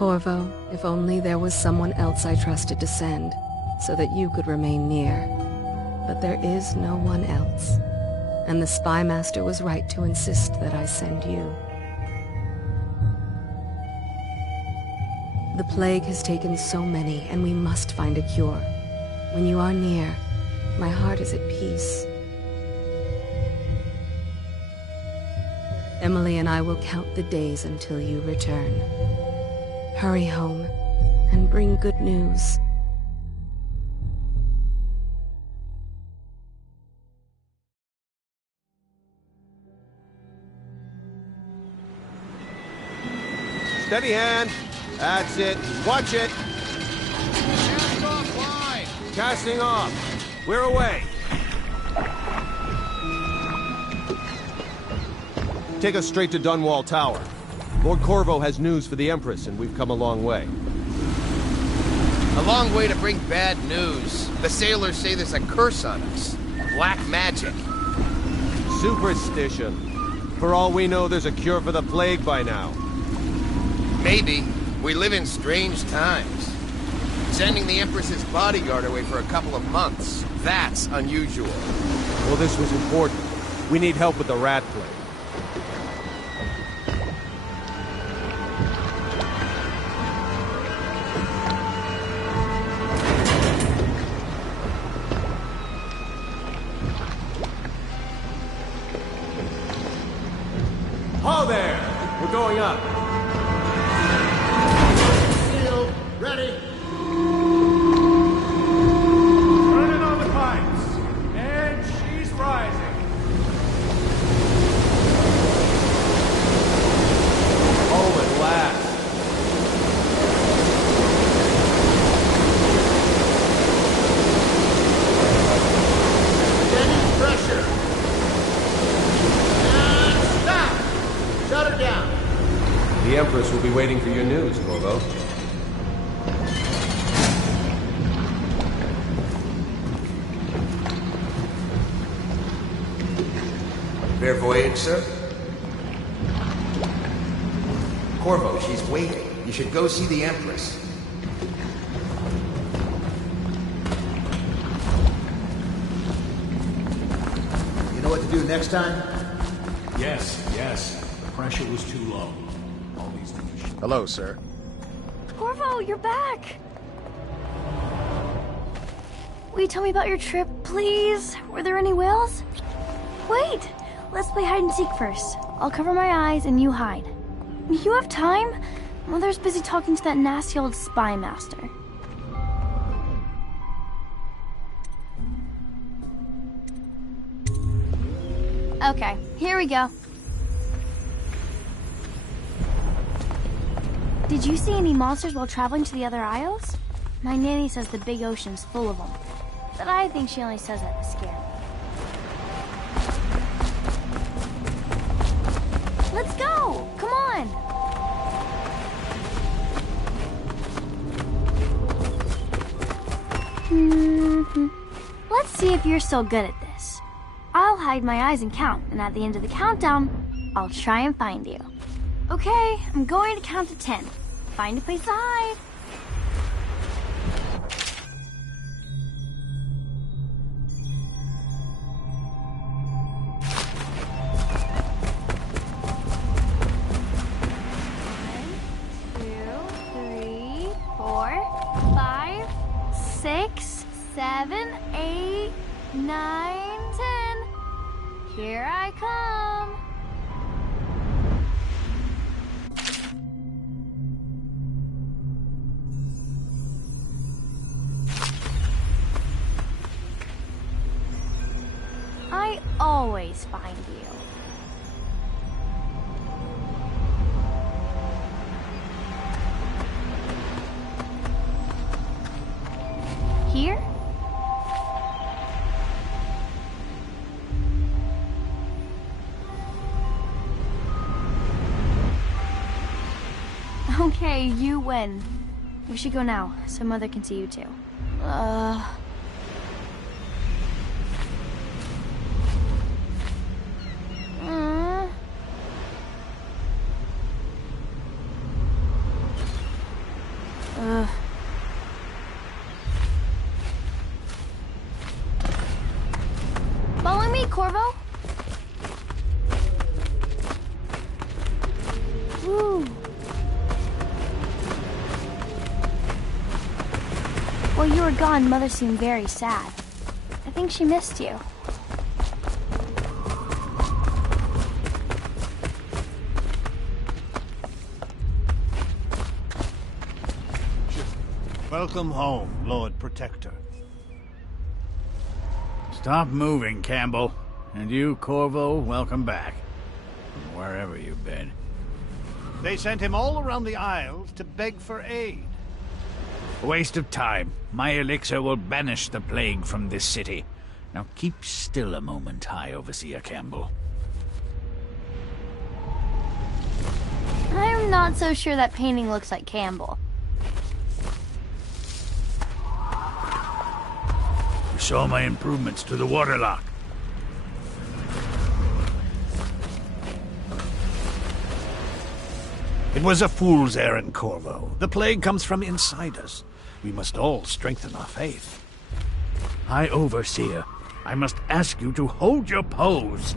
Corvo, if only there was someone else I trusted to send, so that you could remain near. But there is no one else, and the Spy Master was right to insist that I send you. The plague has taken so many, and we must find a cure. When you are near, my heart is at peace. Emily and I will count the days until you return. Hurry home, and bring good news. Steady hand. That's it. Watch it. Cast off line. Casting off. We're away. Take us straight to Dunwall Tower. Lord Corvo has news for the Empress, and we've come a long way. A long way to bring bad news. The sailors say there's a curse on us. Black magic. Superstition. For all we know, there's a cure for the plague by now. Maybe. We live in strange times. Sending the Empress's bodyguard away for a couple of months. That's unusual. Well, this was important. We need help with the rat plague. Ho there! We're going up. Sealed. Ready. Turning on the pipes. And she's rising. Home at last. Steady pressure. And stop. Shut her down. The Empress will be waiting for your news, Corvo. Fair voyage, sir. Corvo, she's waiting. You should go see the Empress. You know what to do next time? Yes. The pressure was too low. All these things. Hello, sir. Corvo, you're back! Will you tell me about your trip, please? Were there any whales? Wait! Let's play hide and seek first. I'll cover my eyes and you hide. You have time? Mother's busy talking to that nasty old spy master. Okay, here we go. Did you see any monsters while traveling to the other isles? My nanny says the big ocean's full of them, but I think she only says that to scare me. Let's go! Come on! Let's see if you're still good at this. I'll hide my eyes and count, and at the end of the countdown, I'll try and find you. Okay, I'm going to count to 10. Find a place to hide. One, 2, 3, 4, 5, 6, 7, 8, 9, 10. Here I come. I always find you. Here? Okay, you win. We should go now, so Mother can see you too. Corvo? Ooh. While you were gone, Mother seemed very sad. I think she missed you. Welcome home, Lord Protector. Stop moving, Campbell. And you, Corvo, welcome back. From wherever you've been. They sent him all around the Isles to beg for aid. A waste of time. My elixir will banish the plague from this city. Now keep still a moment, High Overseer Campbell. I'm not so sure that painting looks like Campbell. You saw my improvements to the waterlock. It was a fool's errand, Corvo. The plague comes from inside us. We must all strengthen our faith. High Overseer, I must ask you to hold your pose.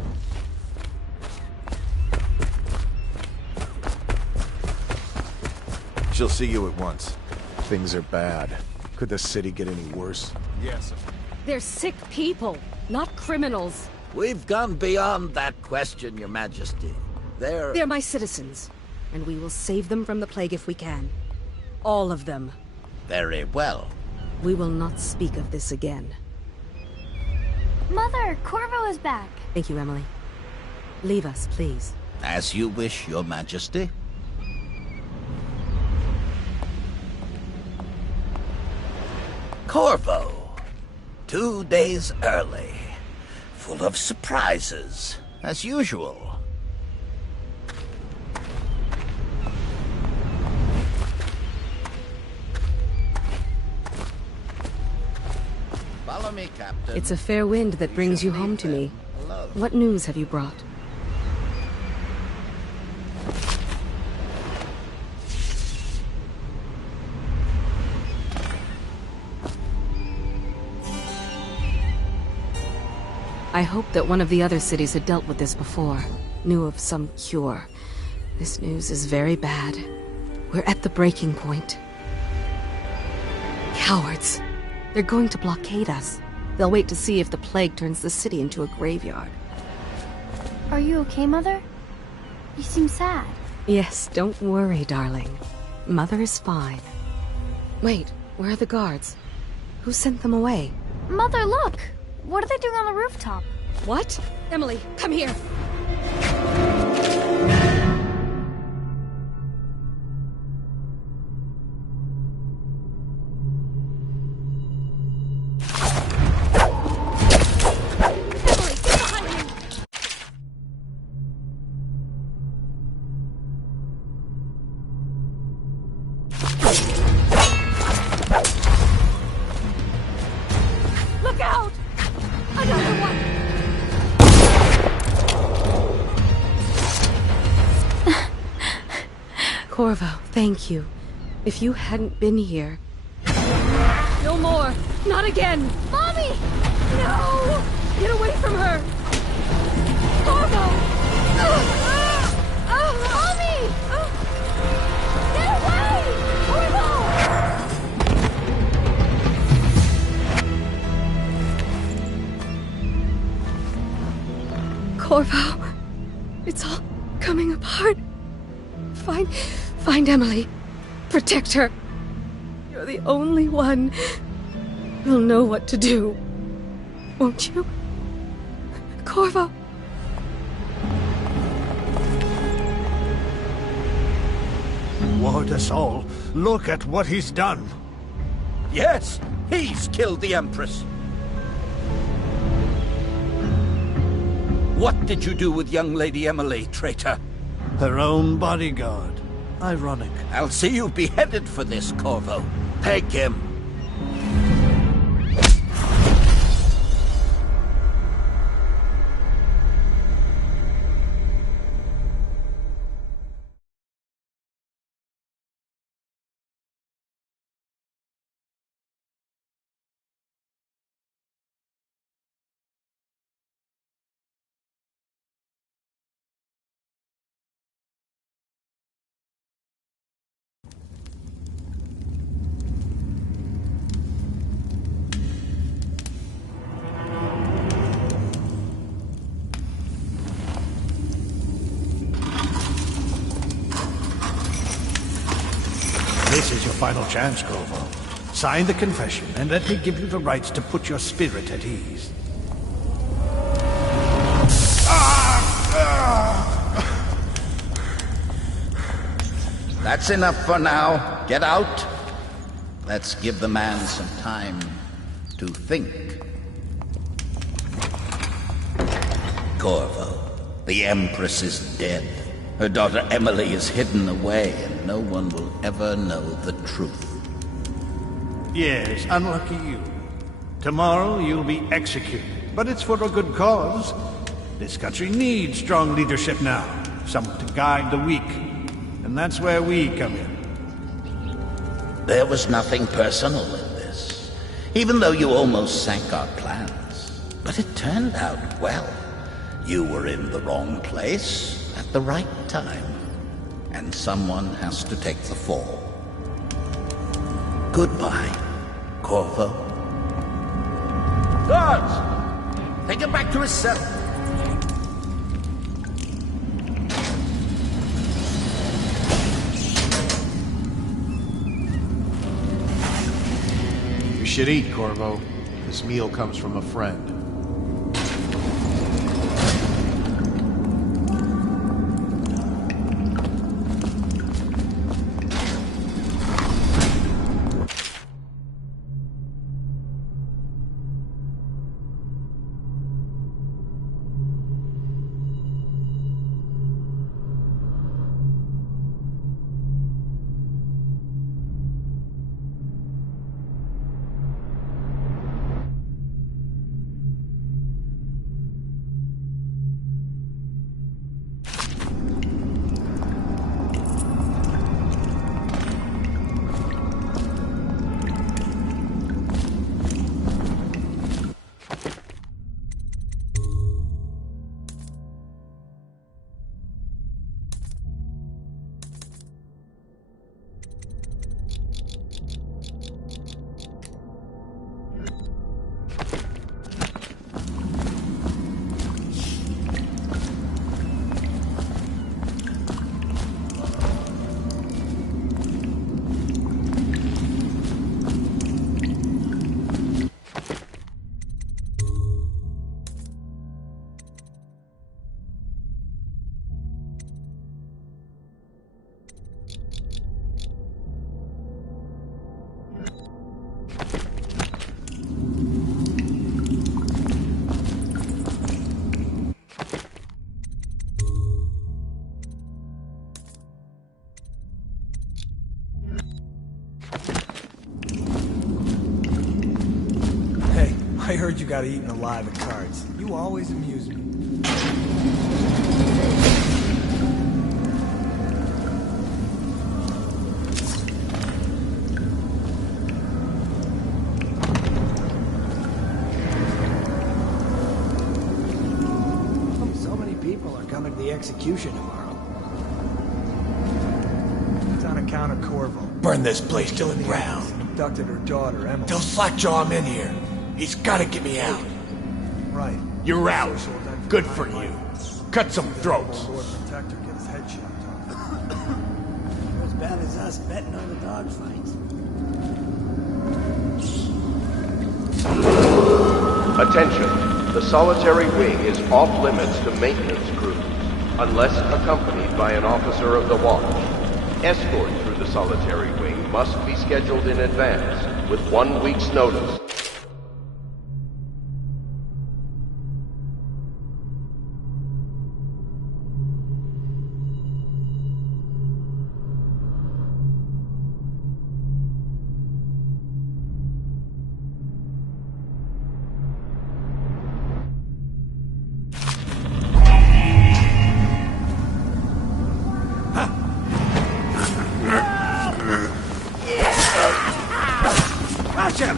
She'll see you at once. Things are bad. Could the city get any worse? Yes. They're sick people, not criminals. We've gone beyond that question, Your Majesty. They're my citizens, and we will save them from the plague if we can. All of them. Very well. We will not speak of this again. Mother, Corvo is back. Thank you, Emily. Leave us, please. As you wish, Your Majesty. Corvo. 2 days early. Full of surprises, as usual. Follow me, Captain. It's a fair wind that brings you home to me. Alone. What news have you brought? I hoped that one of the other cities had dealt with this before, knew of some cure. This news is very bad. We're at the breaking point. Cowards! They're going to blockade us. They'll wait to see if the plague turns the city into a graveyard. Are you okay, Mother? You seem sad. Yes, don't worry, darling. Mother is fine. Wait, where are the guards? Who sent them away? Mother, look! What are they doing on the rooftop? What? Emily, come here! Look out! Another one! Corvo, thank you. If you hadn't been here... No more! Not again! Mommy! No! Get away from her! Corvo! Mommy! Get away! Corvo! Corvo, it's all coming apart. Find Emily. Protect her. You're the only one who'll know what to do. Won't you? Corvo. Ward us all. Look at what he's done. Yes, he's killed the Empress. What did you do with young Lady Emily, traitor? Her own bodyguard. Ironic. I'll see you beheaded for this, Corvo. Take him. This is your final chance, Corvo. Sign the confession, and let me give you the rights to put your spirit at ease. That's enough for now. Get out. Let's give the man some time to think. Corvo, the Empress is dead. Her daughter Emily is hidden away, and no one will ever know the truth. Yes, unlucky you. Tomorrow you'll be executed, but it's for a good cause. This country needs strong leadership now, someone to guide the weak. And that's where we come in. There was nothing personal in this, even though you almost sank our plans. But it turned out well. You were in the wrong place at the right time, and someone has to take the fall. Goodbye, Corvo. Guards! Take him back to his cell. You should eat, Corvo. This meal comes from a friend. I heard you got eaten alive at cards. You always amuse me. So many people are coming to the execution tomorrow. It's on account of Corvo. Burn this place to the ground. Abducted her daughter, Emily. Tell Slackjaw I'm in here. He's gotta get me out. Right. You're out. Good for you. Cut some throats. Lord Protector get his head chopped off. As bad as us betting on the dogfight. Attention. The solitary wing is off limits to maintenance crews, unless accompanied by an officer of the watch. Escort through the solitary wing must be scheduled in advance, with 1 week's notice. Catch him!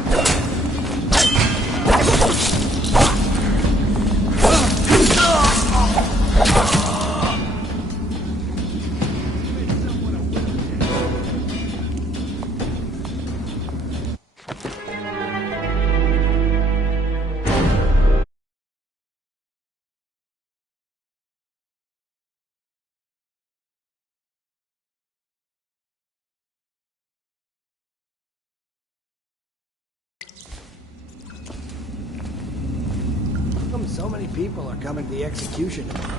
people are coming to the execution tomorrow.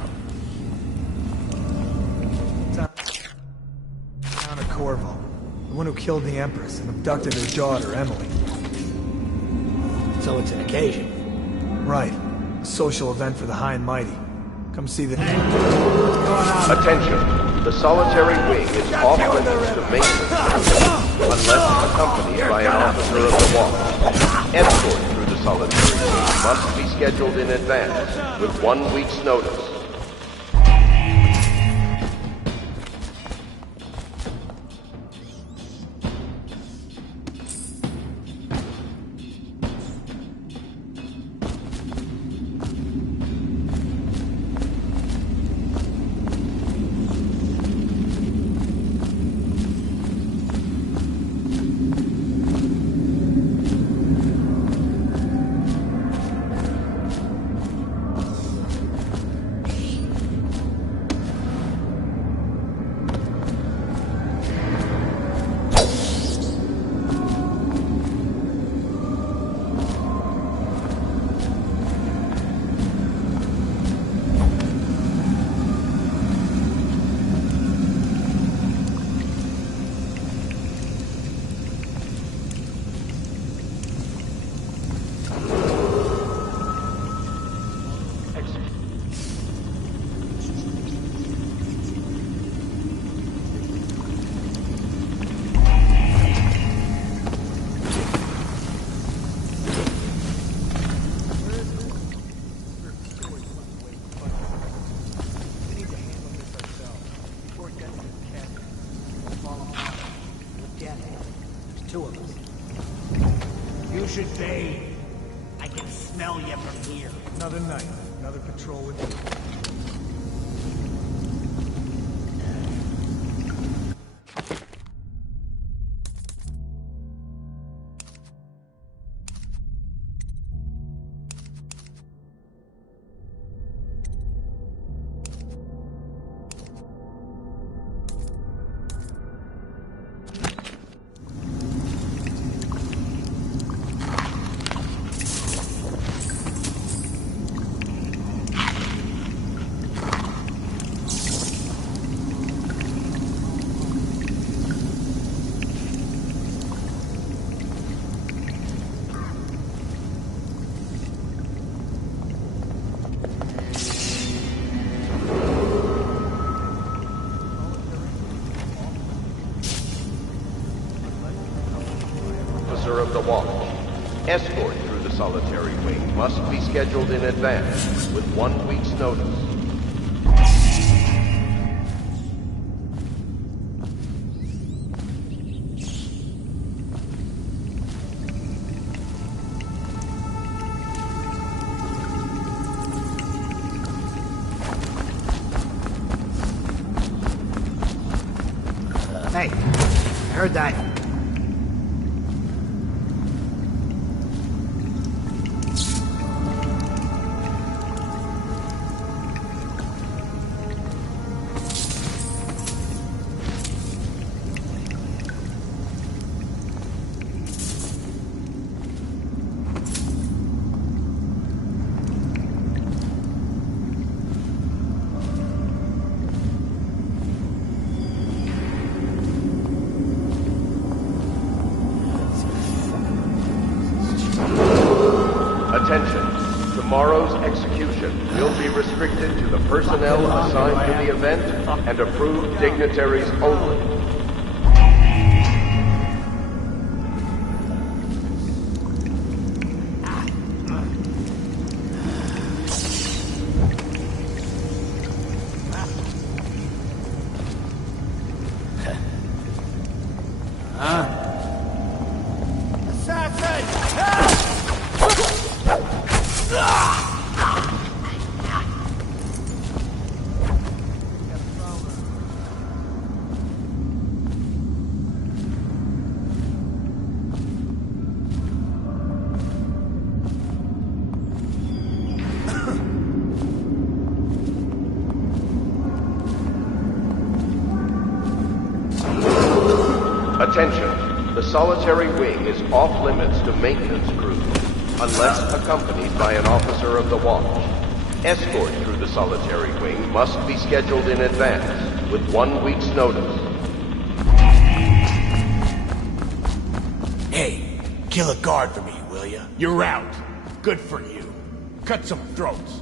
Town of Corvo. The one who killed the Empress and abducted her daughter, Emily. So it's an occasion. Right. A social event for the high and mighty. Come see the... Attention. The solitary wing is off limits to maintenance unless accompanied by an officer of the watch. Escort through the solitary wing must be scheduled in advance with 1 week's notice. You should bathe. I can smell you from here. Another night. Another patrol with you. Of the watch. Escort through the solitary wing must be scheduled in advance with 1 week's notice. Hey, I heard that. Attention. Tomorrow's execution will be restricted to the personnel assigned to the event and approved dignitaries only. Attention, the solitary wing is off limits to maintenance crews, unless accompanied by an officer of the watch. Escort through the solitary wing must be scheduled in advance, with 1 week's notice. Hey, kill a guard for me, will ya? You're out. Good for you. Cut some throats.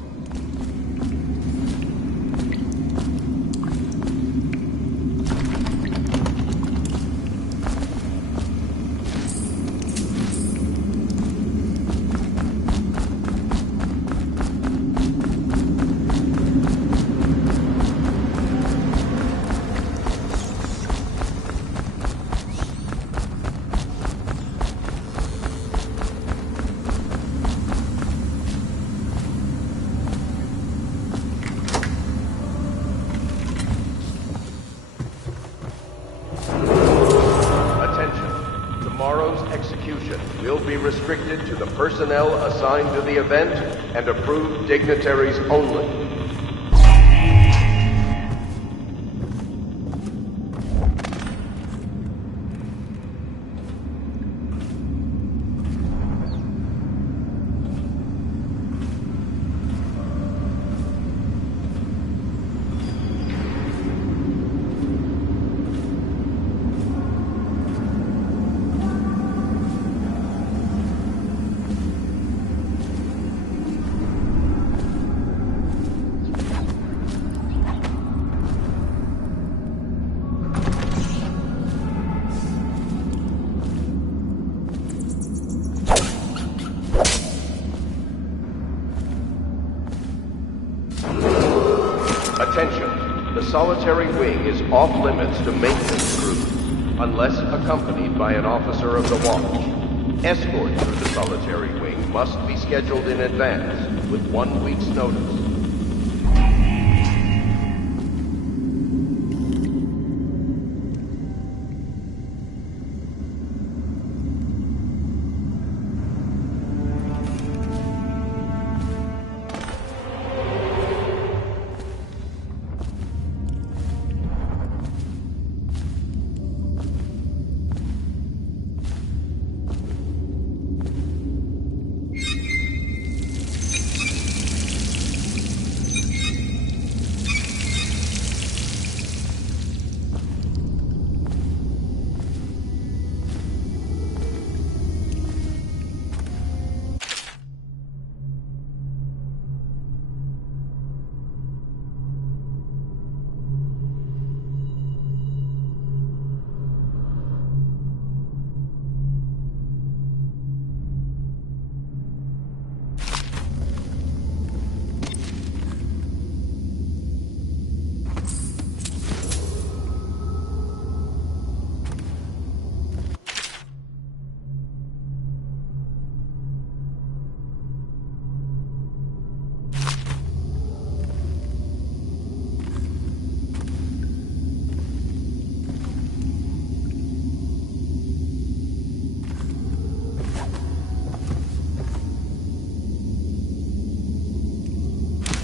Restricted to the personnel assigned to the event and approved dignitaries only. Attention, the solitary wing is off limits to maintenance crews, unless accompanied by an officer of the watch. Escort through the solitary wing must be scheduled in advance, with 1 week's notice.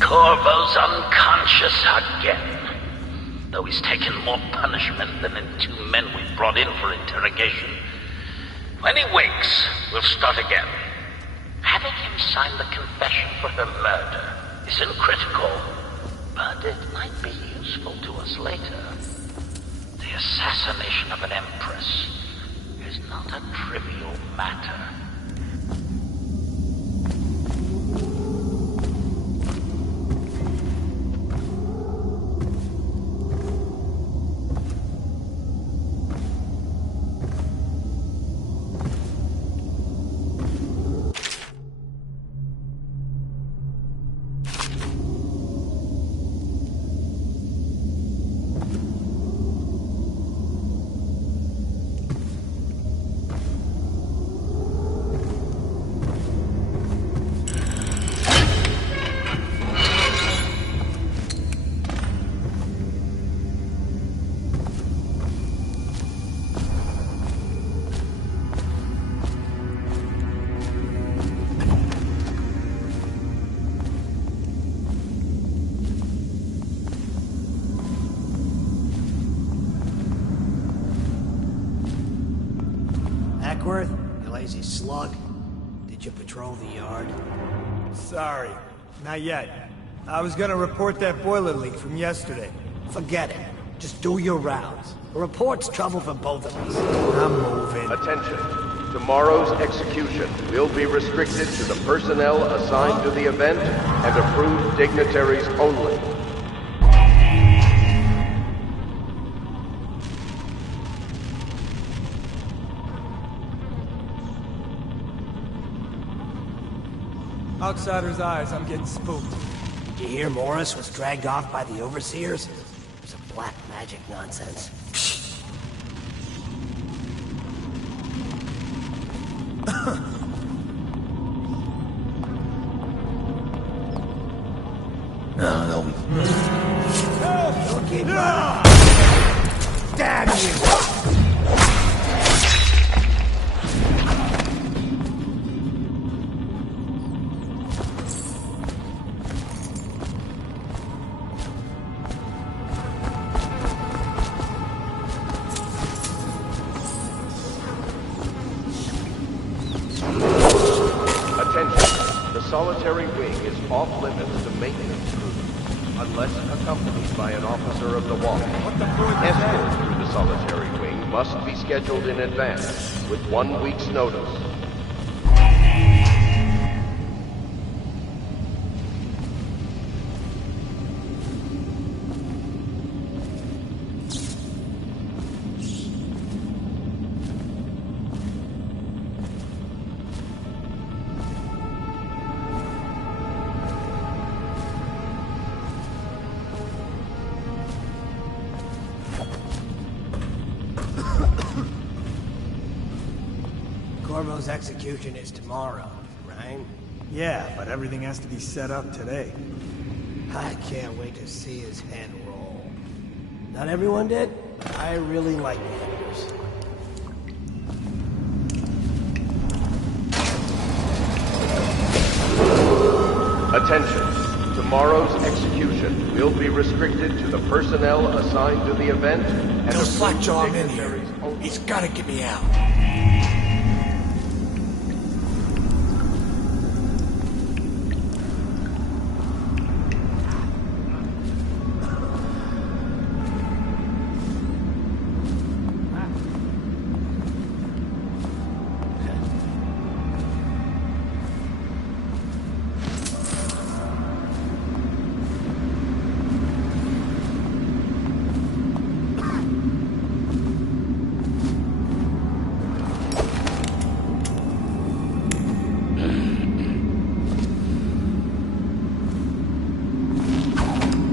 Corvo's unconscious again. Though he's taken more punishment than the 2 men we brought in for interrogation. When he wakes, we'll start again. Having him sign the confession for her murder isn't critical, but it might be useful to us later. The assassination of an empress is not a trivial matter. Ackworth, you lazy slug. Did you patrol the yard? Sorry, not yet. I was gonna report that boiler leak from yesterday. Forget it. Just do your rounds. A report's trouble for both of us. I'm moving. Attention. Tomorrow's execution will be restricted to the personnel assigned to the event and approved dignitaries only. Outsider's eyes, I'm getting spooked. Did you hear Morris was dragged off by the overseers? Some black magic nonsense. No. Don't keep running. Damn you! Solitary wing is off limits to maintenance crews, unless accompanied by an officer of the watch. Escort through the solitary wing must be scheduled in advance, with 1 week's notice. Corvo's execution is tomorrow, right? Yeah, but everything has to be set up today. I can't wait to see his head roll. Not everyone did, but I really like the Empress. Attention. Tomorrow's execution will be restricted to the personnel assigned to the event and Don't slackjaw him in dignitaries here. only. He's gotta get me out.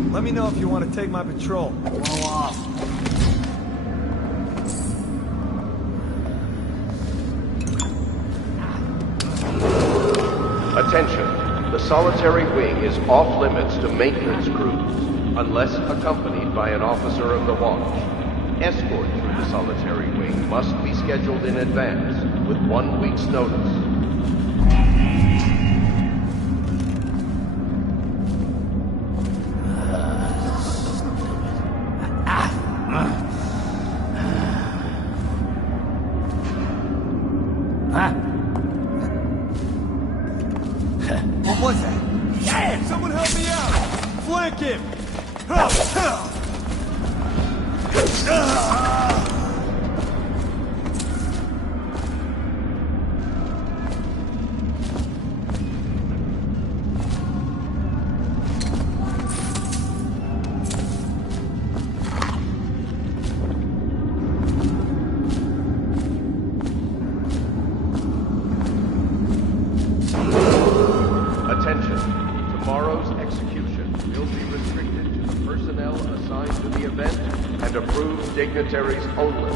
Let me know if you want to take my patrol. Blow off. Attention. The solitary wing is off limits to maintenance crews, unless accompanied by an officer of the watch. Escort through the solitary wing must be scheduled in advance, with 1 week's notice. What was that? Damn! Someone help me out! Flank him! Attention. Tomorrow's execution will be restricted to the personnel assigned to the event and approved dignitaries only.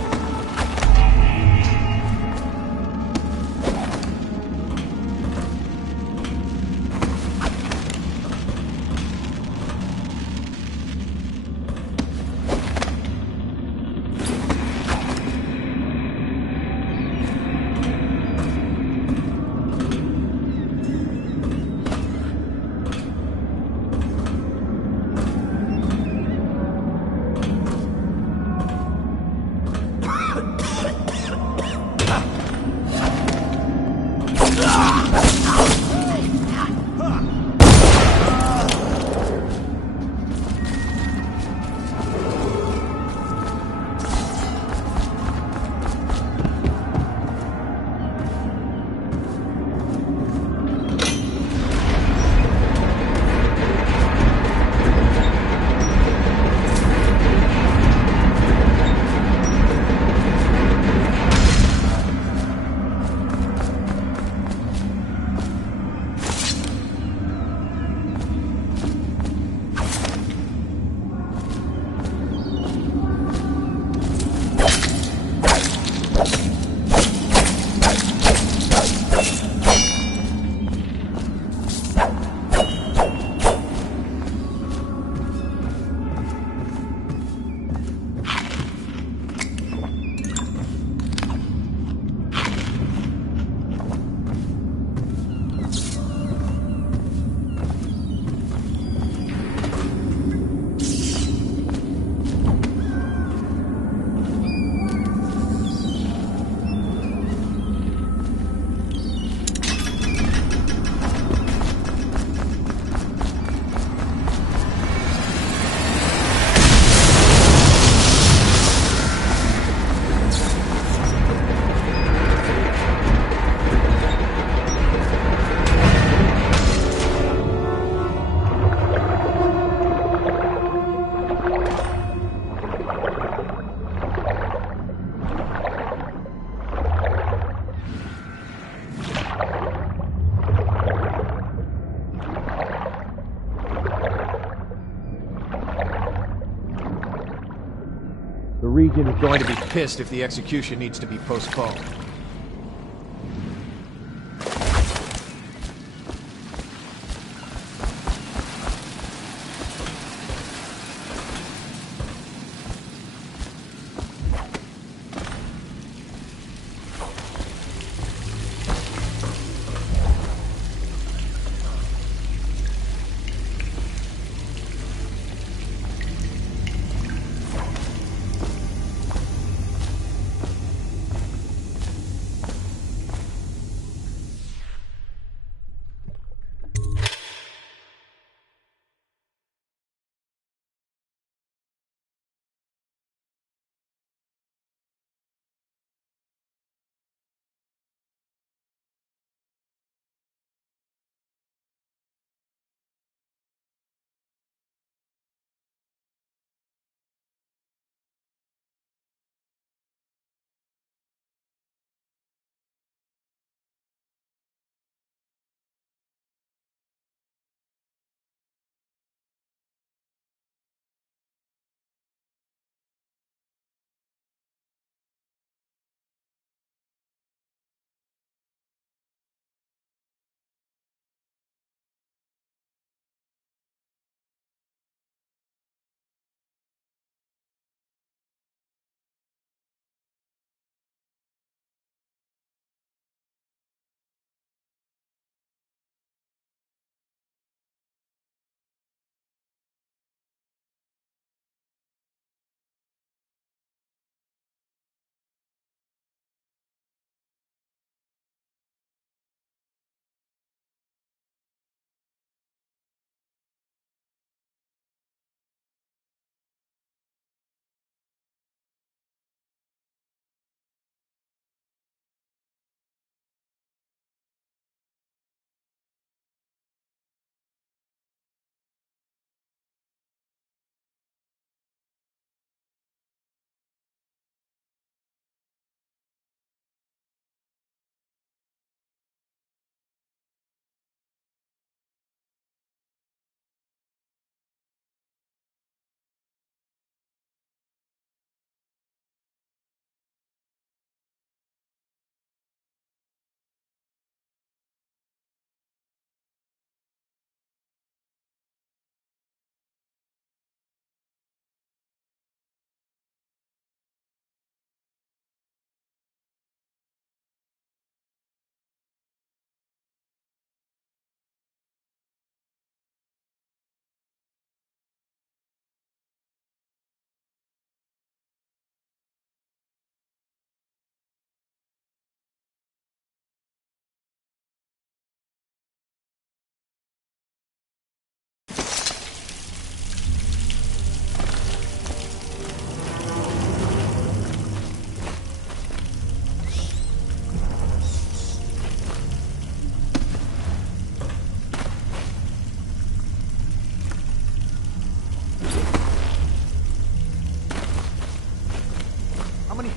The region is going to be pissed if the execution needs to be postponed.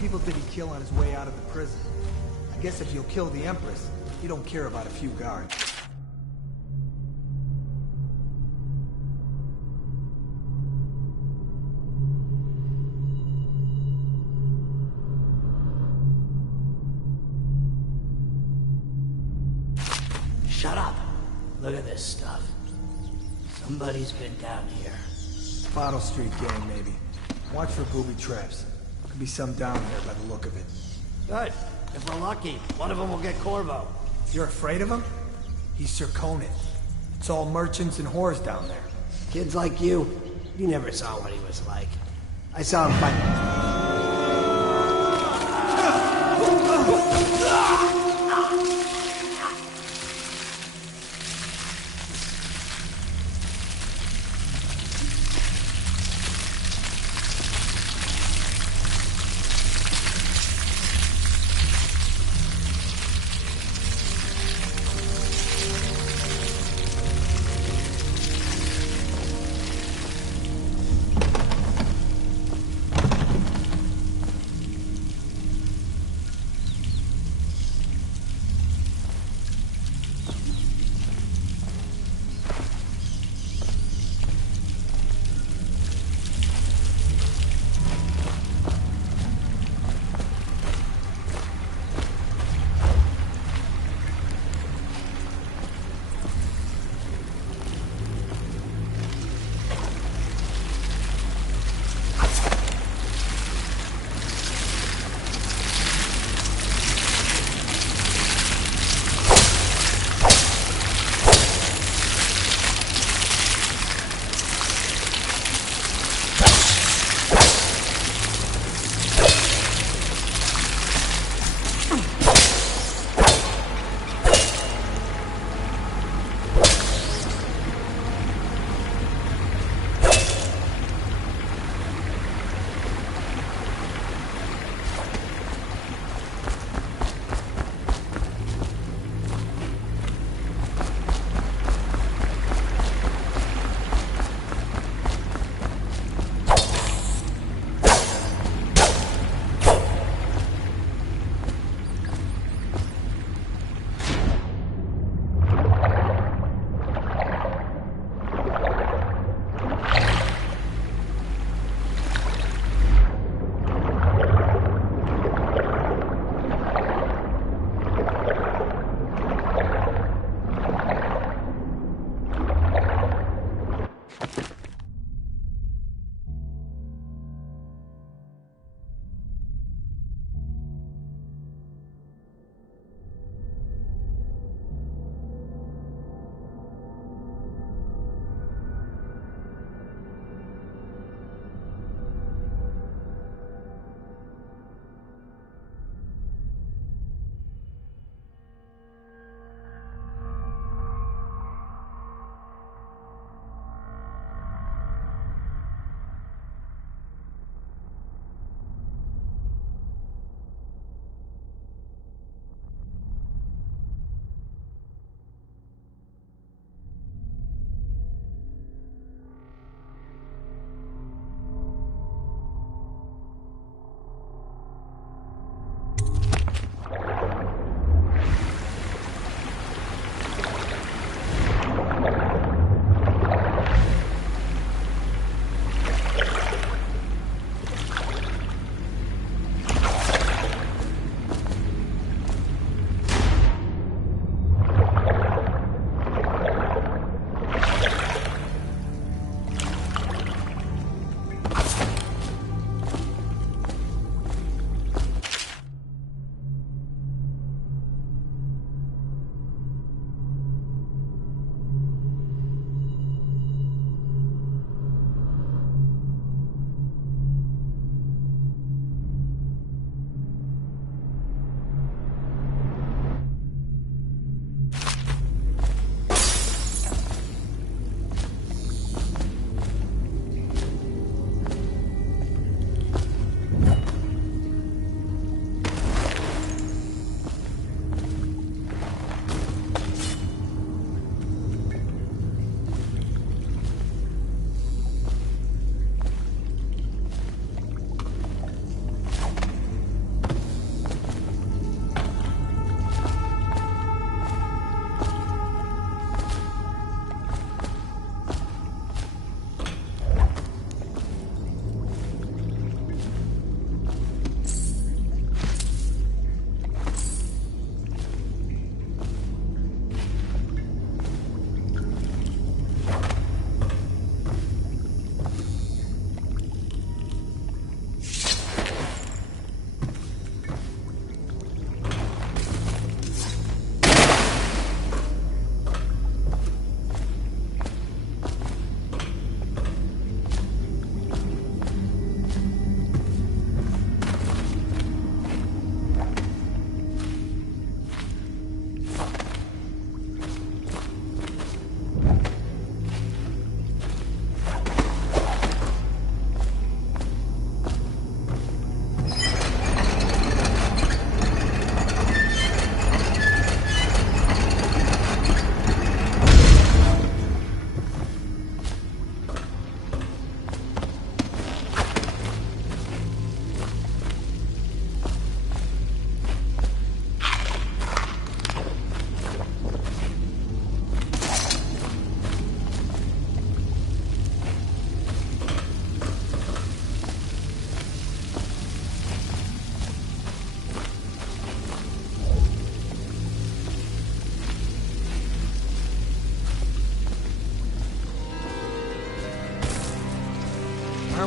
People did he kill on his way out of the prison? I guess if you'll kill the Empress, you don't care about a few guards. Shut up. Look at this stuff. Somebody's been down here. Bottle Street gang, maybe. Watch for booby traps. Could be some down there by the look of it. Good. If we're lucky, one of them will get Corvo. You're afraid of him? He's Sir Conan. It's all merchants and whores down there. Kids like you never saw what he was like. I saw him fight.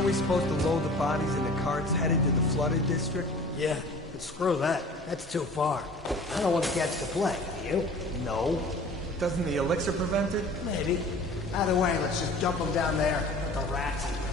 we supposed to load the bodies in the carts headed to the flooded district? Yeah, but screw that. That's too far. I don't want to catch the plague, do you? No. Doesn't the elixir prevent it? Maybe. Either way, let's just dump them down there. Let the rats eat them.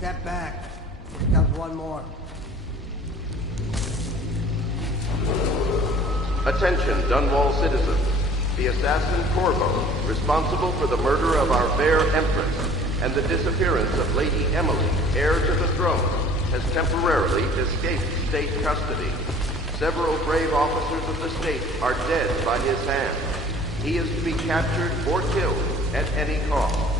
Step back. Here comes one more. Attention, Dunwall citizens. The assassin Corvo, responsible for the murder of our fair Empress and the disappearance of Lady Emily, heir to the throne, has temporarily escaped state custody. Several brave officers of the state are dead by his hand. He is to be captured or killed at any cost.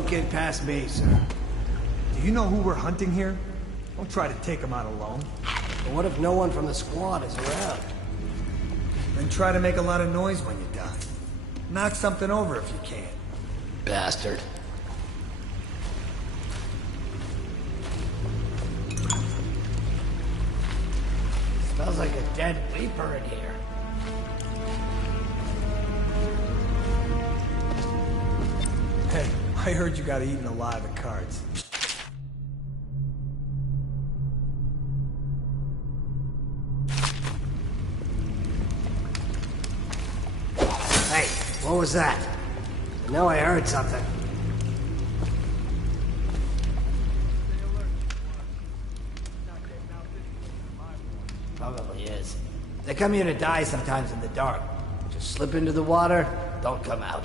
won't get past me, sir. Do you know who we're hunting here? Don't try to take him out alone. But what if no one from the squad is around? Then try to make a lot of noise when you die. Knock something over if you can. Bastard. Smells like a dead Reaper in here. Hey, I heard you got eaten alive at cards. Hey, what was that? I know I heard something. Probably is. They come here to die sometimes in the dark. Just slip into the water, don't come out.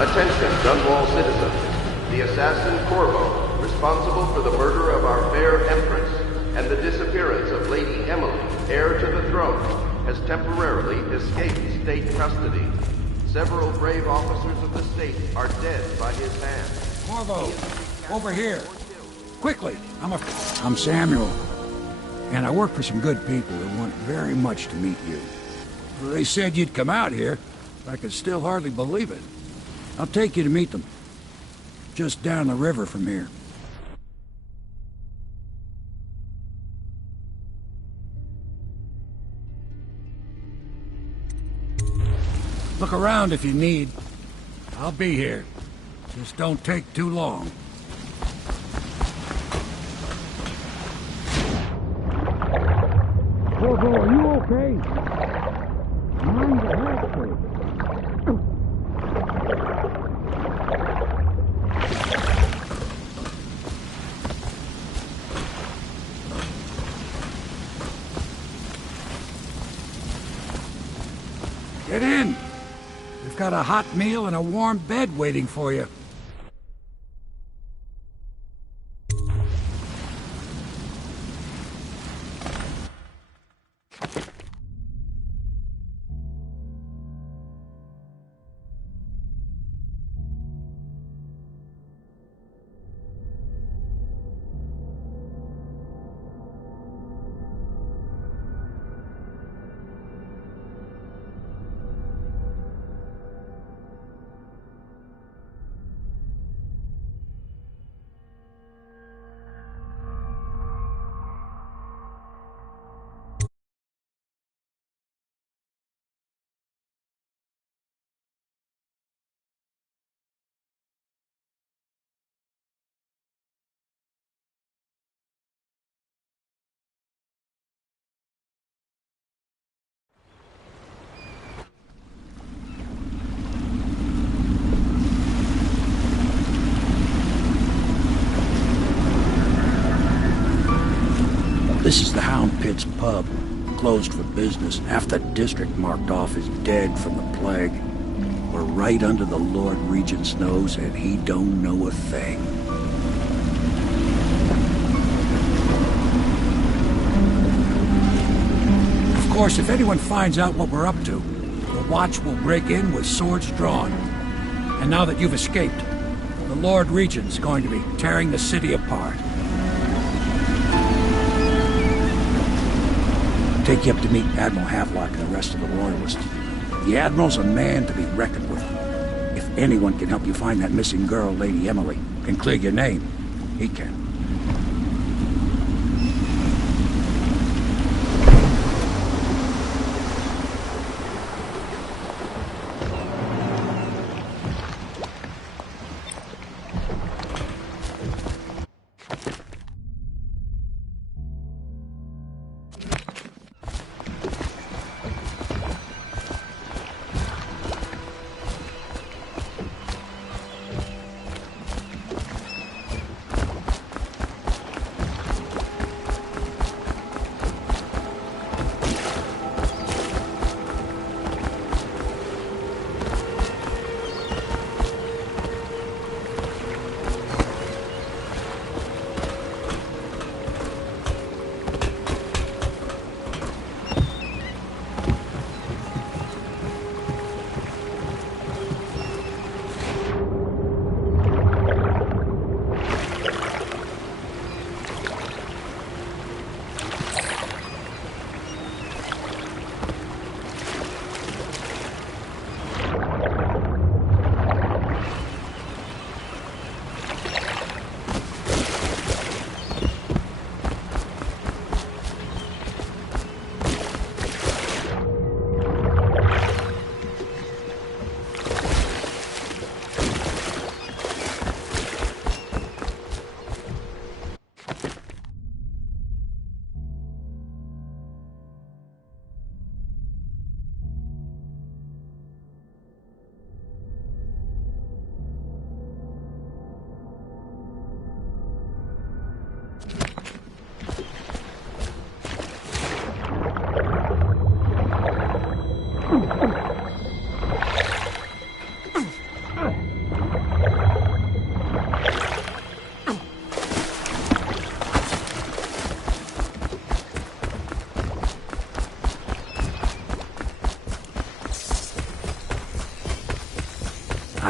Attention, Dunwall citizens. The assassin Corvo, responsible for the murder of our fair Empress and the disappearance of Lady Emily, heir to the throne, has temporarily escaped state custody. Several brave officers of the state are dead by his hand. Corvo, over here. Quickly, I'm Samuel, and I work for some good people who want very much to meet you. They said you'd come out here. I could still hardly believe it. I'll take you to meet them. Just down the river from here. Look around if you need. I'll be here. Just don't take too long. Corvo, are you okay? Mind the hatchway. Get in! We've got a hot meal and a warm bed waiting for you. This is the Hound Pit's pub, closed for business. Half the district marked off as dead from the plague. We're right under the Lord Regent's nose, and he don't know a thing. Of course, if anyone finds out what we're up to, the Watch will break in with swords drawn. And now that you've escaped, the Lord Regent's going to be tearing the city apart. Take you up to meet Admiral Havelock and the rest of the Royalists. The Admiral's a man to be reckoned with. If anyone can help you find that missing girl, Lady Emily, and clear your name, he can.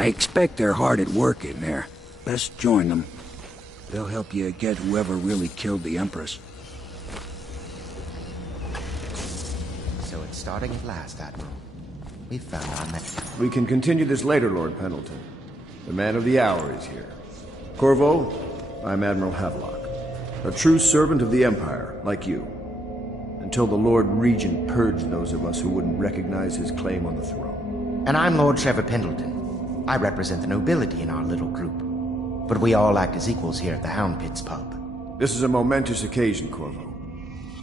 I expect they're hard at work in there. Best join them. They'll help you get whoever really killed the Empress. So it's starting at last, Admiral. We've found our man. We can continue this later, Lord Pendleton. The man of the hour is here. Corvo, I'm Admiral Havelock. A true servant of the Empire, like you. Until the Lord Regent purged those of us who wouldn't recognize his claim on the throne. And I'm Lord Trevor Pendleton. I represent the nobility in our little group. But we all act as equals here at the Hound Pits pub. This is a momentous occasion, Corvo.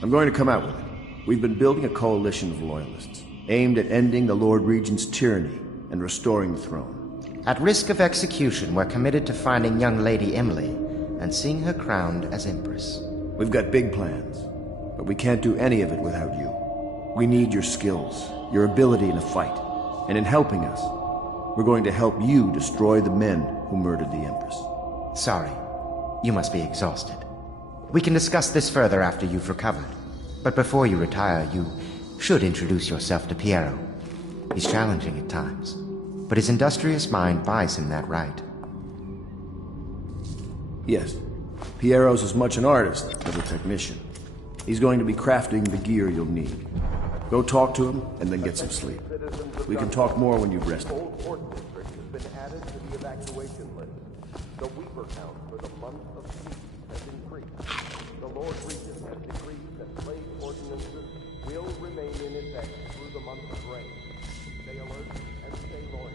I'm going to come out with it. We've been building a coalition of loyalists, aimed at ending the Lord Regent's tyranny and restoring the throne. At risk of execution, we're committed to finding young Lady Emily and seeing her crowned as Empress. We've got big plans, but we can't do any of it without you. We need your skills, your ability in a fight, and in helping us, we're going to help you destroy the men who murdered the Empress. Sorry, you must be exhausted. We can discuss this further after you've recovered. But before you retire, you should introduce yourself to Piero. He's challenging at times, but his industrious mind buys him that right. Yes, Piero's as much an artist as a technician. He's going to be crafting the gear you'll need. Go talk to him, and then get some sleep. We can talk more when you've rested. Old Port District has been added to the evacuation list. The Weaver count for the month of peace has increased. The Lord Regent has decreed that plague ordinances will remain in effect through the month of rain. Stay alert and stay loyal.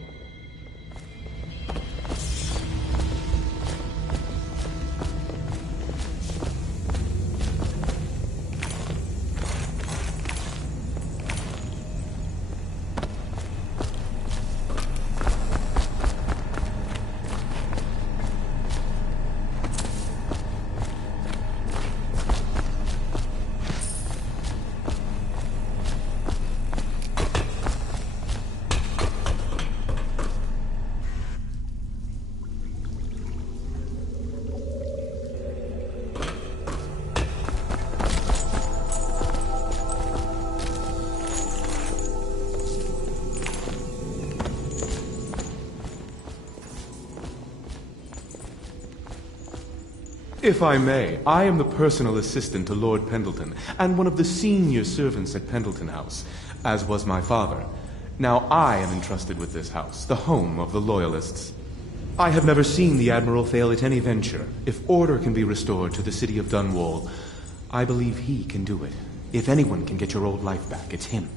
If I may, I am the personal assistant to Lord Pendleton, and one of the senior servants at Pendleton House, as was my father. Now I am entrusted with this house, the home of the Loyalists. I have never seen the Admiral fail at any venture. If order can be restored to the city of Dunwall, I believe he can do it. If anyone can get your old life back, it's him.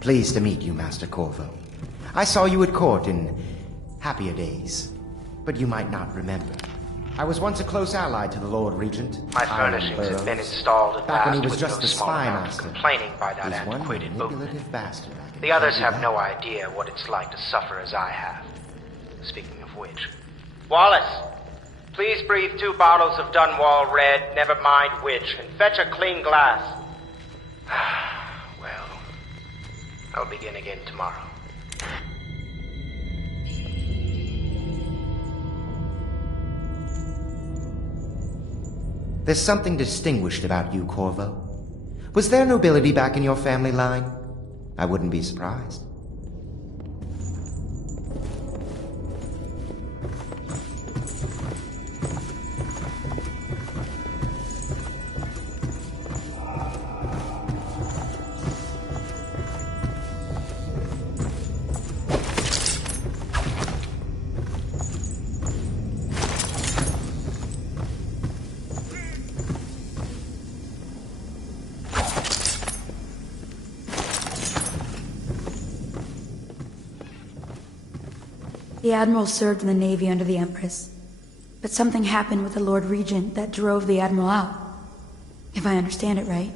Pleased to meet you, Master Corvo. I saw you at court in happier days, but you might not remember. I was once a close ally to the Lord Regent. My furnishings had been installed at back when last he was with just no the small spy amount of master. complaining by that He's one antiquated boatman. manipulative bastard. I can The others tell you have that. no idea what it's like to suffer as I have. Speaking of which... Wallace! Please breathe 2 bottles of Dunwall Red, never mind which, and fetch a clean glass. Well, I'll begin again tomorrow. There's something distinguished about you, Corvo. Was there nobility back in your family line? I wouldn't be surprised. The Admiral served in the Navy under the Empress, but something happened with the Lord Regent that drove the Admiral out. If I understand it right.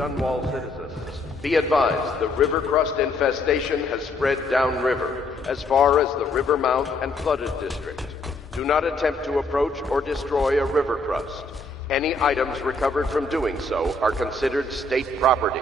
Dunwall citizens. Be advised, the river crust infestation has spread downriver, as far as the river mouth and flooded district. Do not attempt to approach or destroy a river crust. Any items recovered from doing so are considered state property.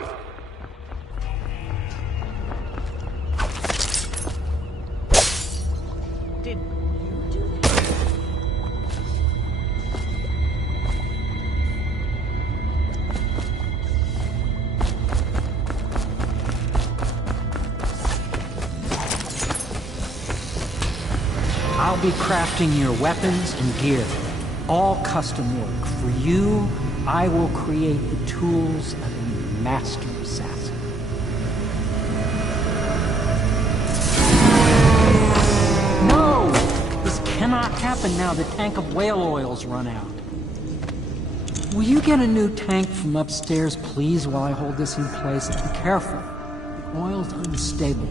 I'll be crafting your weapons and gear. All custom work. For you, I will create the tools of a master assassin. No! This cannot happen now. The tank of whale oil's run out. Will you get a new tank from upstairs, please, while I hold this in place? Be careful. The oil's unstable.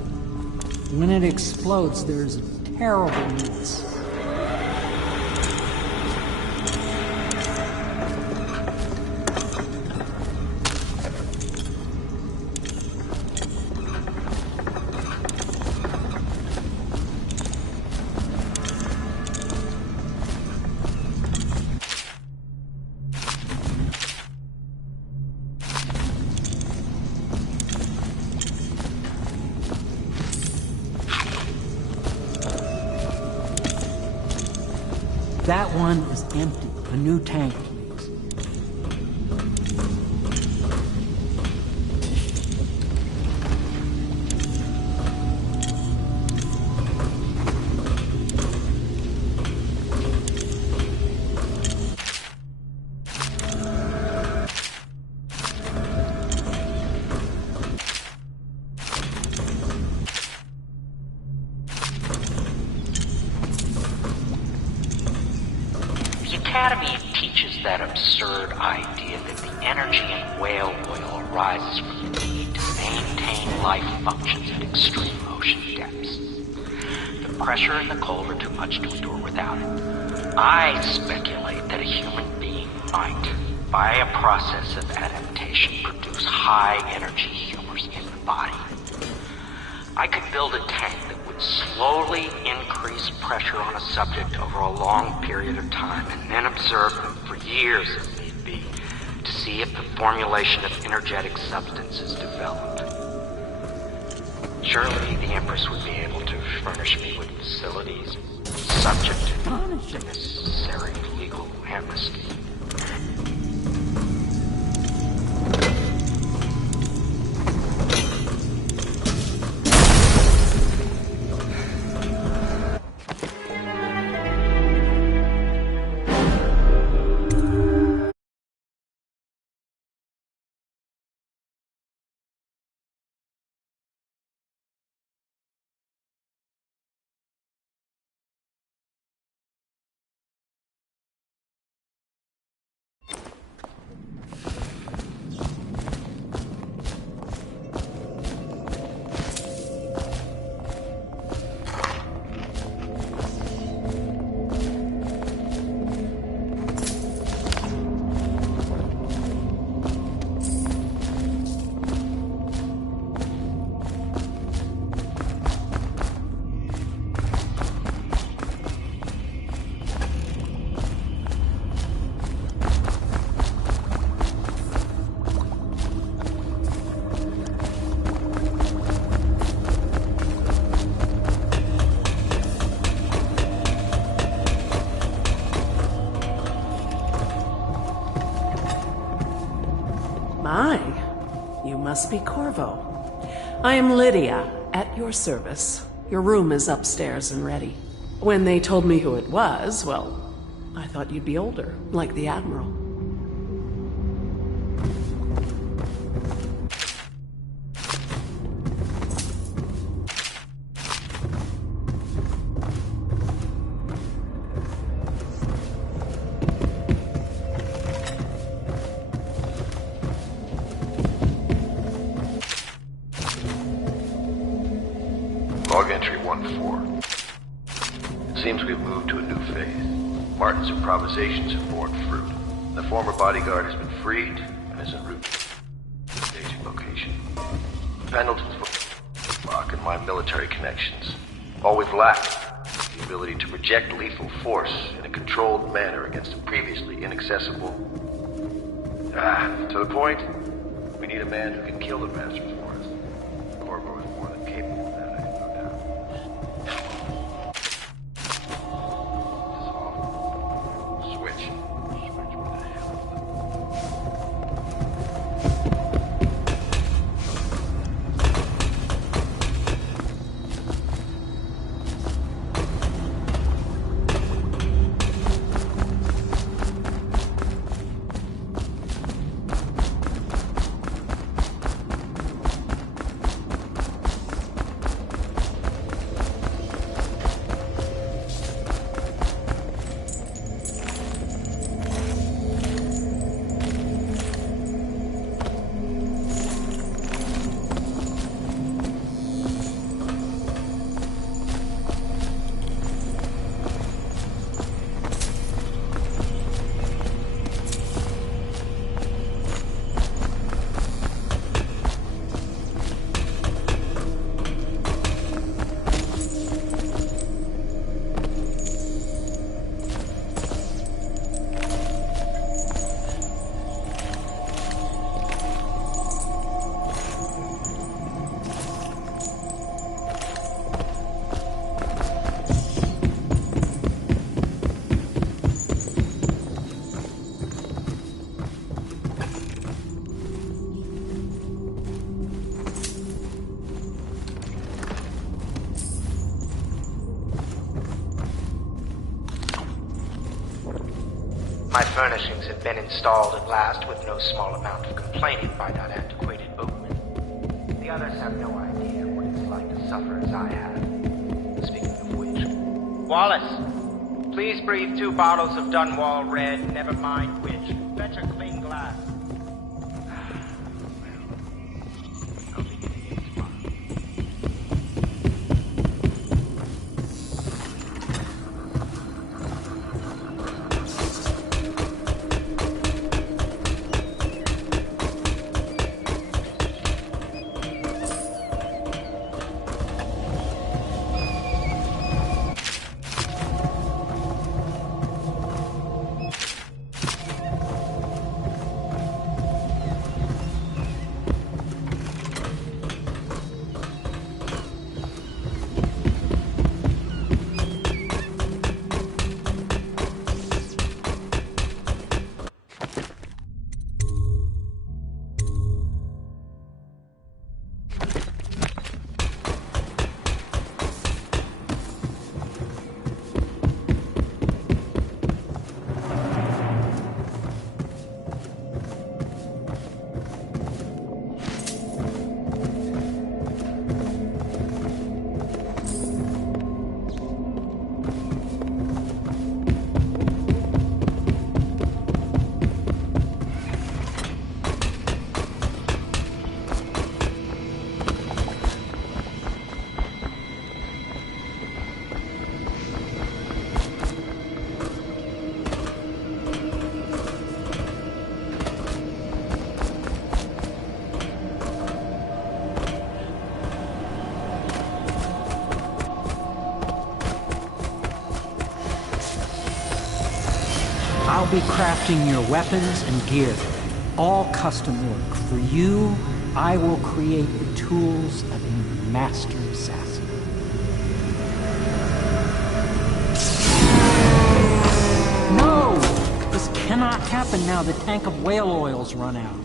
When it explodes, there's a terrible mess. That one is empty. A new tank, please. Academy teaches that absurd idea that the energy in whale oil arises from the need to maintain life functions at extreme ocean depths. The pressure and the cold are too much to endure without it. I speculate that a human being might, by a process of adaptation, produce high-energy humors in the body. I could build a tank that would slowly increase pressure on a subject over a long period of time and then observe them for years if need be to see if the formulation of energetic substance is developed. Surely the Empress would be able to furnish me with facilities subject to the necessary legal amnesty. My, you must be Corvo. I am Lydia, at your service. Your room is upstairs and ready. When they told me who it was, well, I thought you'd be older, like the Admiral. Log entry 1-4. It seems we've moved to a new phase. Martin's improvisations have borne fruit. The former bodyguard has been freed and is en route. location. Pendleton's rock and my military connections. All we've lacked is the ability to project lethal force in a controlled manner against a previously inaccessible... to the point, we need a man who can kill the bastards for us. Corvo is more than capable of that, I have no doubt. Switch. Switch, what the hell is My furnishings had been installed at last with no small amount of complaining by that antiquated boatman. The others have no idea what it's like to suffer as I have. Speaking of which... Wallace! Please breathe 2 bottles of Dunwall Red, never mind which. Fetch a clean glass. I'll be crafting your weapons and gear. All custom work. For you, I will create the tools of a master assassin. No! This cannot happen now. The tank of whale oil's run out.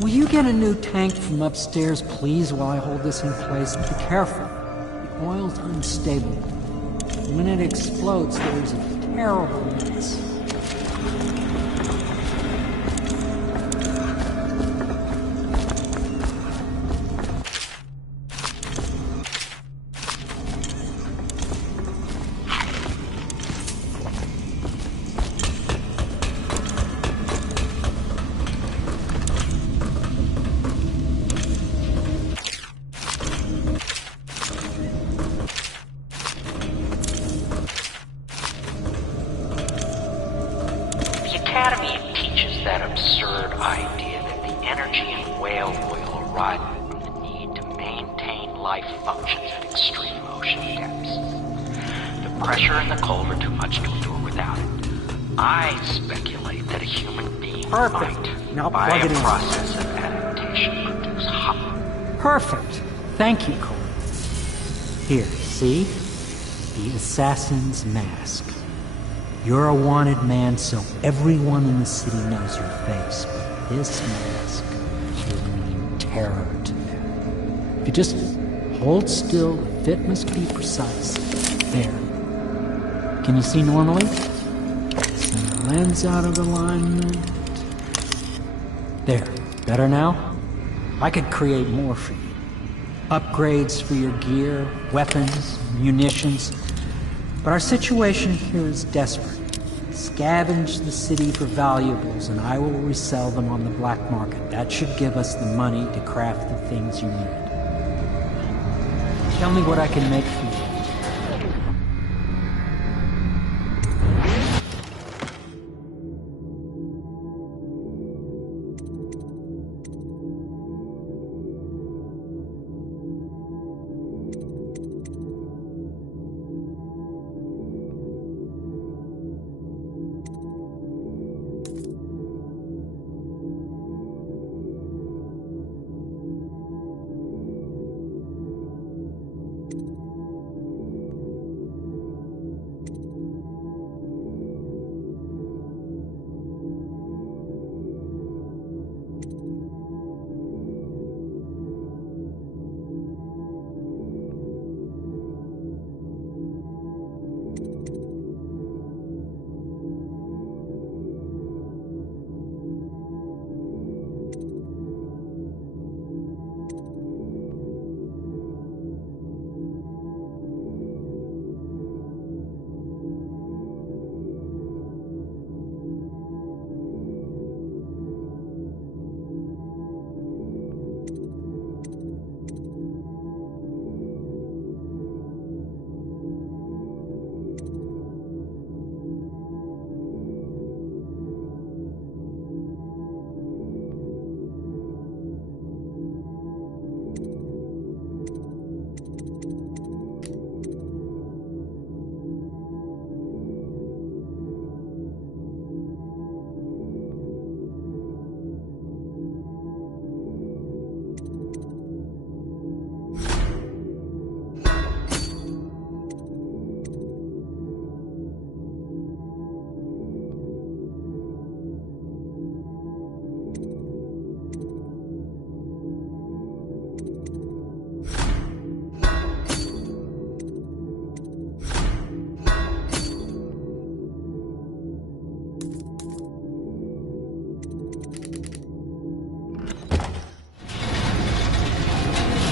Will you get a new tank from upstairs, please, while I hold this in place? Be careful. The oil's unstable. When it explodes, there's a terrible mess. arises from the need to maintain life functions at extreme ocean depths. The pressure and the cold are too much to endure without it. I speculate that a human being might, Now by plug a it in. process of adaptation, produce hot. Perfect. Thank you, Cole. Here, see? The assassin's mask. You're a wanted man, so everyone in the city knows your face, but this mask will mean terror to them. If you just hold still, the fit must be precise. There. Can you see normally? Center lens out of alignment. There. Better now? I could create more for you. Upgrades for your gear, weapons, munitions. But our situation here is desperate. Scavenge the city for valuables, and I will resell them on the black market. That should give us the money to craft the things you need. Tell me what I can make for you.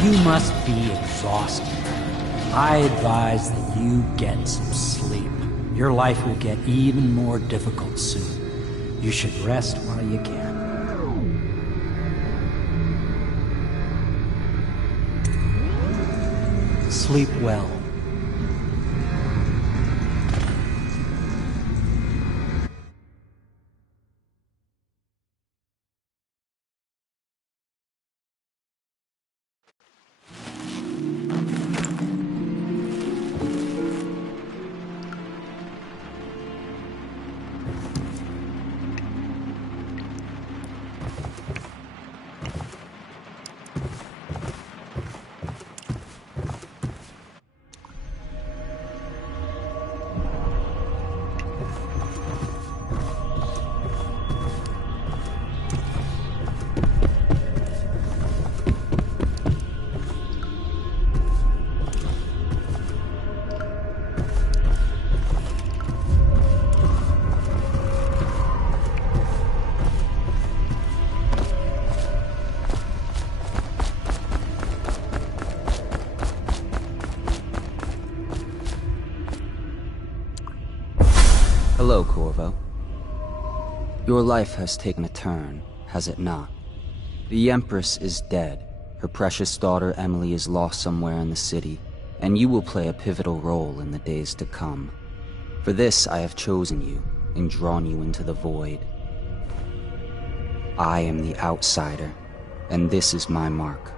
You must be exhausted. I advise that you get some sleep. Your life will get even more difficult soon. You should rest while you can. Sleep well. Hello, Corvo. Your life has taken a turn, has it not? The Empress is dead. Her precious daughter Emily is lost somewhere in the city, and you will play a pivotal role in the days to come. For this, I have chosen you and drawn you into the void. I am the outsider, and this is my mark.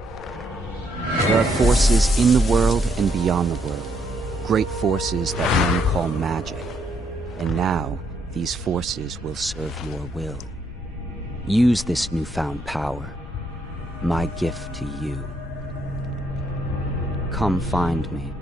There are forces in the world and beyond the world, great forces that men call magic, and now these forces will serve your will. Use this newfound power, my gift to you. Come find me.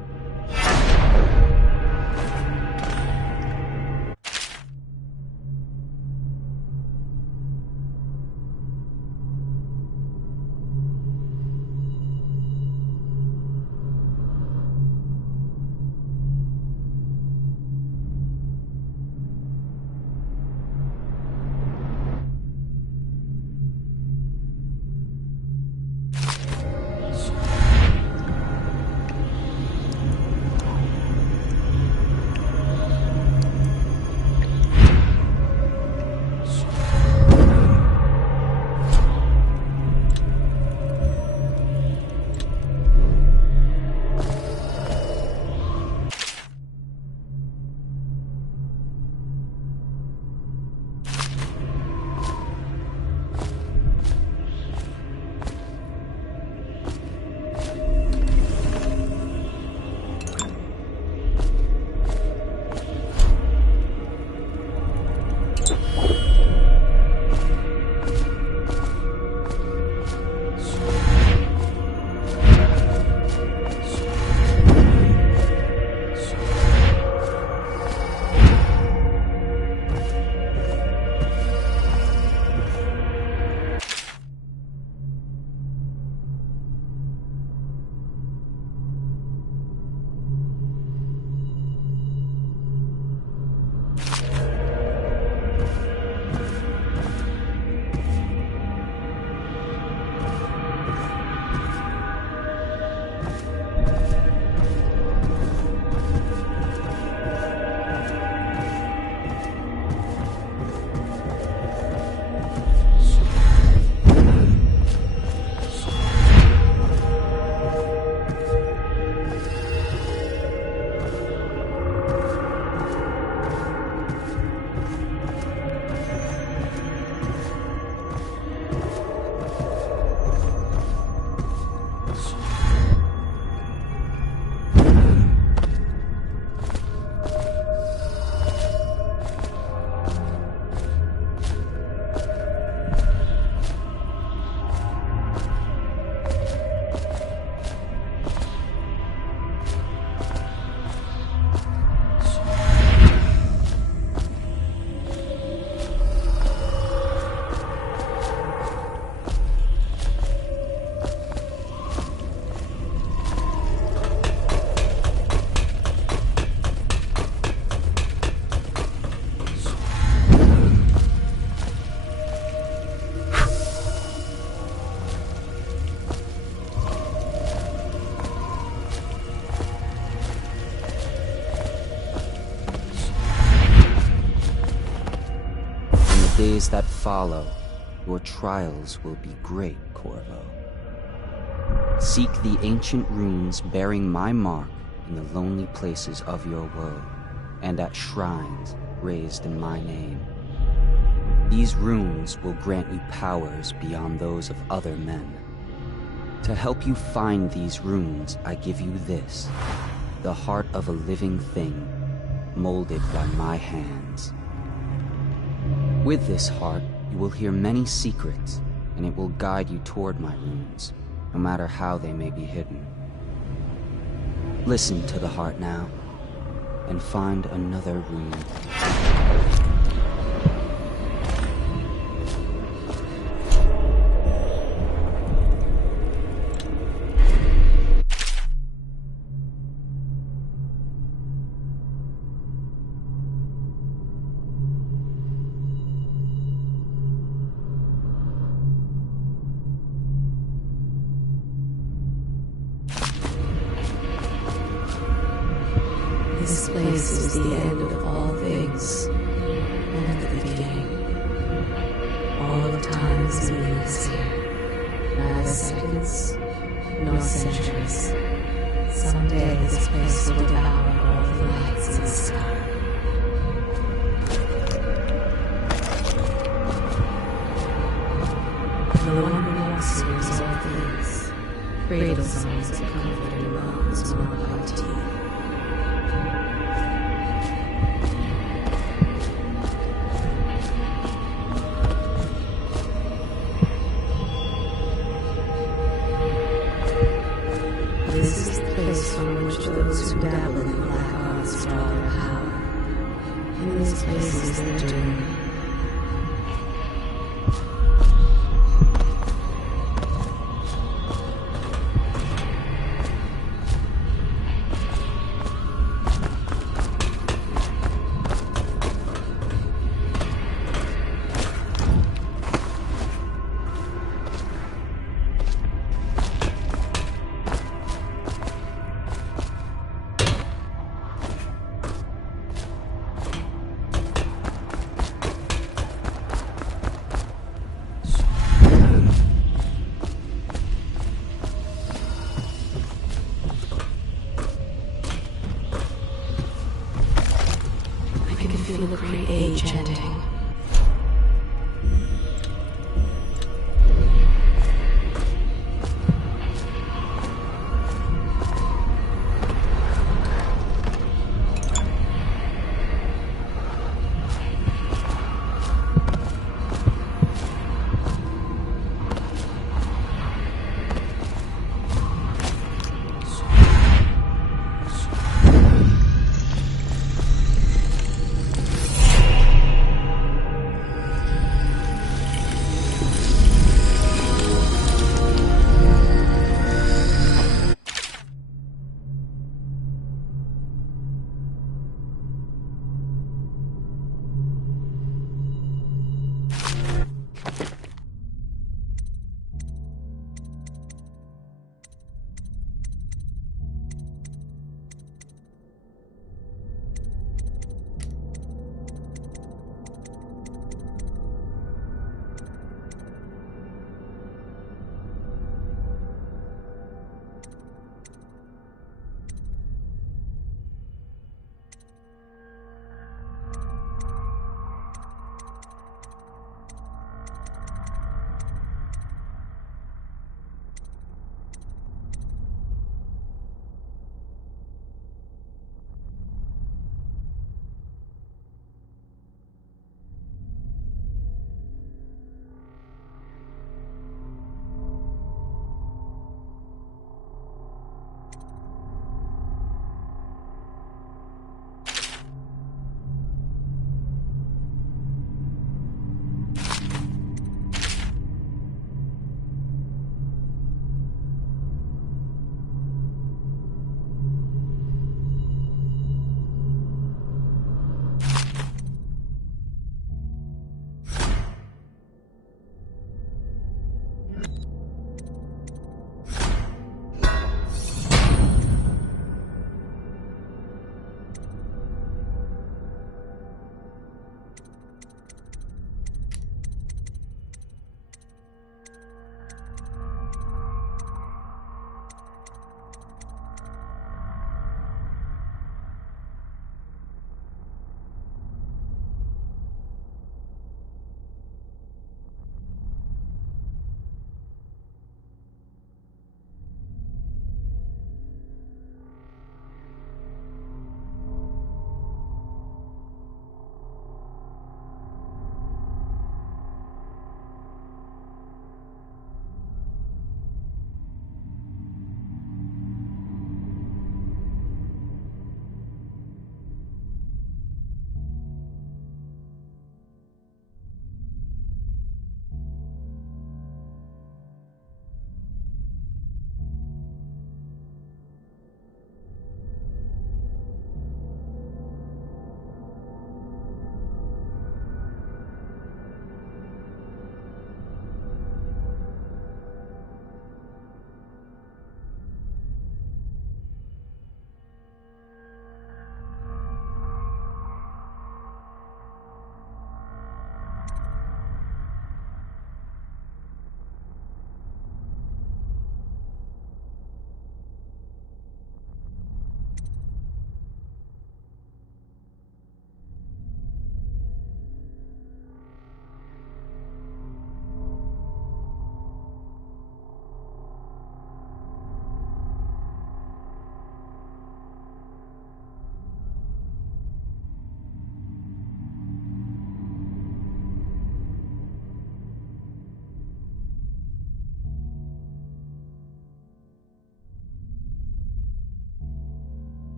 Days that follow, your trials will be great, Corvo. Seek the ancient runes bearing my mark in the lonely places of your world, and at shrines raised in my name. These runes will grant you powers beyond those of other men. To help you find these runes, I give you this, the heart of a living thing, molded by my hands. With this heart, you will hear many secrets, and it will guide you toward my runes, no matter how they may be hidden. Listen to the heart now, and find another rune. This place is the end of all things, and the beginning. All of time is meaningless here. Neither seconds, nor centuries. Someday this place will devour all the lights in the sky. No one who walks here cradle songs of comfort and moans gnawed by teeth. This is the place from which those who dabble in the black arts draw their power. In this place is their doom. Feel the great age ending.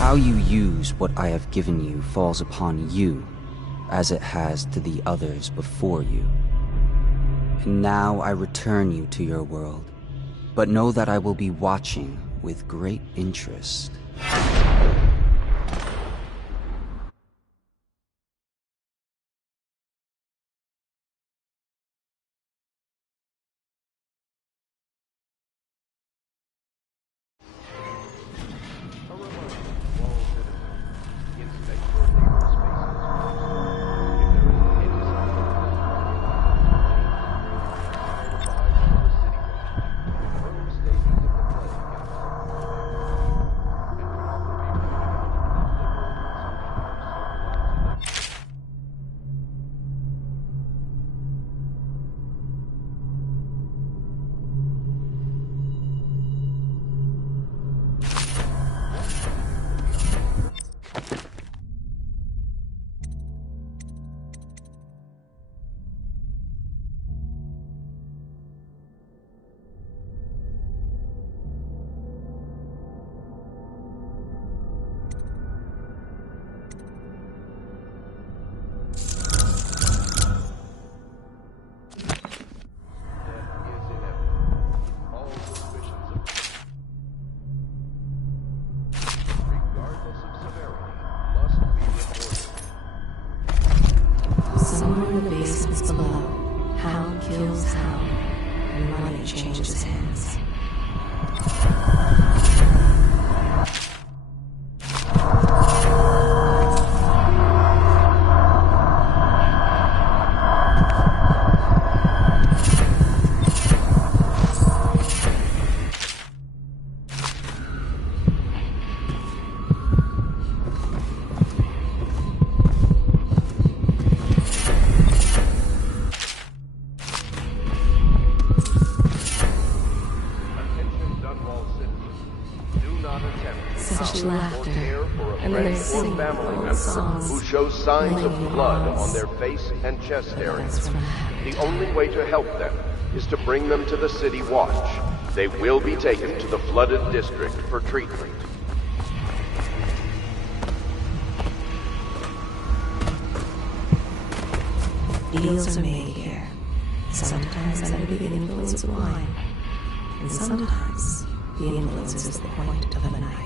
How you use what I have given you falls upon you, as it has to the others before you. And now I return you to your world, but know that I will be watching with great interest. Somewhere in the basements below, Hound kills Hound, and money changes hands. Such laughter, and then they sing family member songs, who shows signs of blood on their face and chest area. The only way to help them is to bring them to the City Watch. They will be taken to the flooded district for treatment. Deals are made here, sometimes under the influence of wine, and sometimes the influence is the point of a knife.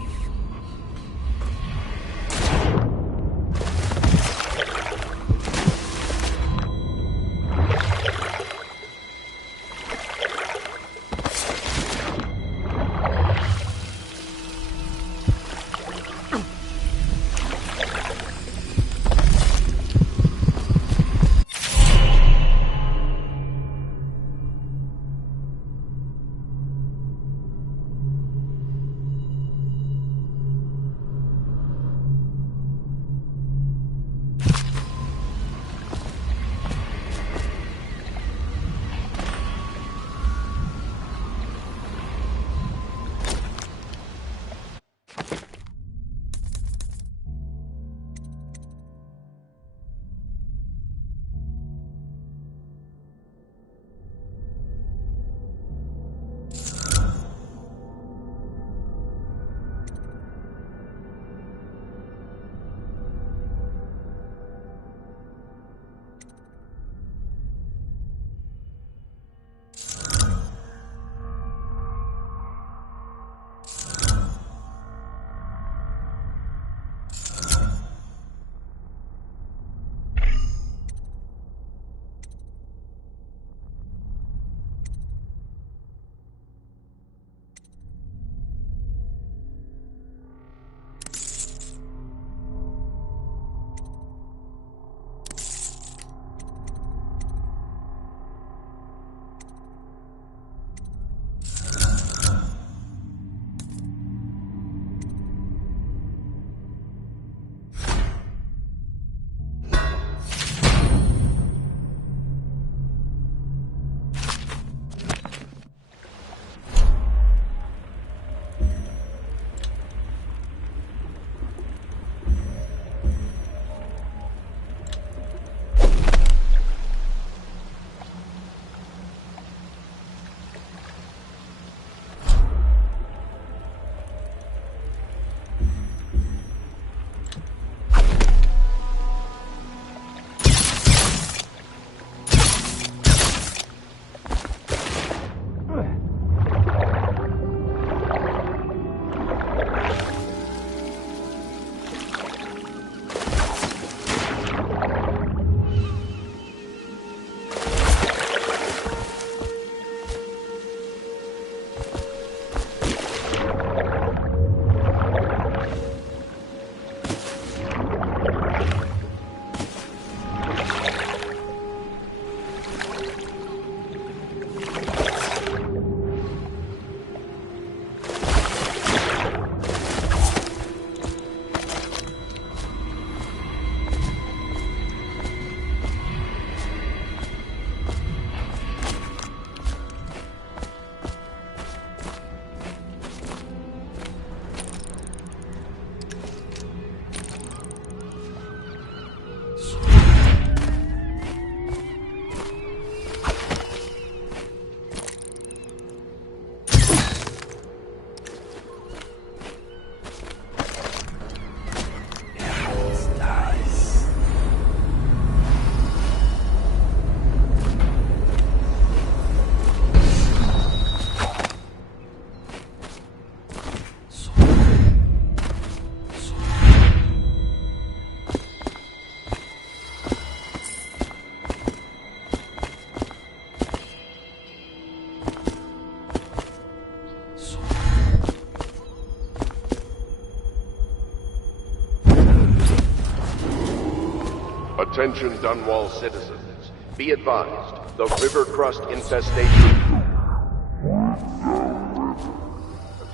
Attention Dunwall citizens. Be advised, the river crust infestation as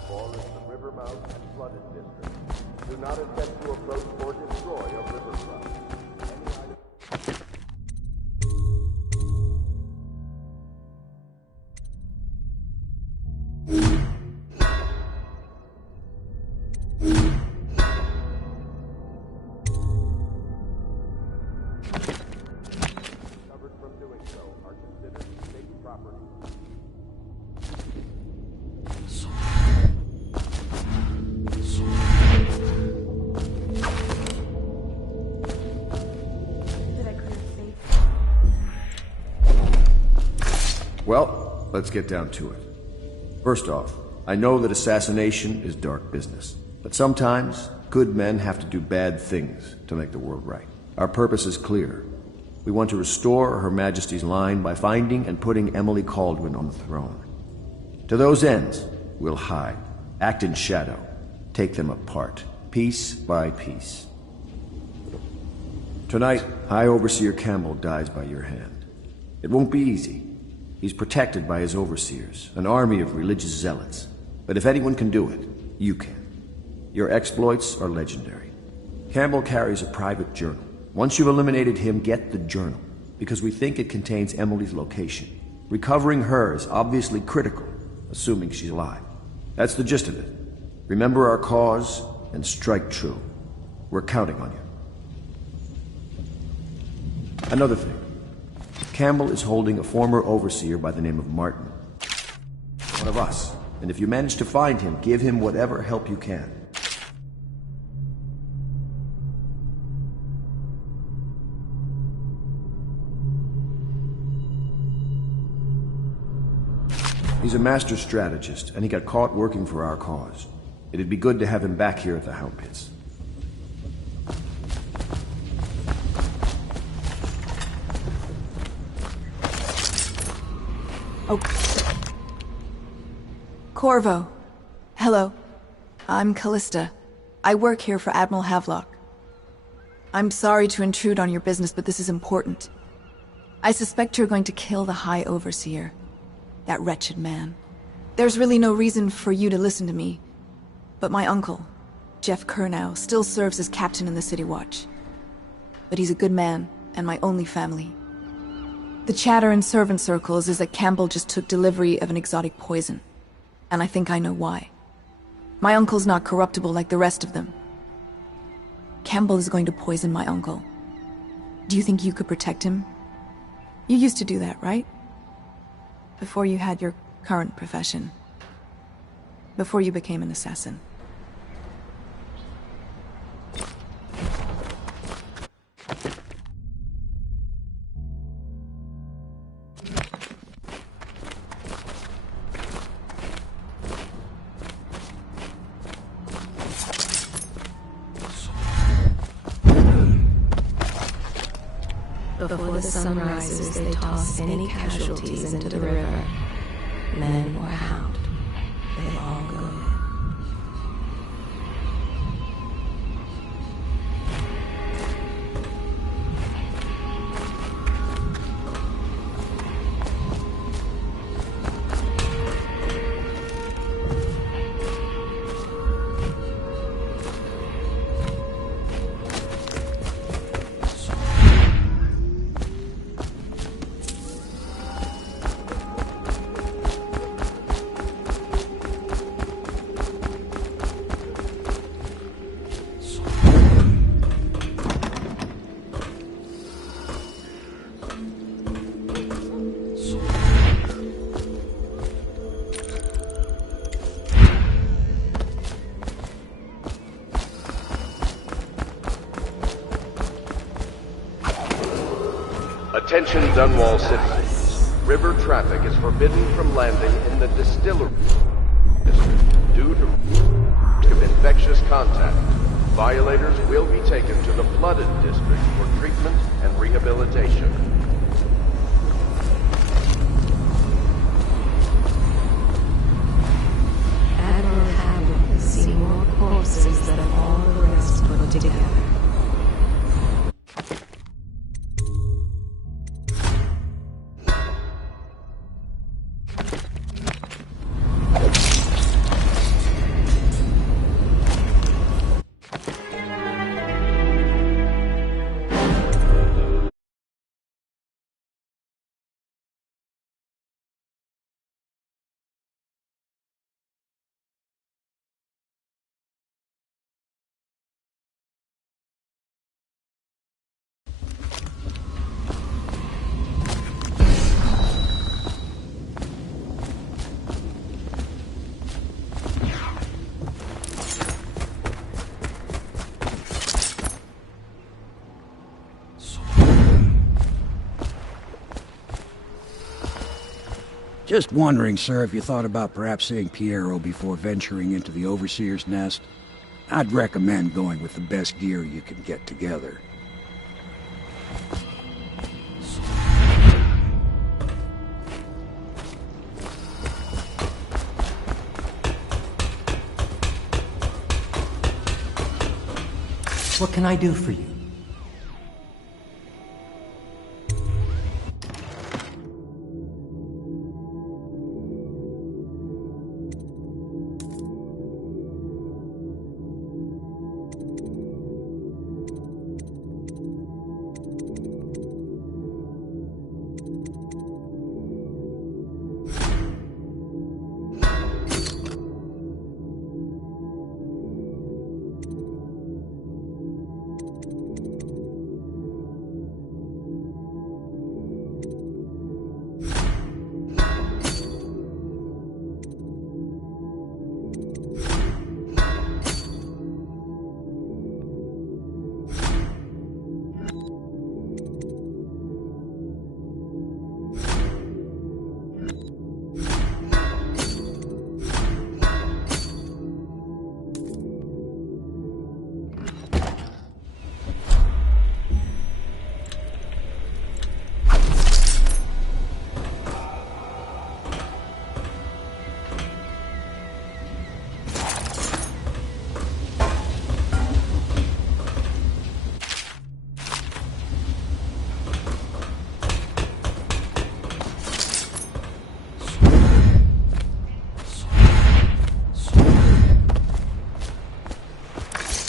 far as the river mouth and flooded district. Do not attempt to approach or destroy a river crust. Well, let's get down to it. First off, I know that assassination is dark business, but sometimes good men have to do bad things to make the world right. Our purpose is clear. We want to restore Her Majesty's line by finding and putting Emily Kaldwin on the throne. To those ends, we'll hide, act in shadow, take them apart, piece by piece. Tonight, High Overseer Campbell dies by your hand. It won't be easy. He's protected by his overseers, an army of religious zealots. But if anyone can do it, you can. Your exploits are legendary. Campbell carries a private journal. Once you've eliminated him, get the journal, because we think it contains Emily's location. Recovering her is obviously critical, assuming she's alive. That's the gist of it. Remember our cause, and strike true. We're counting on you. Another thing. Campbell is holding a former overseer by the name of Martin. One of us. And if you manage to find him, give him whatever help you can. He's a master strategist, and he got caught working for our cause. It'd be good to have him back here at the Hound Pits. Oh. Corvo. Hello. I'm Callista. I work here for Admiral Havelock. I'm sorry to intrude on your business, but this is important. I suspect you're going to kill the High Overseer. That wretched man. There's really no reason for you to listen to me. But my uncle, Jeff Kernow, still serves as captain in the City Watch. But he's a good man, and my only family. The chatter in servant circles is that Campbell just took delivery of an exotic poison. And I think I know why. My uncle's not corruptible like the rest of them. Campbell is going to poison my uncle. Do you think you could protect him? You used to do that, right? Before you had your current profession. Before you became an assassin. Before the sun rises, they toss any casualties into the river. Men or hound, they all go. Attention Dunwall citizens. River traffic is forbidden from landing in the distillery district due to risk of infectious contact. Violators will be taken to the flooded district for treatment and rehabilitation. Admiral Havelock has seen more corpses than all the rest put together. Just wondering, sir, if you thought about perhaps seeing Piero before venturing into the Overseer's nest. I'd recommend going with the best gear you can get together. What can I do for you?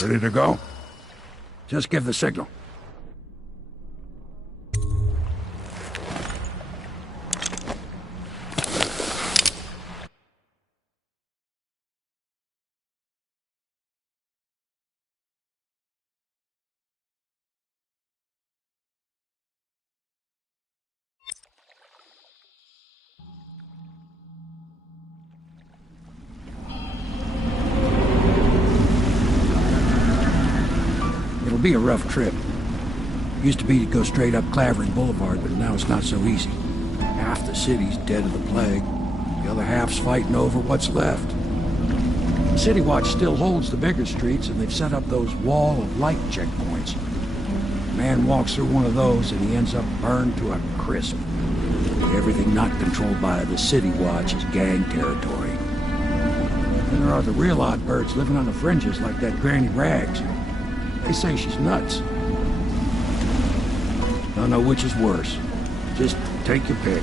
Ready to go? Just give the signal. It'll be a rough trip. Used to be to go straight up Clavering Boulevard, but now it's not so easy. Half the city's dead of the plague. The other half's fighting over what's left. The City Watch still holds the bigger streets, and they've set up those wall of light checkpoints. A man walks through one of those, and he ends up burned to a crisp. Everything not controlled by the City Watch is gang territory. Then there are the real odd birds living on the fringes like that Granny Rags. They say she's nuts. Don't know which is worse. Just take your pick.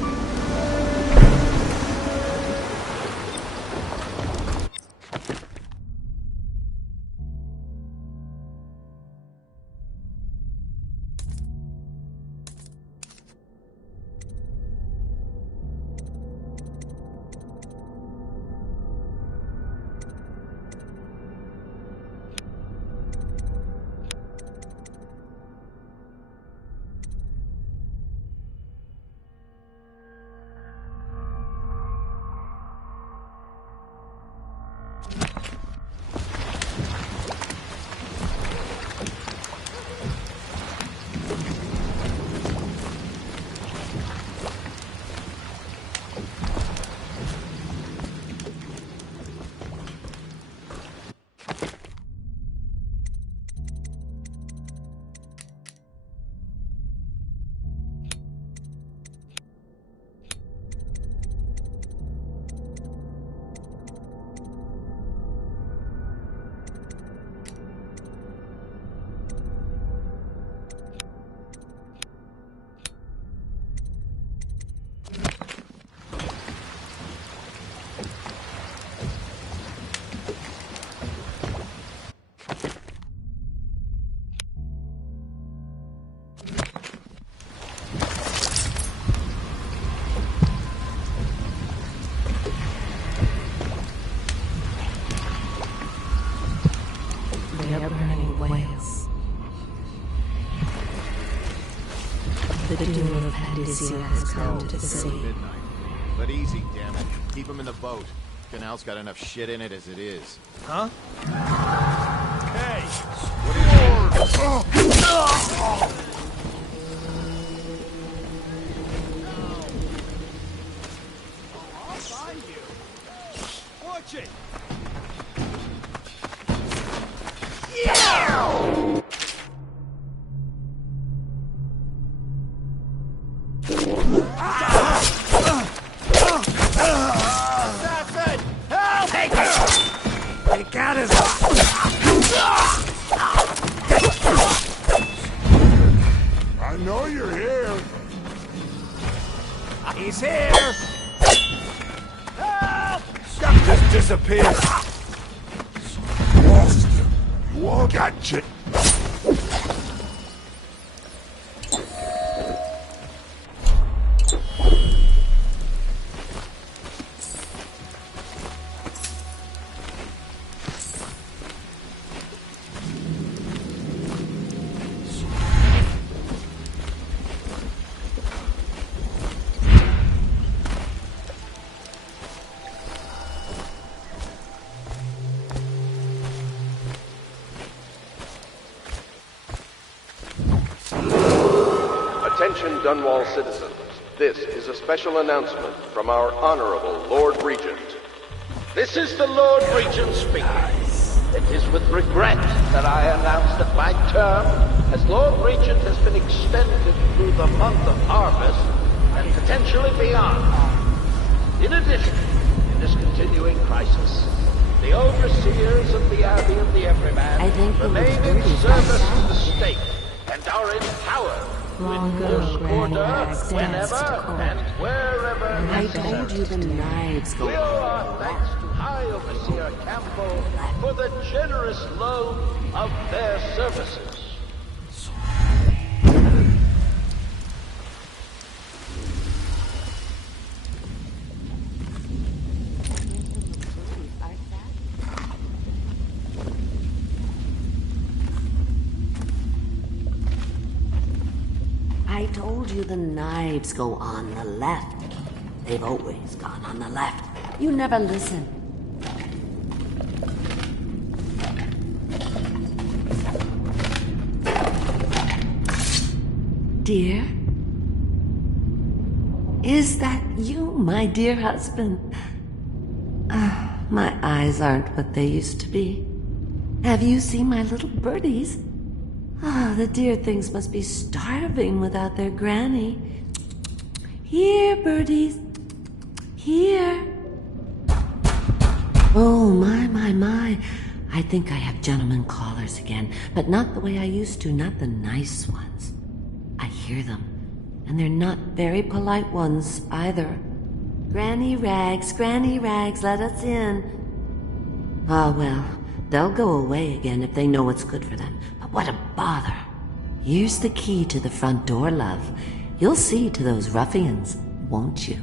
The doom of Pandysia has come to the sea. But easy, damn it. Keep him in the boat. Canal's got enough shit in it as it is. Huh? Hey! What are you... He's here! Help! Just disappeared. Lost him. You all gotcha. Attention Dunwall citizens. This is a special announcement from our Honorable Lord Regent. This is the Lord Regent speaking. It is with regret that I announce that my term as Lord Regent has been extended through the month of harvest and potentially beyond. In addition, in this continuing crisis, the overseers of the Abbey of the Everyman remain in service to the state and are empowered to enforce order whenever and wherever I told you the knives go We owe our thanks to High Overseer Campbell for the generous loan of their services. I told you the knives go on the left. They've always gone on the left. You never listen. Dear? Is that you, my dear husband? My eyes aren't what they used to be. Have you seen my little birdies? The dear things must be starving without their granny. Here, birdies. Here. Oh, my. I think I have gentlemen callers again, but not the way I used to, not the nice ones. I hear them, and they're not very polite ones either. Granny Rags, let us in. Ah, well, they'll go away again if they know what's good for them. But what a bother. Here's the key to the front door, love. You'll see to those ruffians, won't you?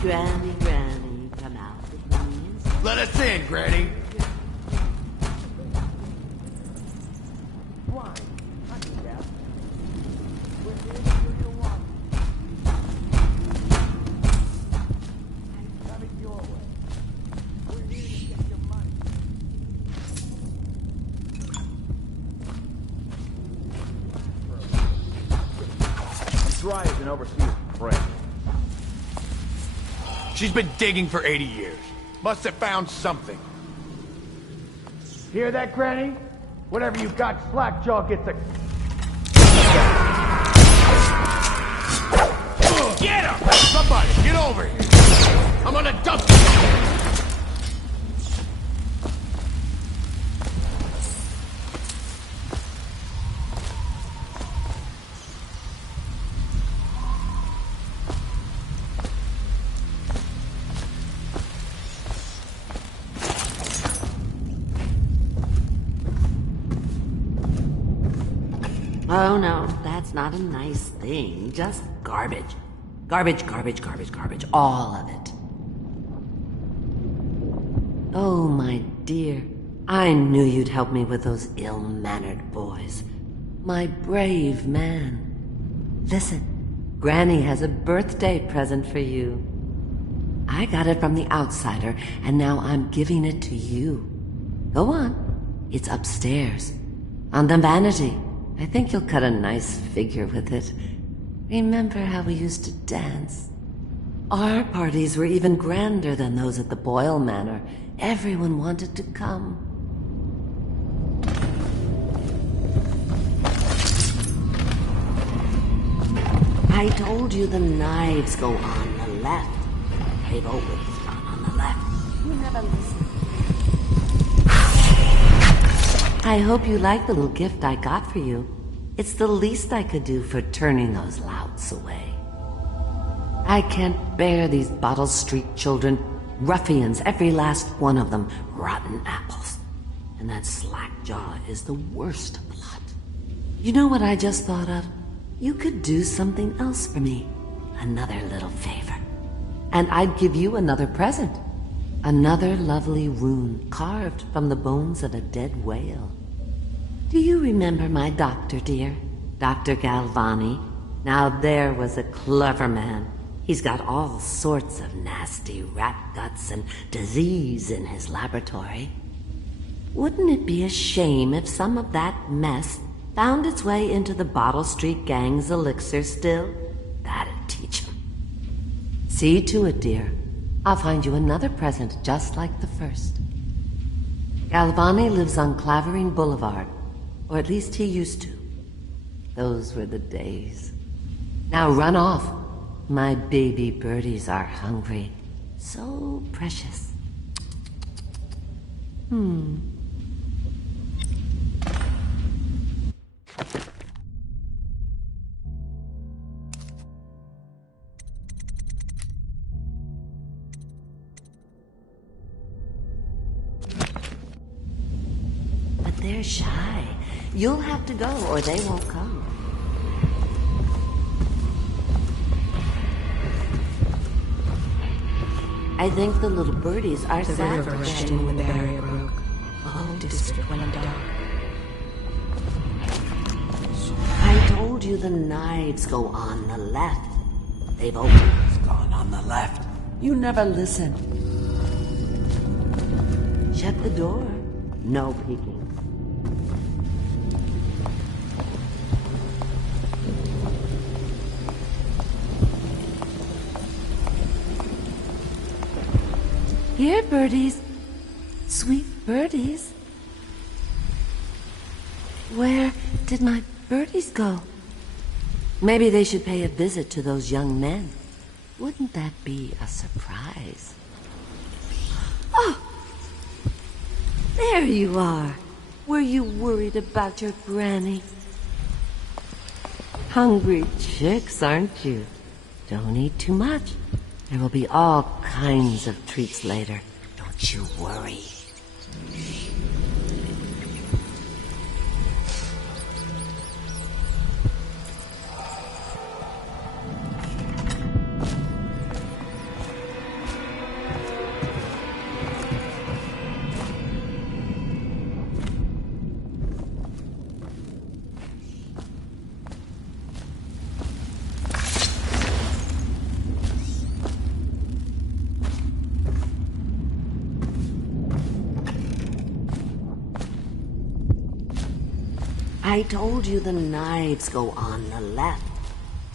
Granny, come out with me. Let us in, Granny. Dry as an overseer's friend. She's been digging for 80 years. Must have found something. Hear that, Granny? Whatever you got, Slackjaw gets a... Get him! Somebody, get over here! I'm gonna dump you! Oh no, that's not a nice thing. Just garbage. Garbage, all of it. Oh, my dear. I knew you'd help me with those ill-mannered boys. My brave man. Listen, Granny has a birthday present for you. I got it from the outsider, and now I'm giving it to you. Go on. It's upstairs. On the vanity. I think you'll cut a nice figure with it. Remember how we used to dance? Our parties were even grander than those at the Boyle Manor. Everyone wanted to come. I told you the knives go on the left. They've always gone on the left. You never listen. I hope you like the little gift I got for you. It's the least I could do for turning those louts away. I can't bear these Bottle Street children. Ruffians, every last one of them. Rotten apples. And that Slackjaw is the worst lot. You know what I just thought of? You could do something else for me. Another little favor. And I'd give you another present. Another lovely rune carved from the bones of a dead whale. Do you remember my doctor, dear? Dr. Galvani? Now there was a clever man. He's got all sorts of nasty rat guts and disease in his laboratory. Wouldn't it be a shame if some of that mess found its way into the Bottle Street Gang's elixir still? That'd teach him. See to it, dear. I'll find you another present just like the first. Galvani lives on Clavering Boulevard, or at least he used to. Those were the days. Now run off. My baby birdies are hungry. So precious. But they're shy. You'll have to go or they won't come. I think the little birdies are sad. The river rushed in when the barrier broke. The whole district went dark. I told you the knives go on the left. They've always gone on the left. You never listen. Shut the door. No peeking. Here, birdies. Sweet birdies. Where did my birdies go? Maybe they should pay a visit to those young men. Wouldn't that be a surprise? Oh! There you are. Were you worried about your granny? Hungry chicks, aren't you? Don't eat too much. There will be all kinds of treats later. Don't you worry. I told you the knives go on the left.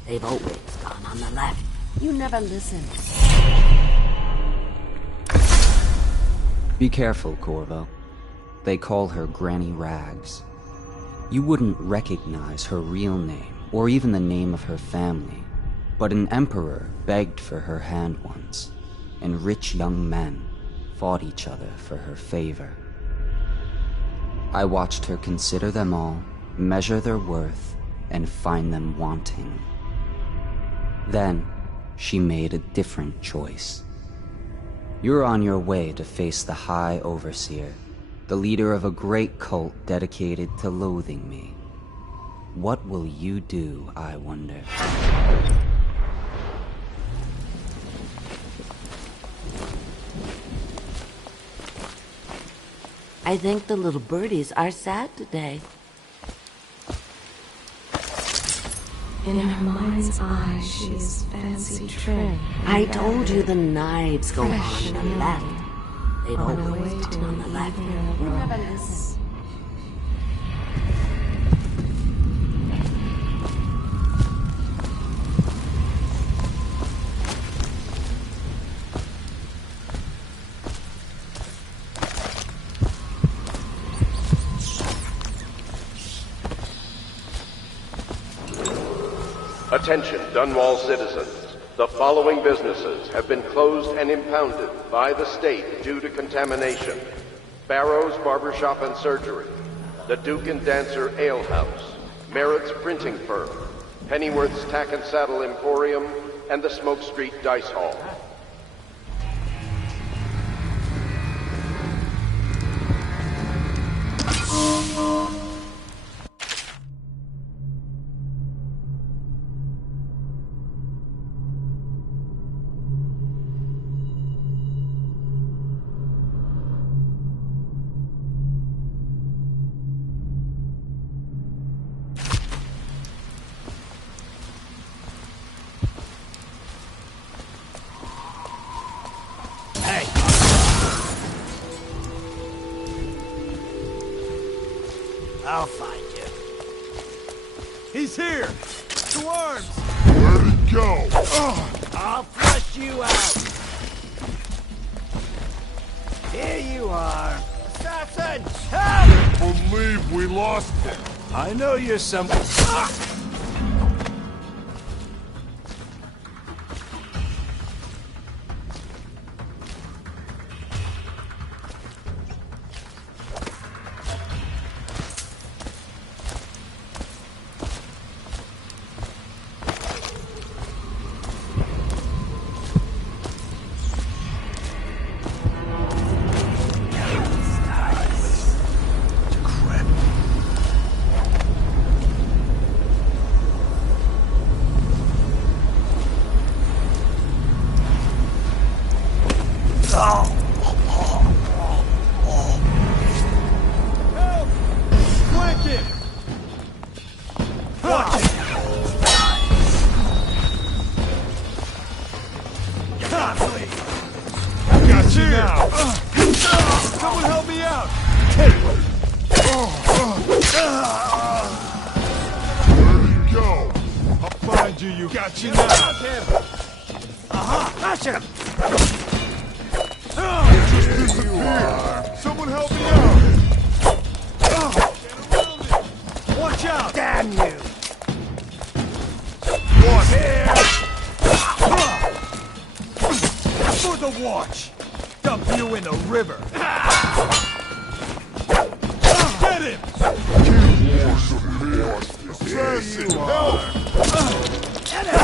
They've always gone on the left. You never listen. Be careful, Corvo. They call her Granny Rags. You wouldn't recognize her real name, or even the name of her family, but an emperor begged for her hand once, and rich young men fought each other for her favor. I watched her consider them all, measure their worth, and find them wanting. Then, she made a different choice. You're on your way to face the High Overseer, the leader of a great cult dedicated to loathing me. What will you do, I wonder? I think the little birdies are sad today. In her mind's eye, she is fancy trim. I told you the knives go on the left. They've On her always way to gone on an the left. evening of You never romance. listen. Attention, Dunwall citizens. The following businesses have been closed and impounded by the state due to contamination. Barrow's Barbershop and Surgery, the Duke and Dancer Ale House, Merritt's Printing Firm, Pennyworth's Tack and Saddle Emporium, and the Smoke Street Dice Hall. I'll find you. He's here! To arms! Where'd he go? I'll flush you out! Here you are! Assassin! Help! Can't believe we lost him. I know you're some... Someone help me out! Where'd he go? I'll find you, you... Got you now! Crush him! Here you are! Someone help me out! Watch out! Damn you! One here! For the watch! Dump you in the river! Get him! Two more support! Assassin, help! Get him!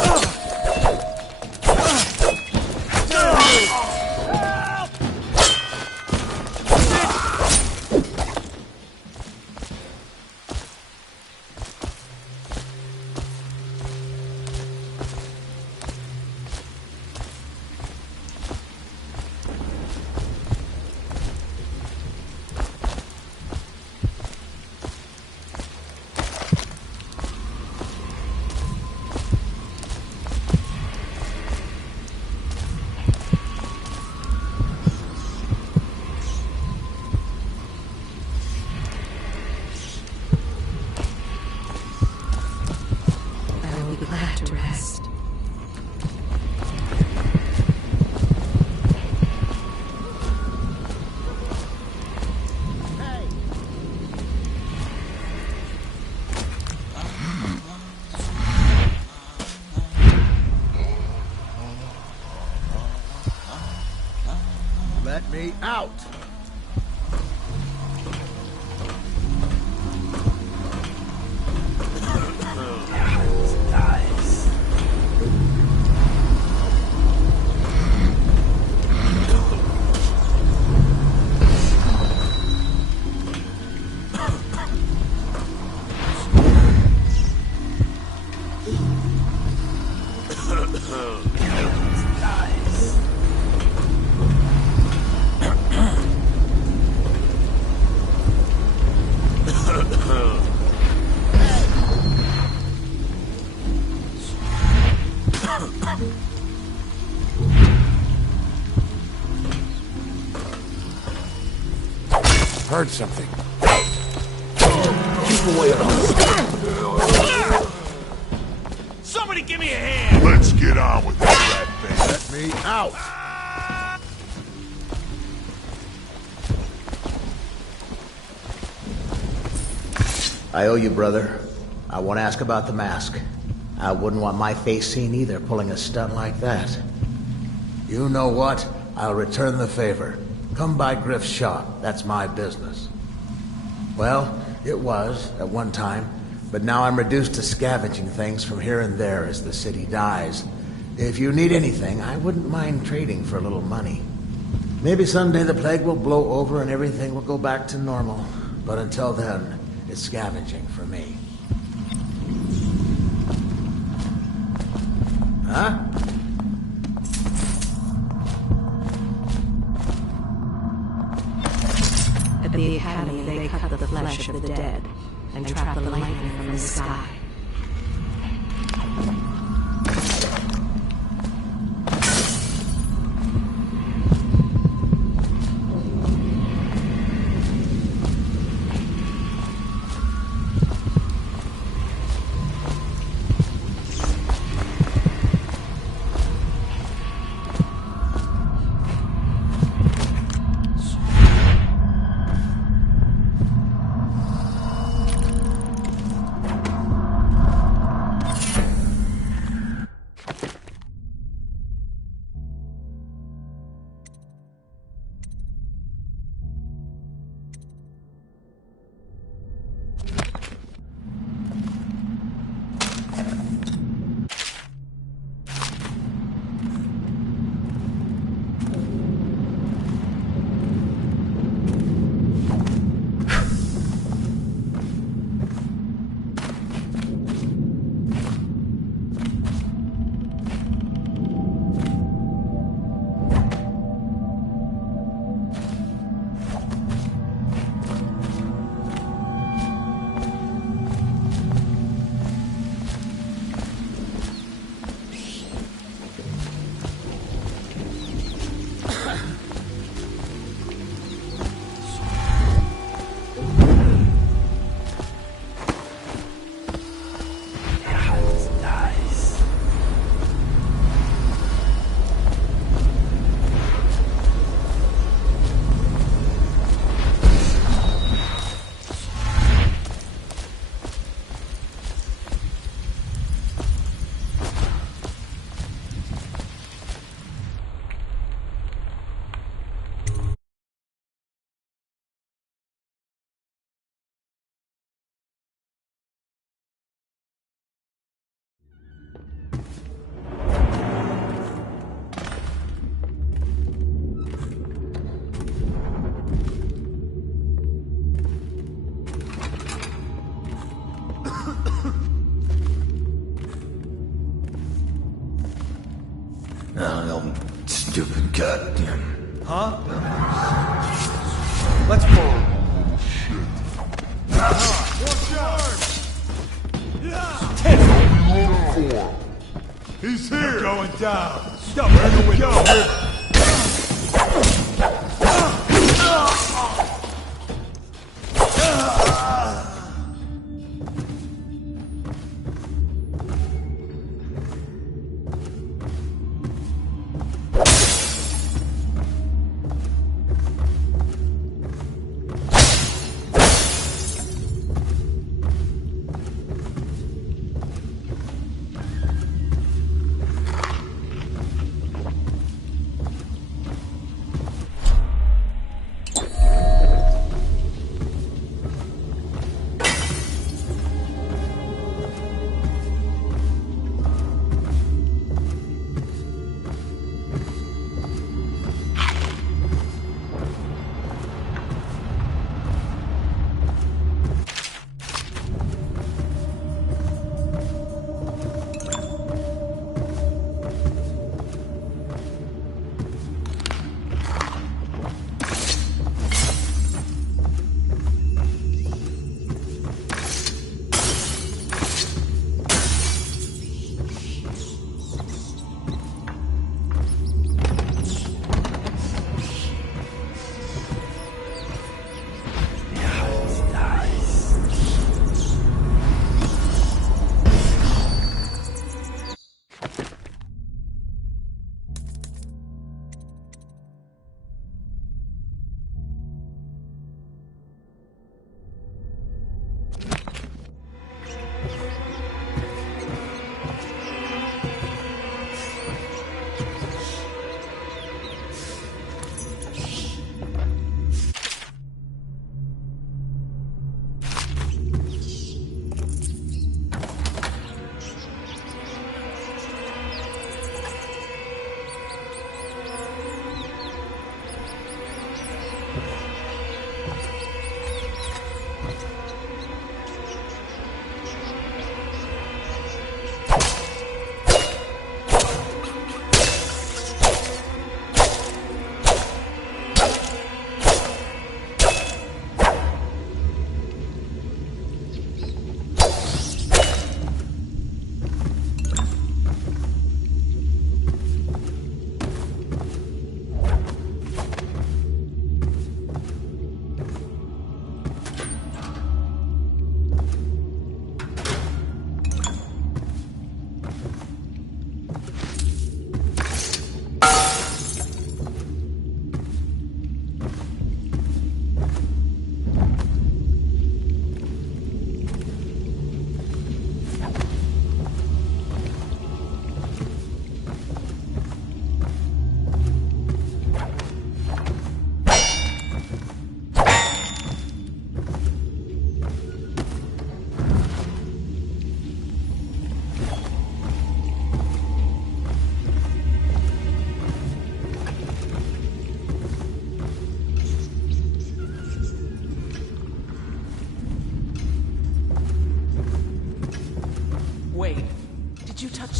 Glad to rest. Let me out! Heard something. Keep away from us. Somebody give me a hand! Let's get on with it, rat face. Let me out! I owe you, brother. I want to ask about the mask. I wouldn't want my face seen either, pulling a stunt like that. You know what? I'll return the favor. Come by Griff's shop. That's my business. Well, It was, at one time, but now I'm reduced to scavenging things from here and there as the city dies. If you need anything, I wouldn't mind trading for a little money. Maybe someday the plague will blow over and everything will go back to normal. But until then, it's scavenging for me. Huh? At the Academy, they cut the flesh of the dead and trap the lightning from the sky. Stupid goddamn. Huh? Let's go. Watch out! He's here! You're going down! Stop! Where do we go?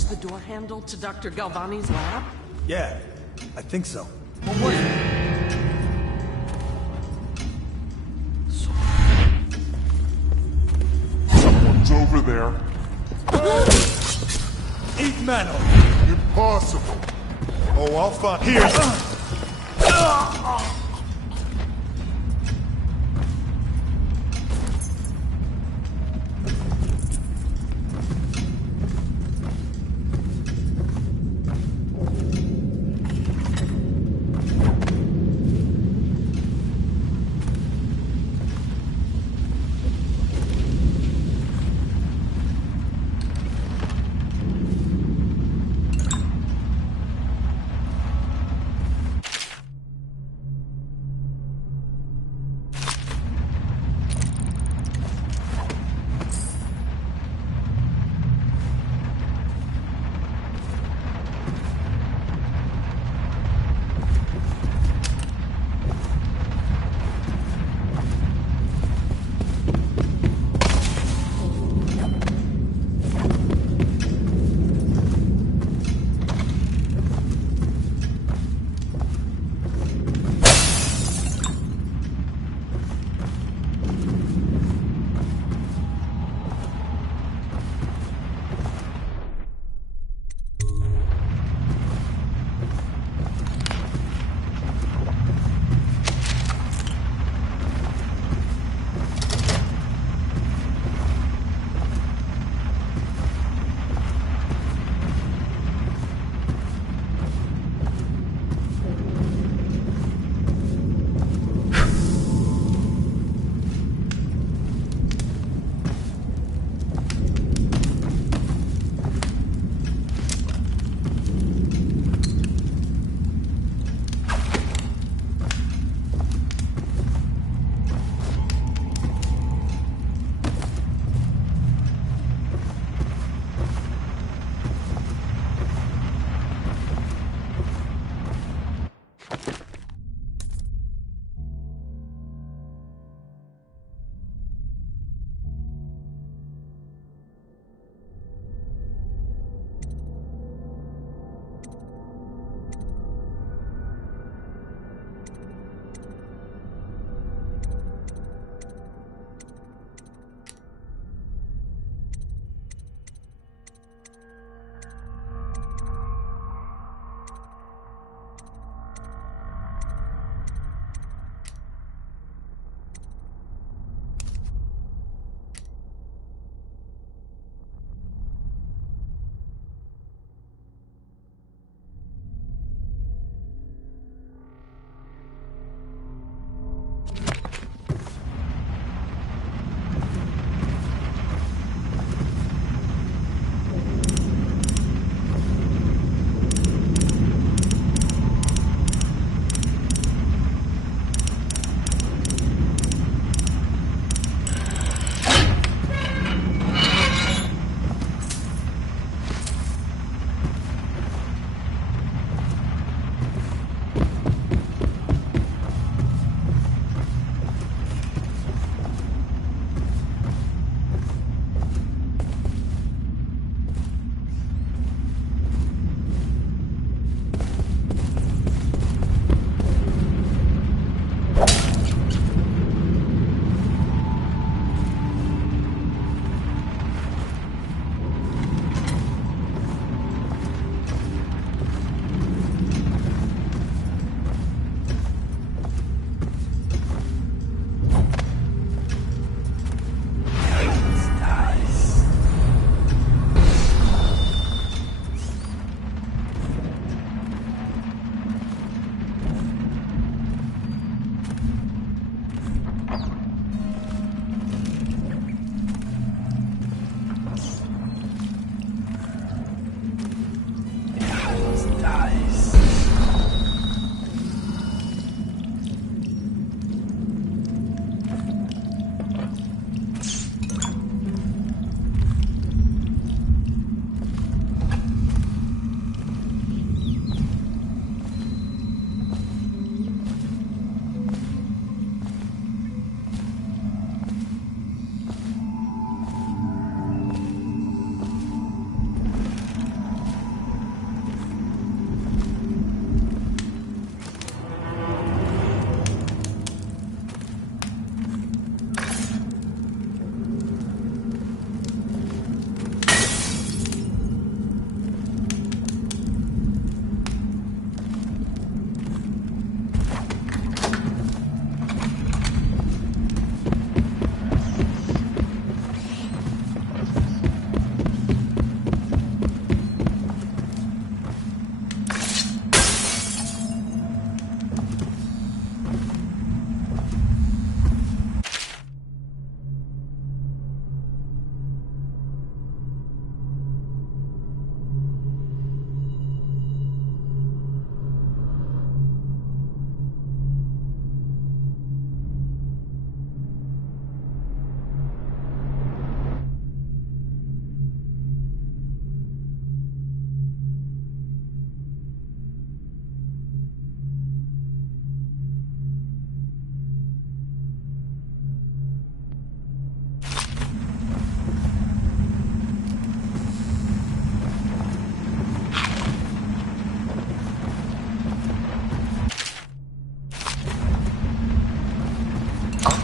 is the door handle to Dr. Galvani's lab? Yeah, I think so. What was it? Someone's over there. Eat metal! Impossible. Oh, I'll find... Here!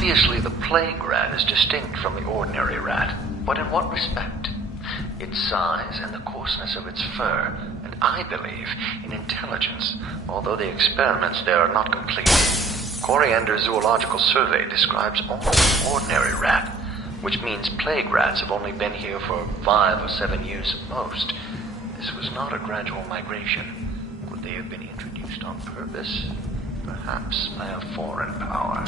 Obviously, the plague rat is distinct from the ordinary rat, but in what respect? Its size and the coarseness of its fur, and I believe in intelligence, although the experiments there are not complete. Coriander's zoological survey describes only an ordinary rat, which means plague rats have only been here for 5 or 7 years at most. This was not a gradual migration. Could they have been introduced on purpose? Perhaps by a foreign power.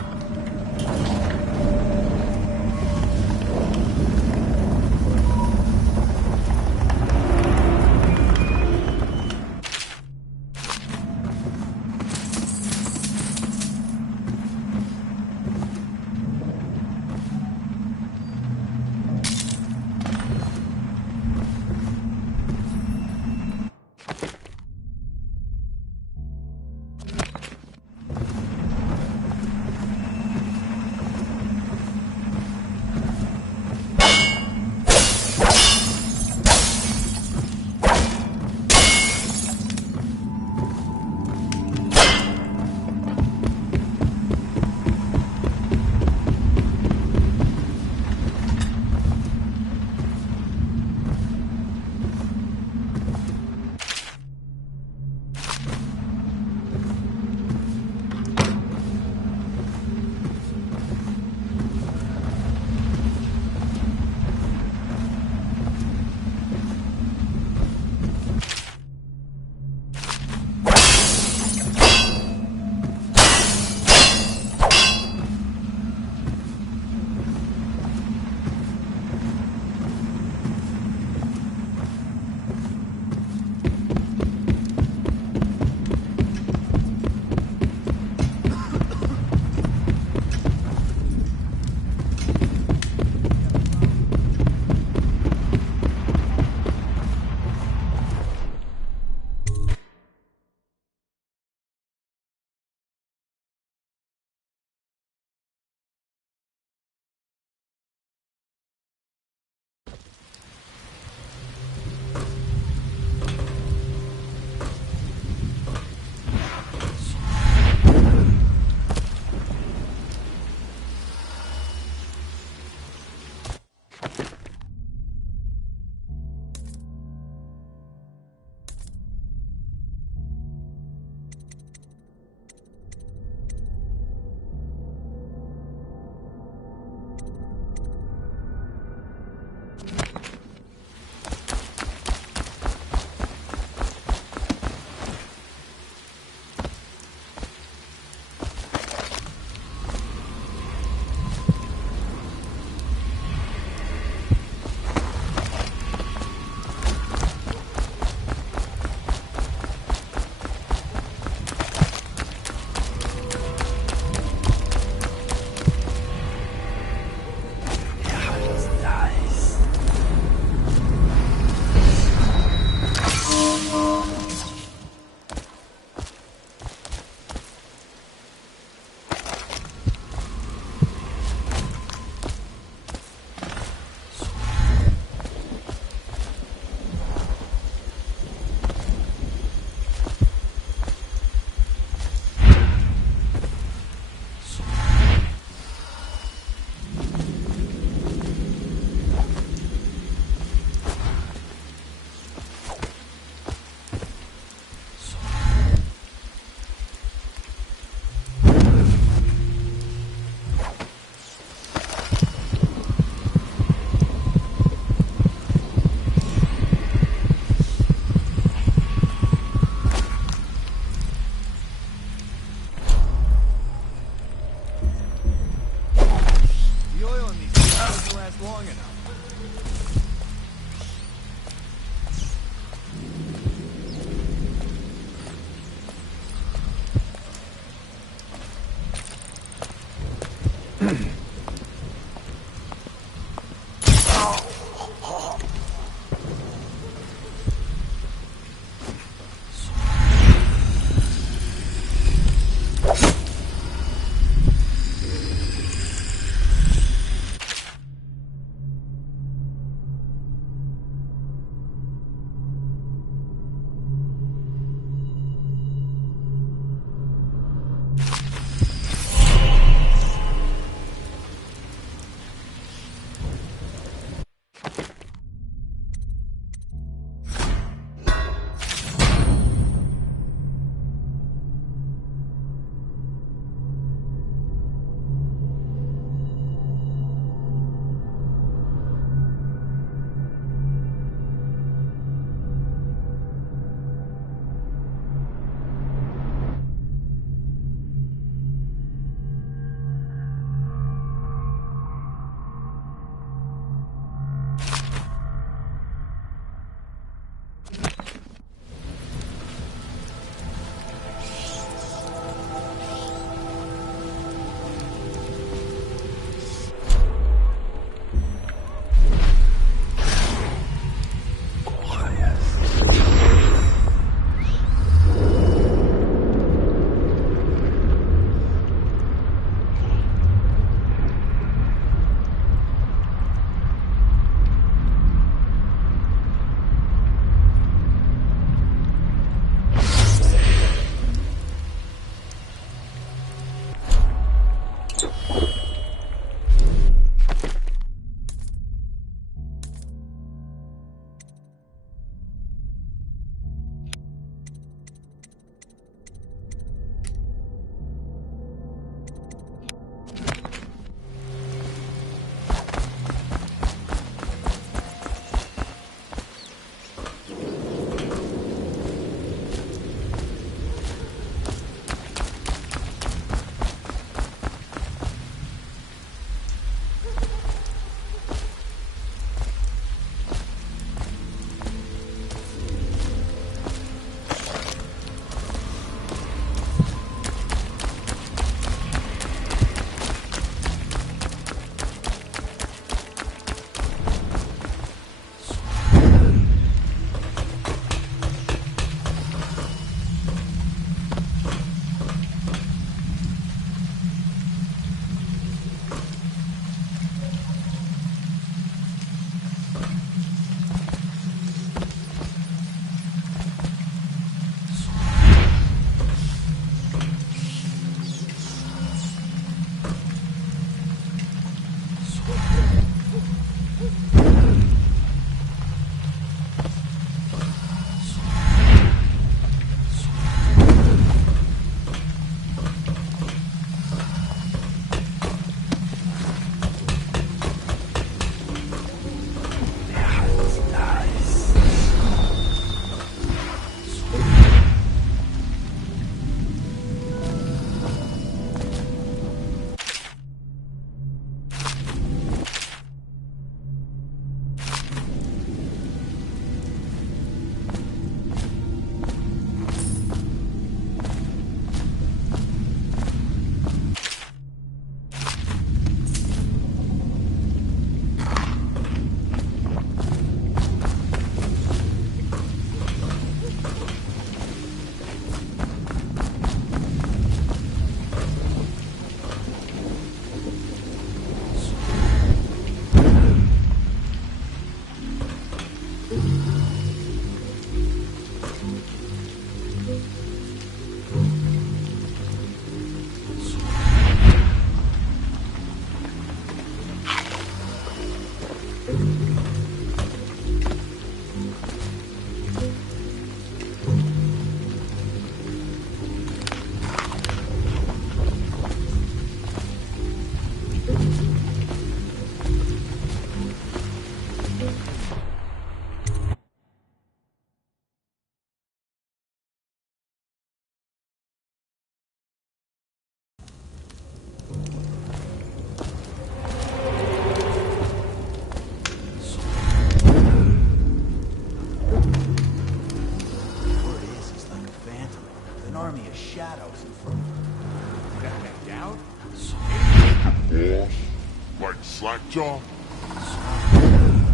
Like Slackjaw?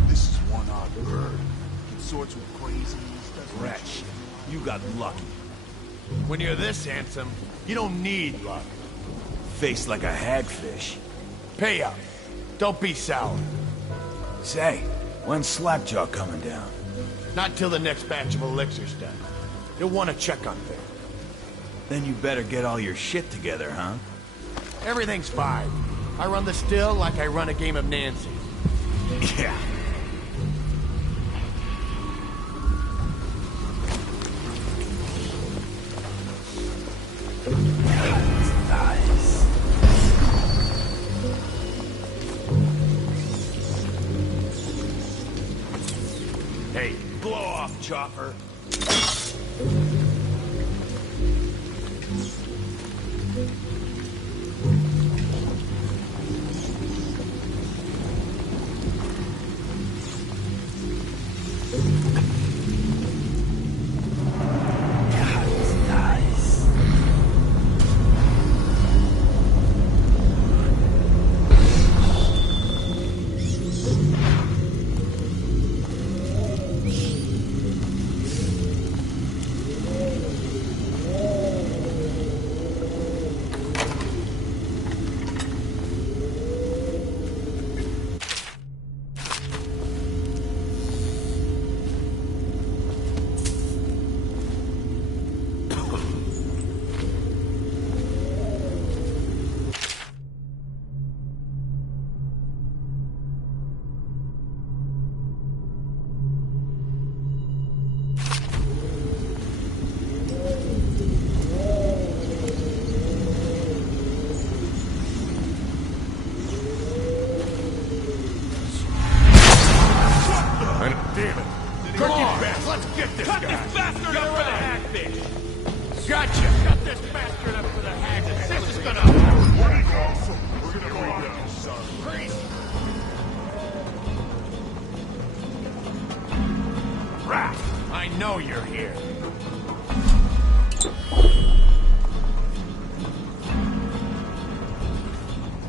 This is one odd bird. Consorts with crazies, does rat shit. You got lucky. When you're this handsome, you don't need luck. Face like a hagfish. Pay up. Don't be sour. Say, when's Slackjaw coming down? Not till the next batch of elixirs done. You'll want to check on things. Then you better get all your shit together, huh? Everything's fine. I run the still like I run a game of Nancy. Yeah. Nice. Hey, blow off, chopper.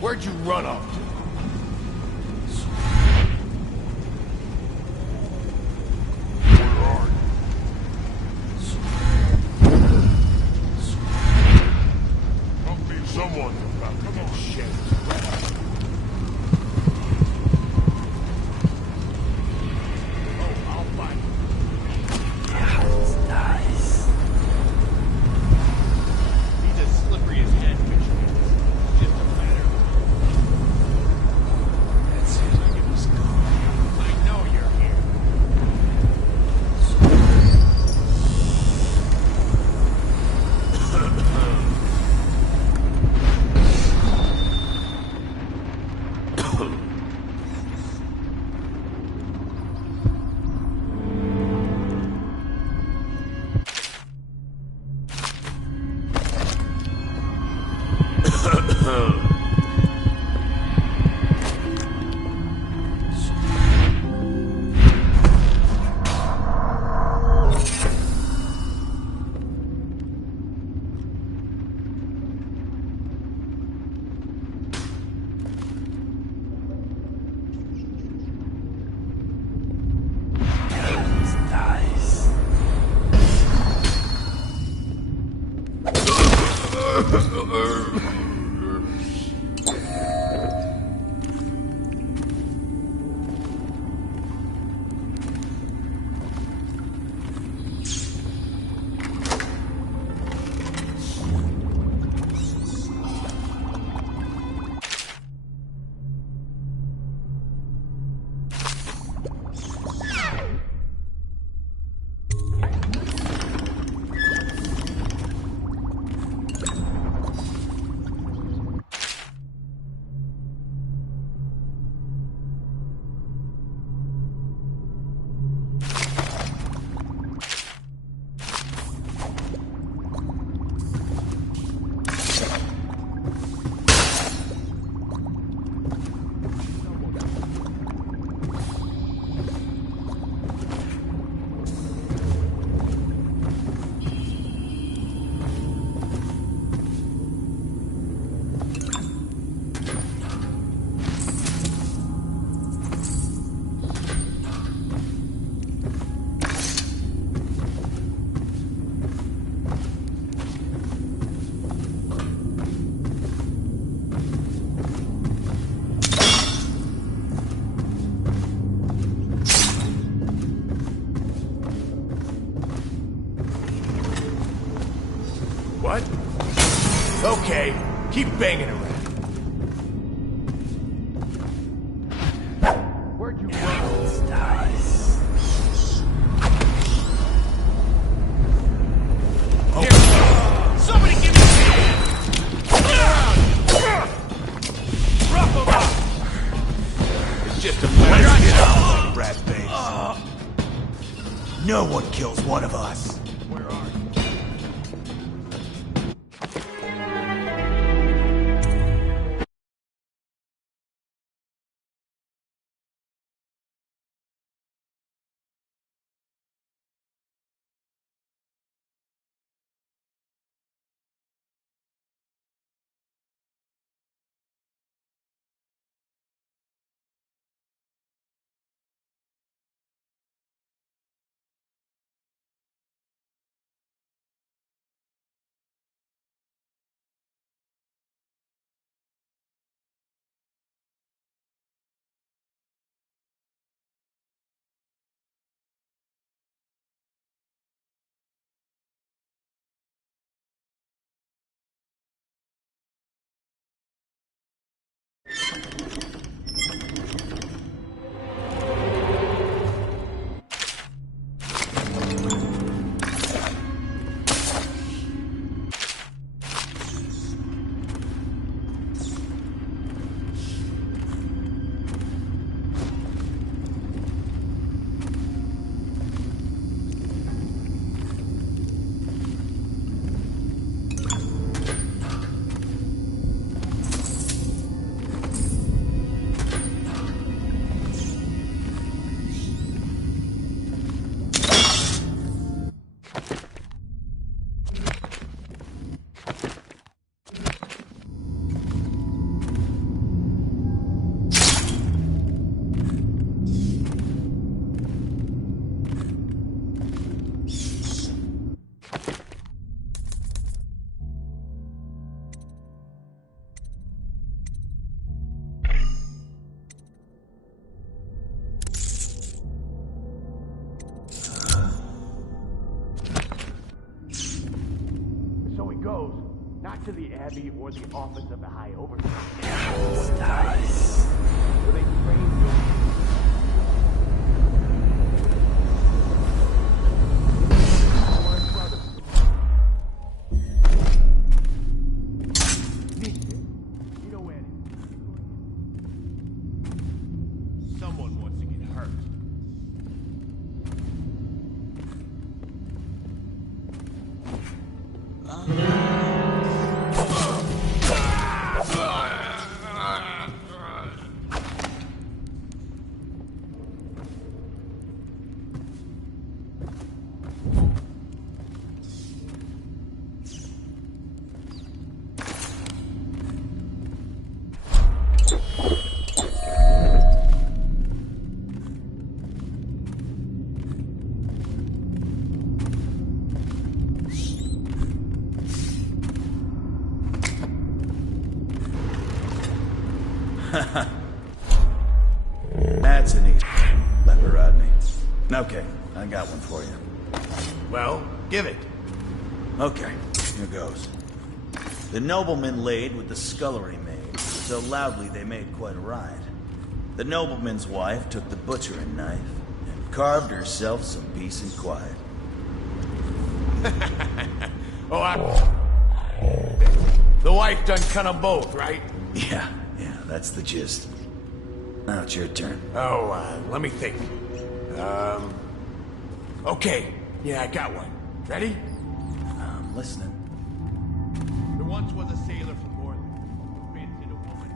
Where'd you run off to? Someone about to get shanked. Keep banging around. Where'd you go? Somebody give me a hand! Rough him up! It's just a matter of rat face. No one kills one of us. Where are you? Goes, not to the Abbey or the office of the High Overseer. Where they train you. You know where? Someone wants to get hurt. That's an easy leper, Rodney. Okay, I got one for you. Well, give it. Okay, here goes. The nobleman laid with the scullery maid, so loudly they made quite a riot. The nobleman's wife took the butchering knife and carved herself some peace and quiet. The wife done cut them both, right? Yeah, that's the gist. Now it's your turn. Let me think. Okay. Yeah, I got one. Ready? I'm listening. There once was a sailor from Orleans who fancied a woman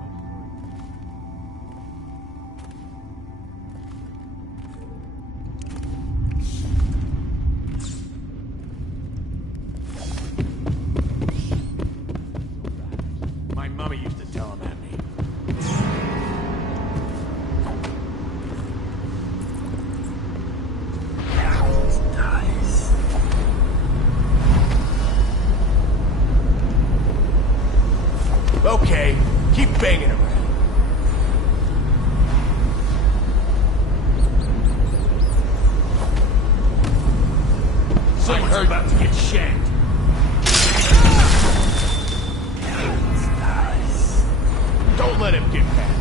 who... My mummy used to tell him at me. Okay, keep banging around. Someone's about to get shanked. Don't let him get past.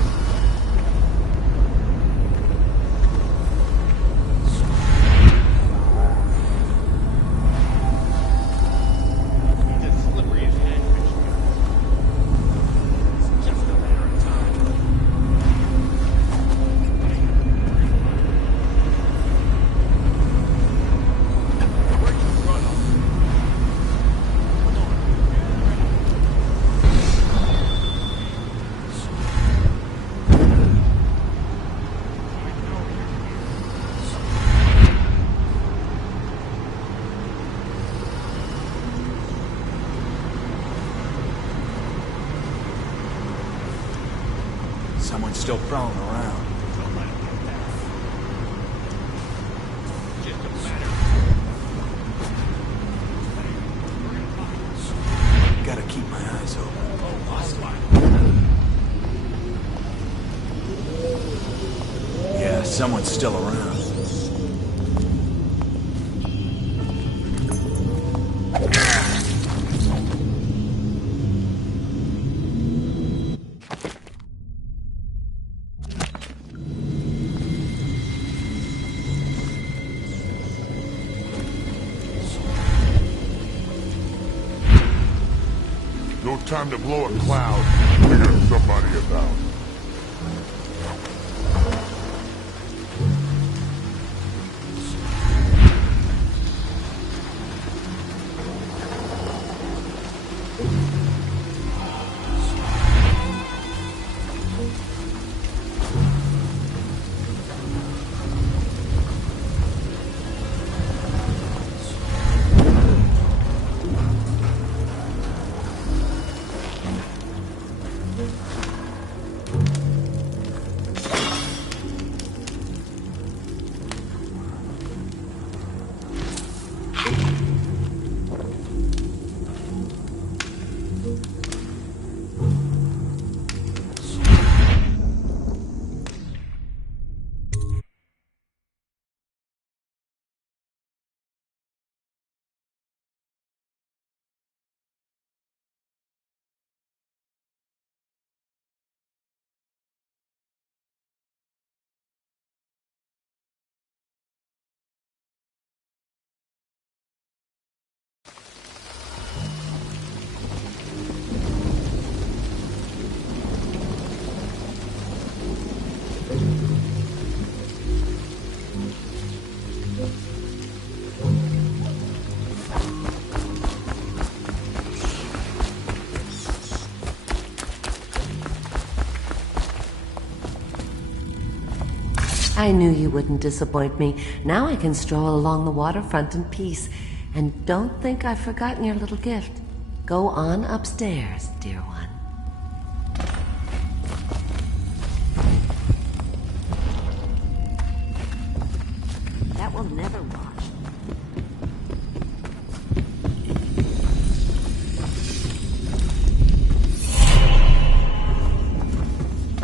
Someone's still prowling around. Gotta keep my eyes open. Yeah, someone's still around. No time to blow a cloud. We got somebody about. I knew you wouldn't disappoint me. Now I can stroll along the waterfront in peace. And don't think I've forgotten your little gift. Go on upstairs, dear one. That will never wash.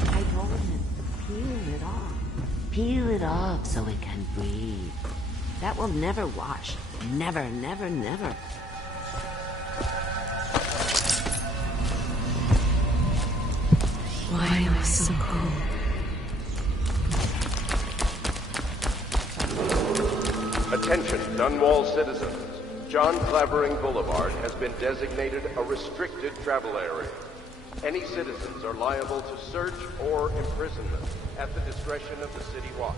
I told him, peel it off. Peel it off so it can breathe. That will never wash. Never, never, never. Why am I so cold? Attention, Dunwall citizens. John Clavering Boulevard has been designated a restricted travel area. Any citizens are liable to search or imprisonment at the discretion of the City Watch.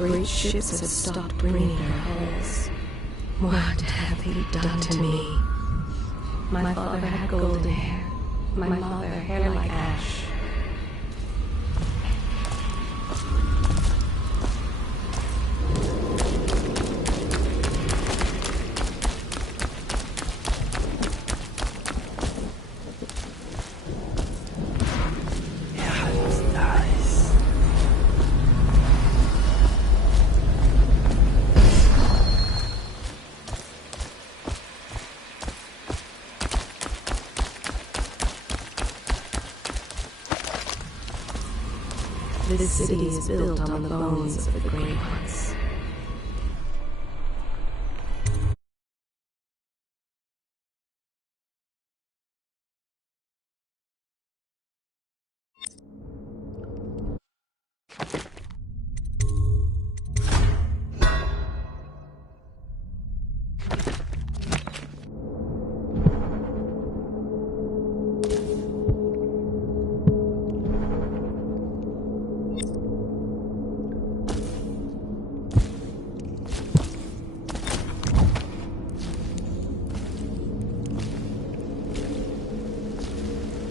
great ships have stopped bringing their hulls. What have you done to me? My father had golden hair. My mother, hair like ash. This city is built on the bones of the Great Ones.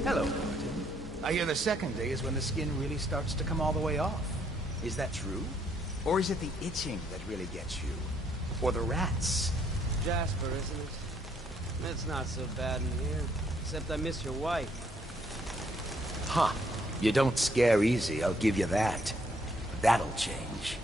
Hello, Martin. I hear the second day is when the skin really starts to come all the way off. Is that true? Or is it the itching that really gets you? Or the rats? Jasper, isn't it? It's not so bad in here. Except I miss your wife. Huh. You don't scare easy, I'll give you that. That'll change.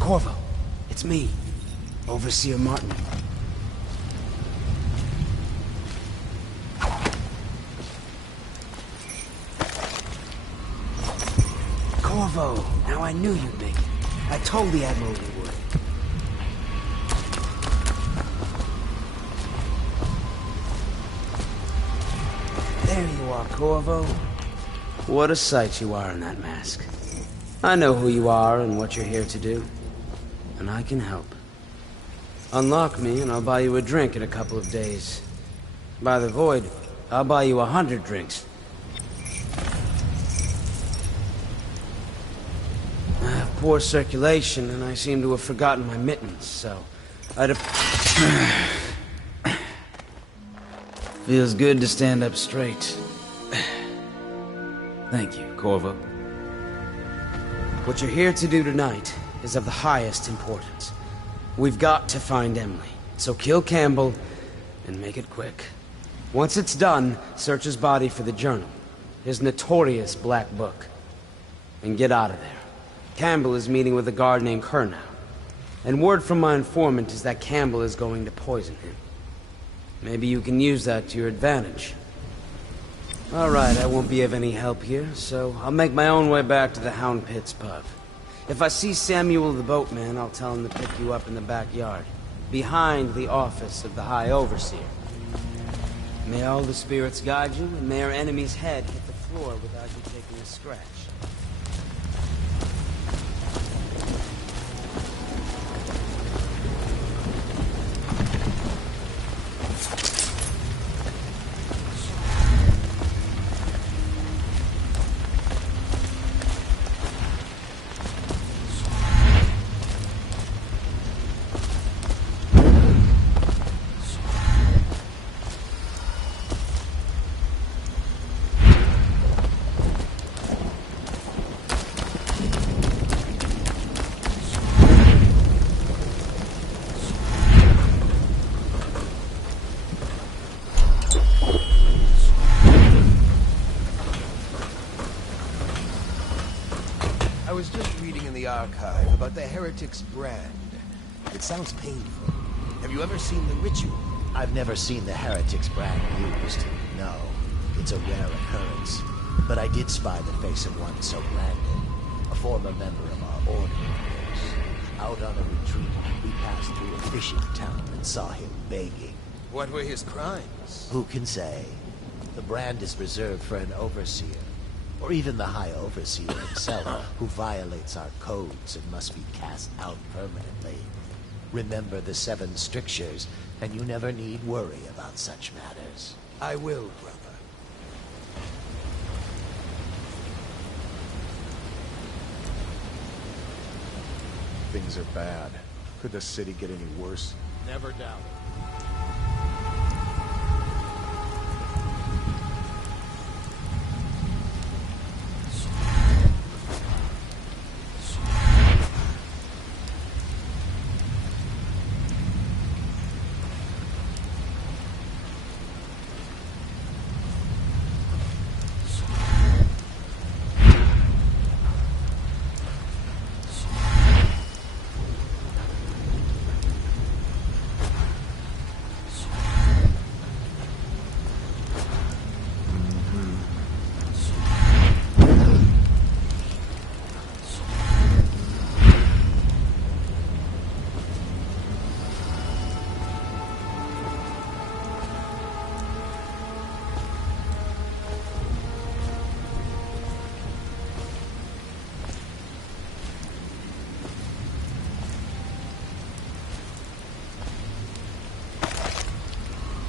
Corvo, it's me, Overseer Martin. Corvo, now I knew you'd make it. I told the Admiral you would. There you are, Corvo. What a sight you are in that mask. I know who you are and what you're here to do. And I can help. Unlock me and I'll buy you a drink in a couple of days. By the Void, I'll buy you 100 drinks. I have poor circulation and I seem to have forgotten my mittens, so I'd Feels good to stand up straight. Thank you, Corvo. What you're here to do tonight is of the highest importance. We've got to find Emily, so kill Campbell and make it quick. Once it's done, search his body for the journal, his notorious black book, and get out of there. Campbell is meeting with a guard named Kernow, and word from my informant is that Campbell is going to poison him. Maybe you can use that to your advantage. All right, I won't be of any help here, so I'll make my own way back to the Hound Pits pub. If I see Samuel the boatman, I'll tell him to pick you up in the backyard, behind the office of the High Overseer. May all the spirits guide you, and may our enemy's head hit the floor without you taking a scratch. I was just reading in the archive about the Heretic's brand. It sounds painful. Have you ever seen the ritual? I've never seen the Heretic's brand used. No, it's a rare occurrence. But I did spy the face of one so branded. A former member of our order, of course. Out on a retreat, we passed through a fishing town and saw him begging. What were his crimes? Who can say? The brand is reserved for an overseer. Or even the High Overseer himself, who violates our codes and must be cast out permanently. Remember the 7 strictures, and you never need worry about such matters. I will, brother. Things are bad. Could the city get any worse? Never doubt it.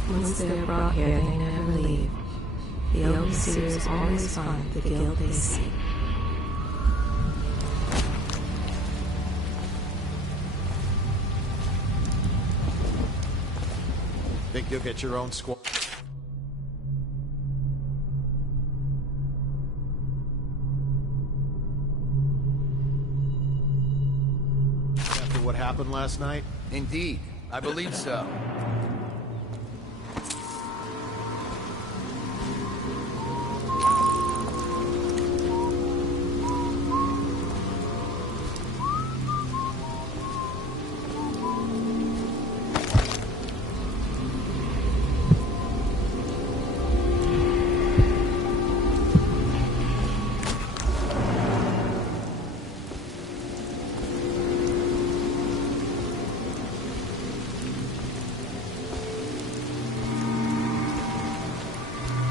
Once they're brought here, they never leave. The overseers always find the guilt they seek. Think you'll get your own squad? After what happened last night? Indeed, I believe so.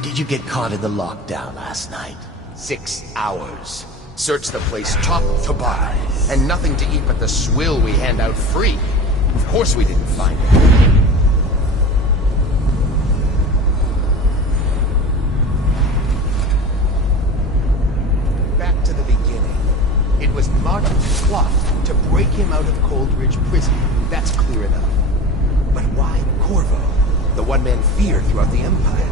Did you get caught in the lockdown last night? 6 hours. Search the place top to bottom. And nothing to eat but the swill we hand out free. Of course we didn't find it. Back to the beginning. It was Martin's plot to break him out of Coldridge Prison. That's clear enough. But why Corvo? The one man feared throughout the Empire.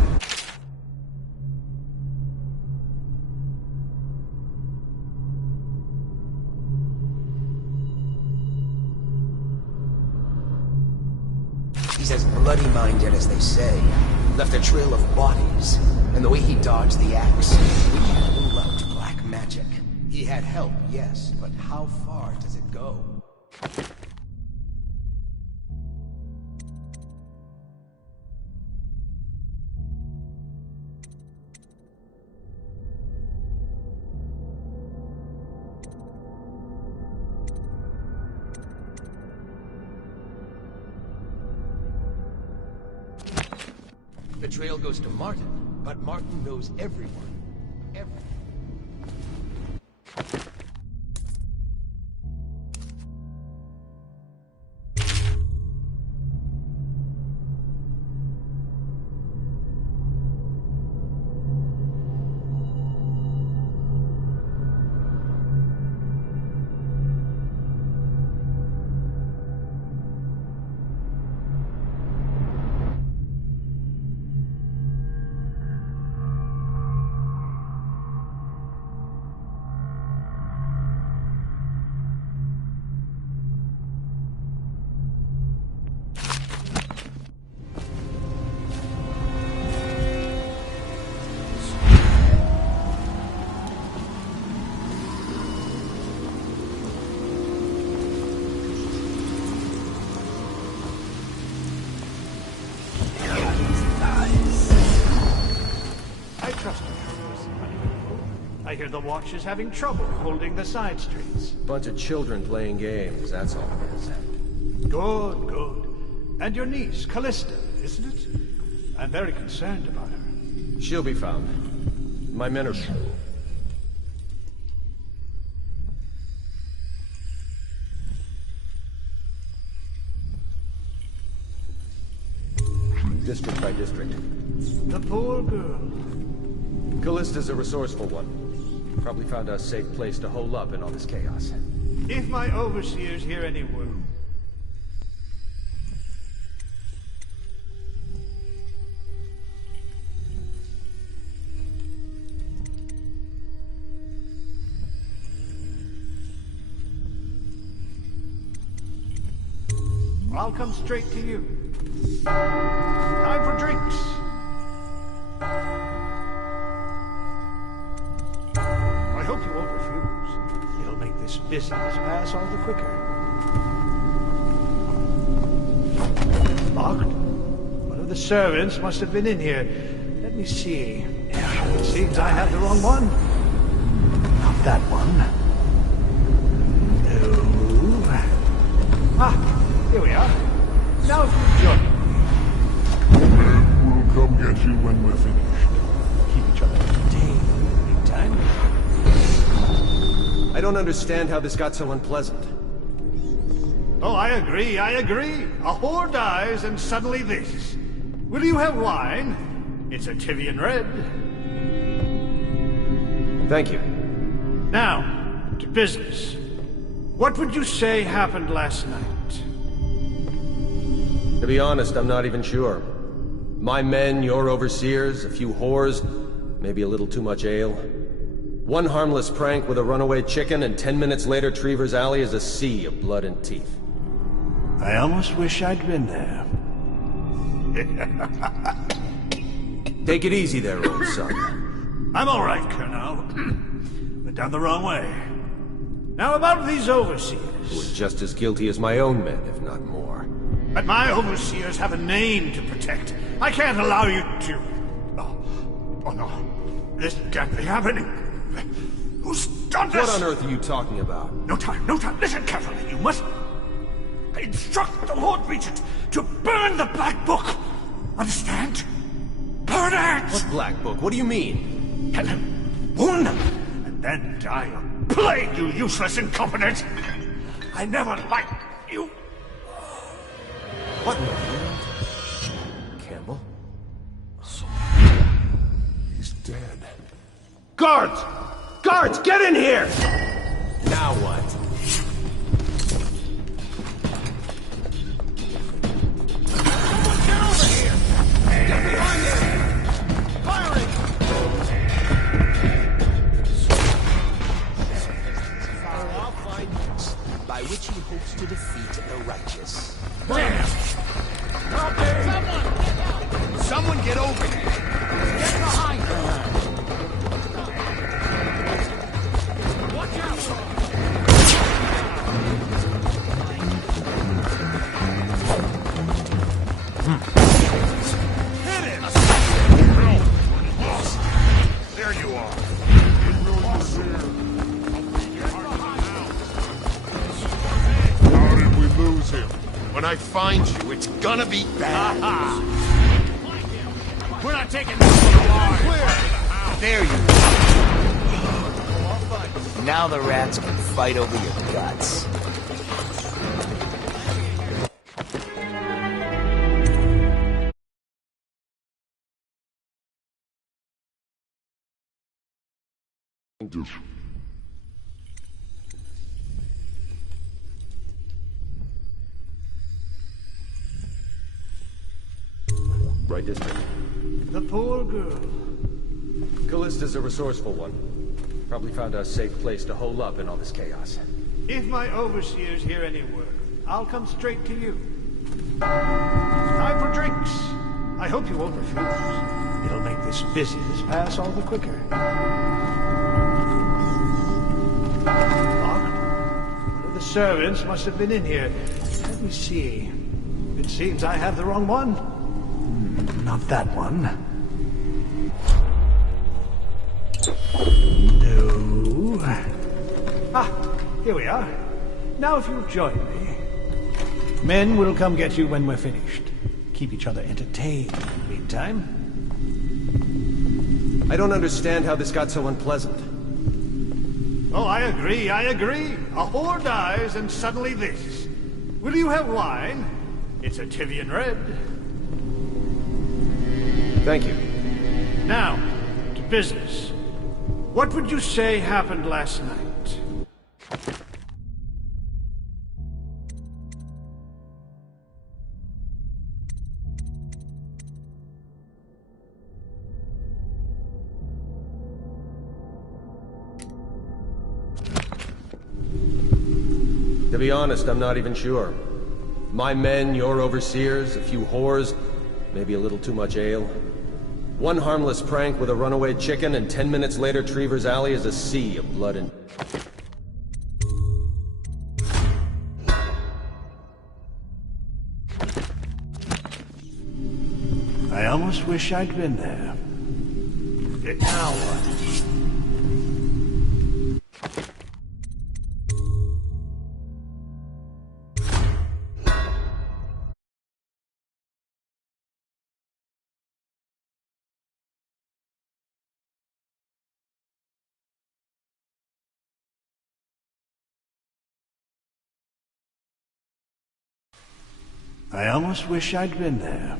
He's as bloody-minded as they say. Left a trail of bodies. And the way he dodged the axe, we blew out black magic. He had help, yes, but how far does it go? The trail goes to Martin, but Martin knows everyone. Everyone. I hear the Watch is having trouble holding the side streets. Bunch of children playing games, that's all it is. Good, good. And your niece, Callista, isn't it? I'm very concerned about her. She'll be found. My men are... District by district. The poor girl. Callista's a resourceful one. Probably found a safe place to hole up in all this chaos. If my overseers hear any word... I'll come straight to you. Time for drinks. I hope you won't refuse. It'll make this business pass all the quicker. Locked? One of the servants must have been in here. Let me see. It seems I have the wrong one. Not that one. No. Ah! Here we are. Now if you join me. And we'll come get you when we're finished. Keep each other entertained. Meantime. I don't understand how this got so unpleasant. Oh, I agree. A whore dies and suddenly this. Will you have wine? It's a Tivian red. Thank you. Now, to business. What would you say happened last night? To be honest, I'm not even sure. My men, your overseers, a few whores, maybe a little too much ale. One harmless prank with a runaway chicken, and 10 minutes later, Trevor's Alley is a sea of blood and teeth. I almost wish I'd been there. Take it easy there, old son. I'm all right, Colonel. But down the wrong way. Now about these overseers. Who are just as guilty as my own men, if not more. But my overseers have a name to protect. I can't allow you to... Oh no. This can't be happening. Who's done this? What on earth are you talking about? No time. Listen carefully. You must instruct the Lord Regent to burn the Black Book. Understand? Burn it! What Black Book? What do you mean? Tell him. Warn them. And then I'll plague you, useless incompetent. I never liked you. What in the world? Campbell? He's dead. Guards! Guards, get in here! Now what? Get over here! Get behind him! Firing! I'll find this, by which he hopes to defeat the righteous. Damn! Someone get over here! Get behind her! Watch out! Hit him! There you are. How did we lose him? When I find you, it's gonna be bad. We're not taking this one alive! Clear! There you go. Now the rats can fight over your guts. Right district. The poor girl. Callista's a resourceful one. Probably found a safe place to hole up in all this chaos. If my overseers hear any word, I'll come straight to you. Time for drinks. I hope you won't refuse. It'll make this business pass all the quicker. Locked? One of the servants must have been in here. Let me see. It seems I have the wrong one. Not that one. No. Ah, here we are. Now if you'll join me. Men will come get you when we're finished. Keep each other entertained in the meantime. I don't understand how this got so unpleasant. Oh, I agree. A whore dies and suddenly this. Will you have wine? It's a Tivian red. Thank you. Now, to business. What would you say happened last night? To be honest, I'm not even sure. My men, your overseers, a few whores, maybe a little too much ale. One harmless prank with a runaway chicken, and 10 minutes later, Trevor's Alley is a sea of blood and... I almost wish I'd been there. Now what? I almost wish I'd been there.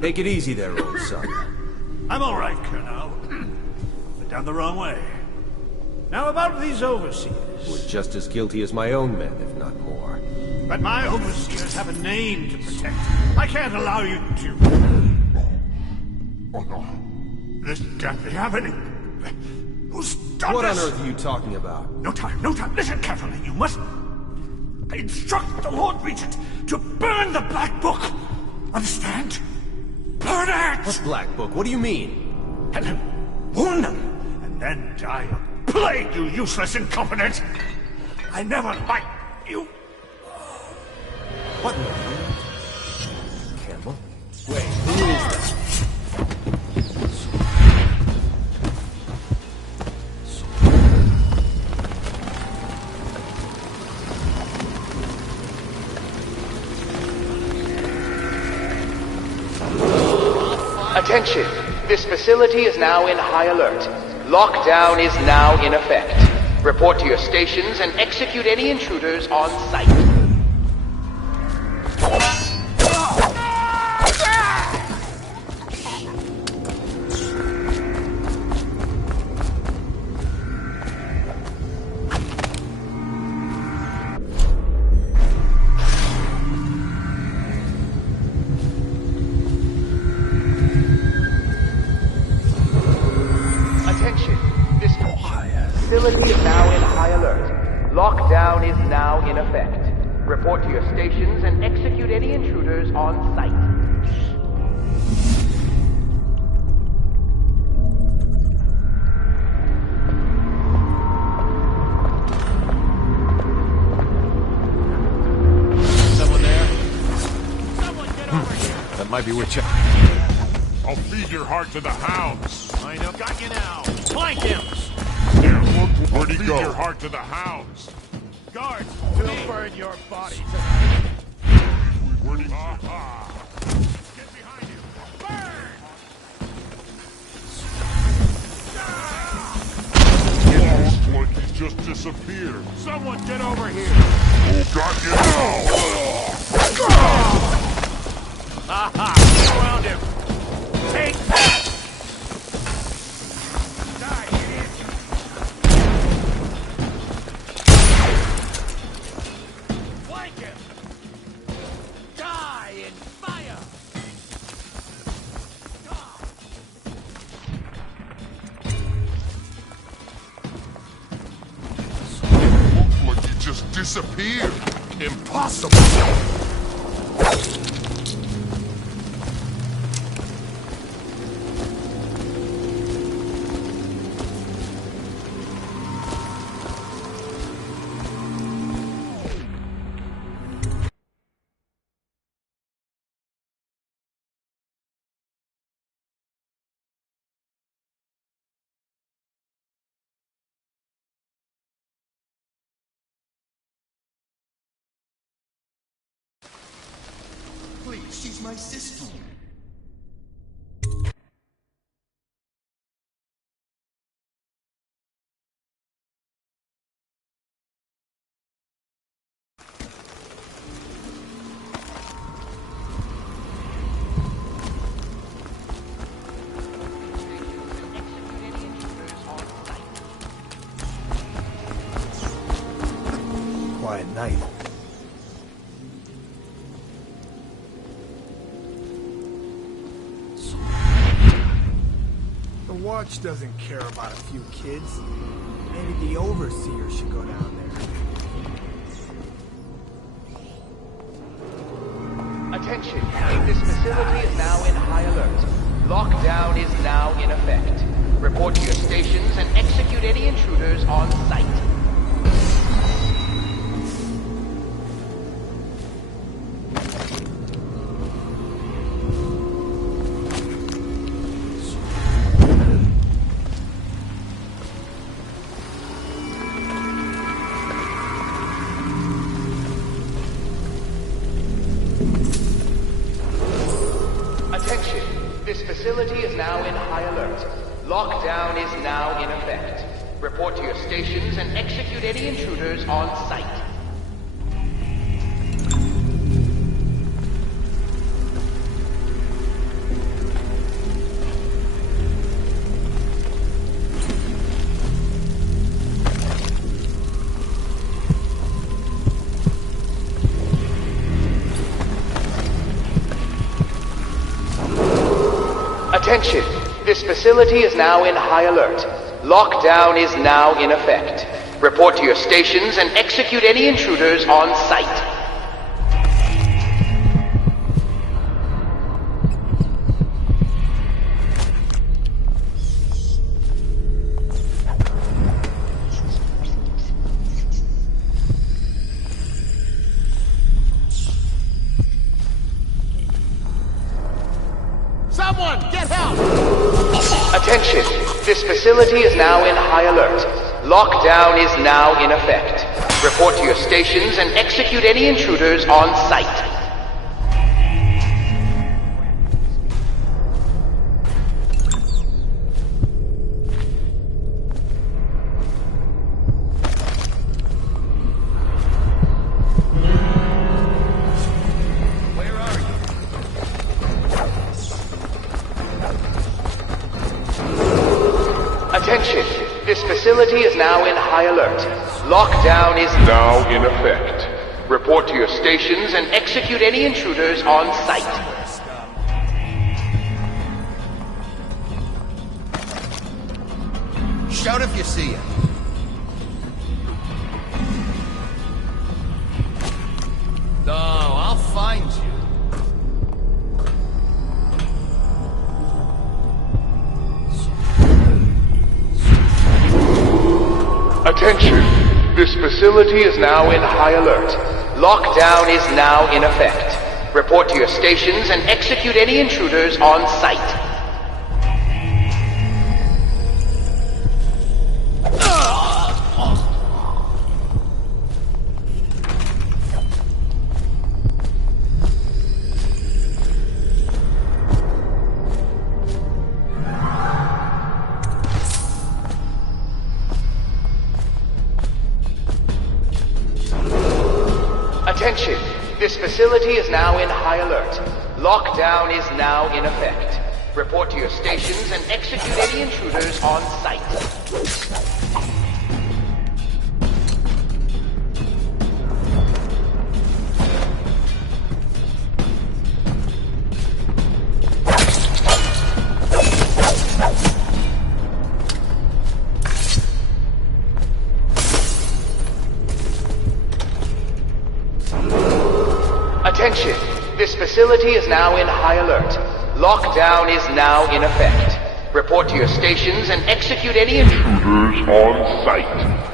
Take it easy there, old son. I'm all right, Colonel. But down the wrong way. Now about these overseers. Who are just as guilty as my own men, if not more. But my overseers have a name to protect. I can't allow you to... Oh no. This can't be happening. Who's done What this? on earth are you talking about? No time, no time. Listen carefully. You must... instruct the Lord Regent to burn the Black Book. Understand? Burn it! What Black Book? What do you mean? Tell him. Warn them. And then die of plague, you useless incompetent! I never liked you. What in the world? Campbell? Wait, who is that? Attention! This facility is now in high alert. Lockdown is now in effect. Report to your stations and execute any intruders on sight. Facility is now in high alert. Lockdown is now in effect. Report to your stations and execute any intruders on sight. Someone there? Someone get over here! That might be what you... I'll feed your heart to the hounds. I know. Got you now. Flank him! Where'd he Feed go? your heart to the hounds. Guards, we'll burn your body tonight. Where'd he go? Get behind you. Burn! It looks like he just disappeared. Someone get over here. Oh, got you now. Aha! Around him. Take that! Disappeared. Impossible. Please, she's my sister. by at night. The Watch doesn't care about a few kids. Maybe the Overseer should go down there. Attention, this facility is now in high alert. Lockdown is now in effect. Report to your stations and execute any intruders on site. Attention, this facility is now in high alert. Lockdown is now in effect. Report to your stations and execute any intruders on site. Attention! This facility is now in high alert. Lockdown is now in effect. Report to your stations and execute any intruders on site. Someone, get help! Attention! This facility is now in high alert. Lockdown is now in effect. Report to your stations and execute any intruders on site. Attention! This facility is now in high alert. Lockdown is now in effect. Report to your stations and execute any intruders on site. Shout if you see it. No, I'll find you. Attention! This facility is now in high alert. Lockdown is now in effect. Report to your stations and execute any intruders on site. Attention! This facility is now in high alert. Lockdown is now in effect. Report to your stations and execute any intruders on site. Attention! This facility is now in high alert. Lockdown is now in effect. Report to your stations and execute any intruders on site.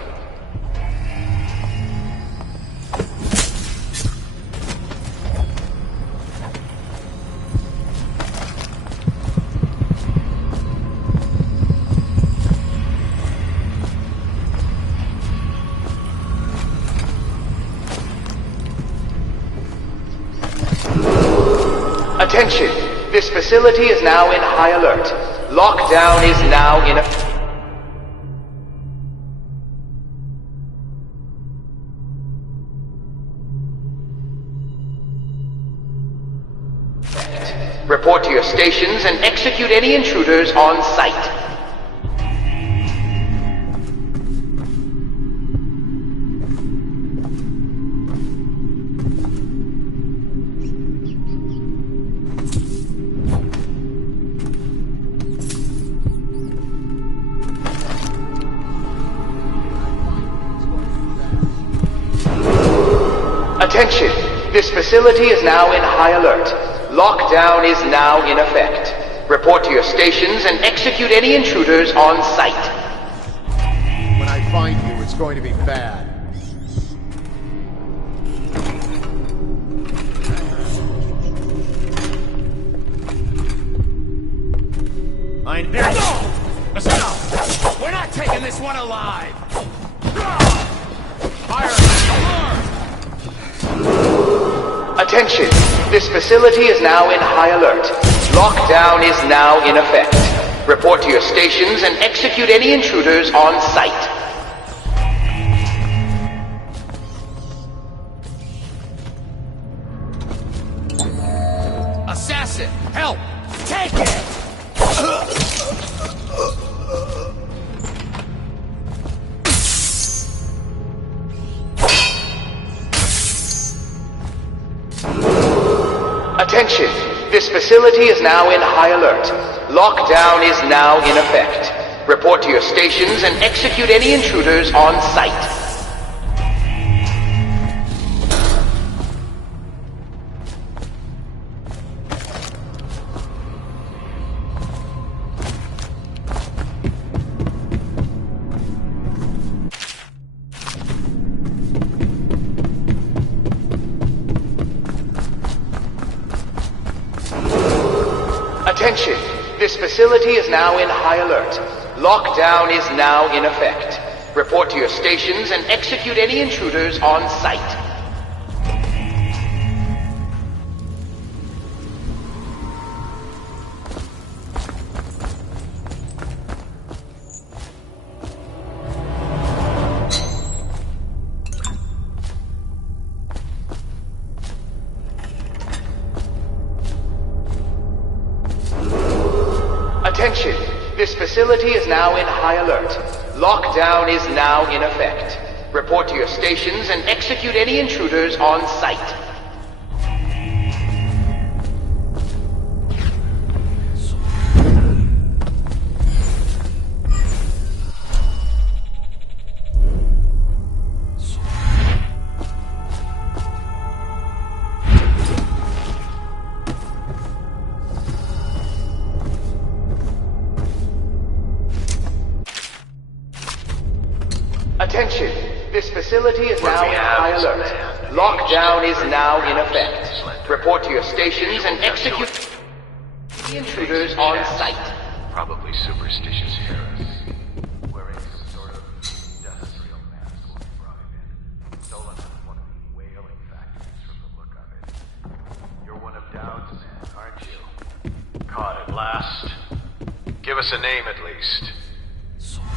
Attention! This facility is now in high alert. Lockdown is now in effect. Report to your stations and execute any intruders on site. Attention! This facility is now in high alert. Lockdown is now in effect. Report to your stations and execute any intruders on sight. When I find you, it's going to be bad. Enough! We're not taking this one alive! Fire! Attention! This facility is now in high alert. Lockdown is now in effect. Report to your stations and execute any intruders on sight. Assassin! Help! Take it! Attention! This facility is now in high alert. Lockdown is now in effect. Report to your stations and execute any intruders on sight. Attention! This facility is now in high alert. Lockdown is now in effect. Report to your stations and execute any intruders on sight. Attention! This facility is now in high alert. Lockdown is now in effect. Report to your stations and execute any intruders on sight. Attention! This facility is now in high alert. Lockdown is now in effect. Report to your stations and execute the intruders on sight. Probably superstitious heroes. Wearing some sort of industrial mask will be brought in. Stolen from one of the whaling factories from the look of it. You're one of Dowd's men, aren't you? Caught at last. Give us a name at least.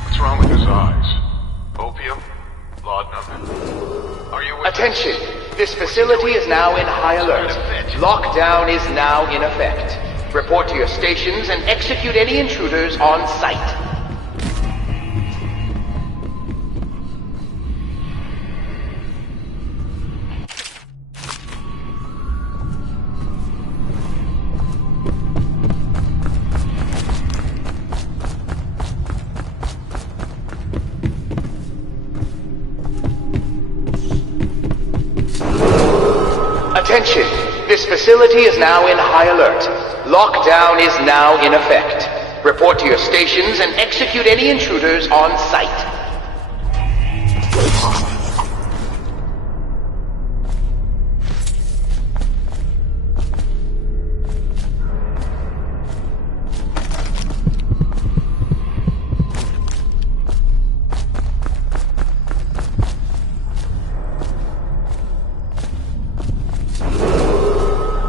What's wrong with his eyes? Opium? Laudanum? Are you with Attention! This facility is now in high alert. Lockdown is now in effect. Report to your stations and execute any intruders on sight. Attention! This facility is now in high alert. Lockdown is now in effect. Report to your stations and execute any intruders on sight.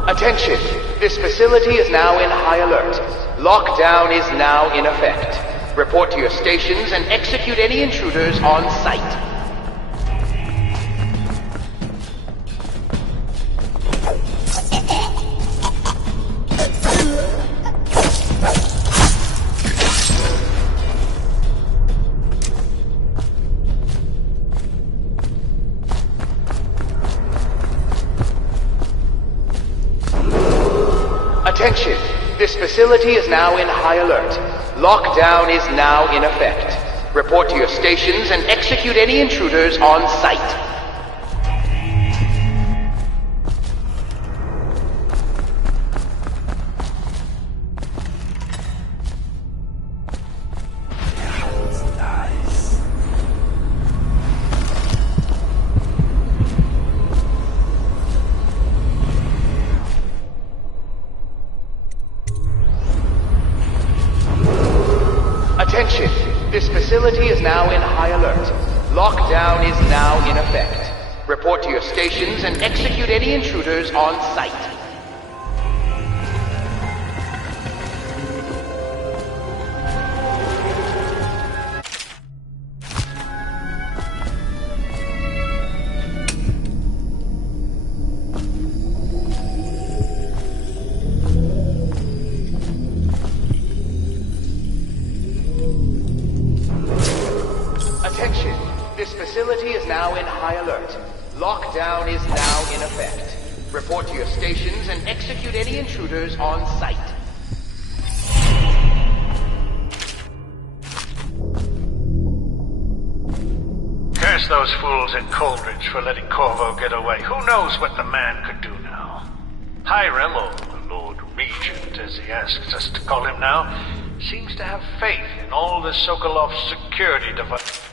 Attention! This facility is now in high alert. Lockdown is now in effect. Report to your stations and execute any intruders on sight. Attention! This facility is now in high alert. Lockdown is now in effect. Report to your stations and execute any intruders on sight. facility is now in high alert. Lockdown is now in effect. Report to your stations and execute any intruders on sight. Attention, this facility is now in high alert. Lockdown is now in effect. Report to your stations and execute any intruders on sight. Curse those fools at Coldridge for letting Corvo get away. Who knows what the man could do now? Hiram, or the Lord Regent, as he asks us to call him now, seems to have faith in all the Sokolov's security devices.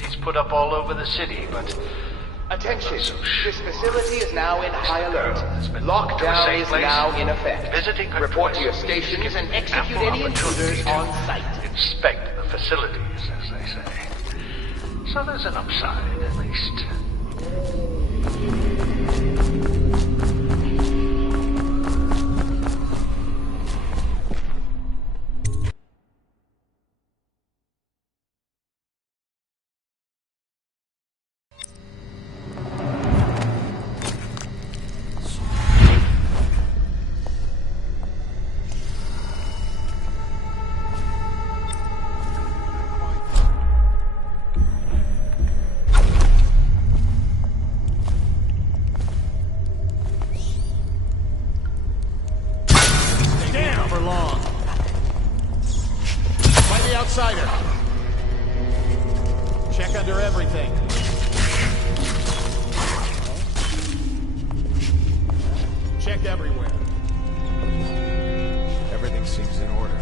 He's put up all over the city, but... Attention, this facility is now in high alert. Lockdown is now in effect. Report to your stations and execute any intruders on sight. Inspect the facilities, as they say. So there's an upside, at least. Outsider. Check under everything. Check everywhere. Everything seems in order.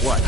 What?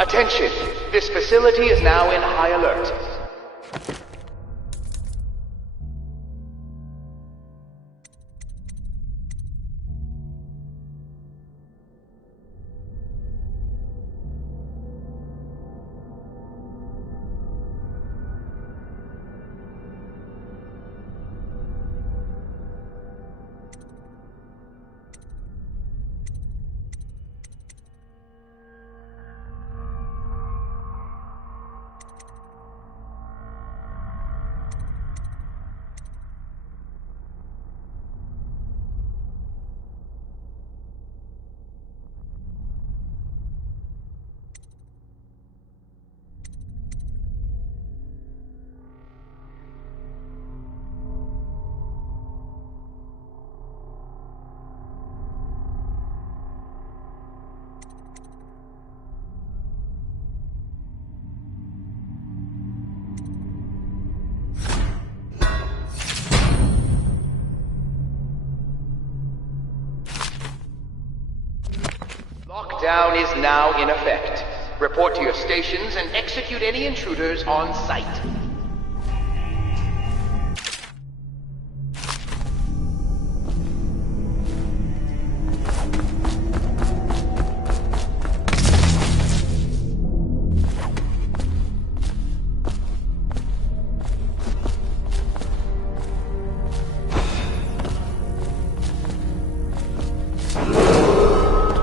Attention! This facility is now in high alert. Lockdown is now in effect. Report to your stations and execute any intruders on sight.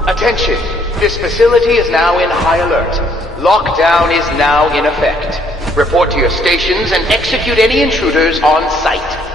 Attention! This facility is now in high alert. Lockdown is now in effect. Report to your stations and execute any intruders on sight.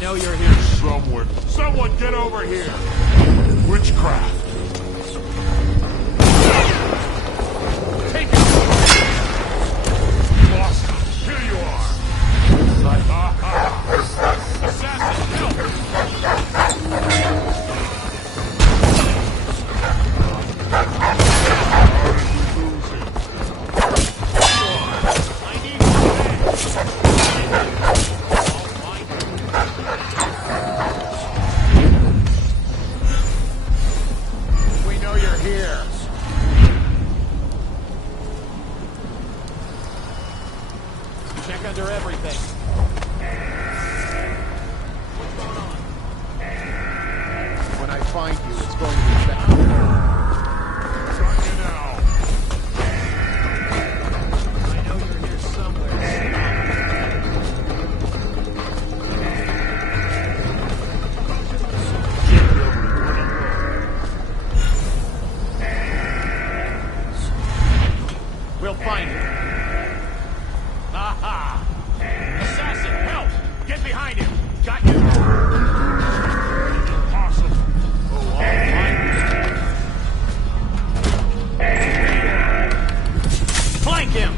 know you're here somewhere. Someone get over here! Witchcraft. Take it! Lost him. Here you are. Assassin, help! going to be bad. I know you're here somewhere. We'll find him. Aha! Assassin, help! Get behind him! Got you! Impossible. Oh, all right. Flank him!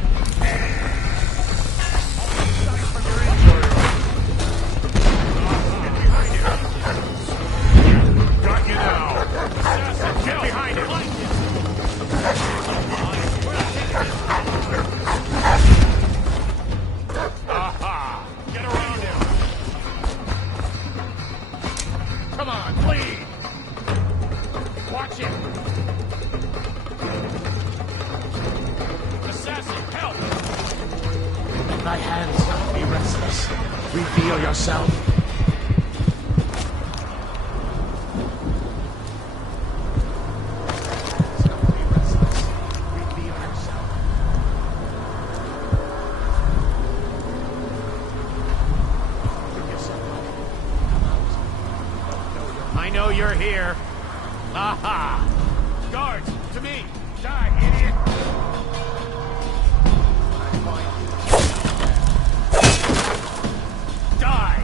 Got you now! Assassin, get behind him! Flank him! Aha! Get around him! Come on, bleed! Watch it! Assassin, help! Let thy hands not be restless. Reveal yourself. I know you're here. Aha! Guards, to me! Die, idiot! Die!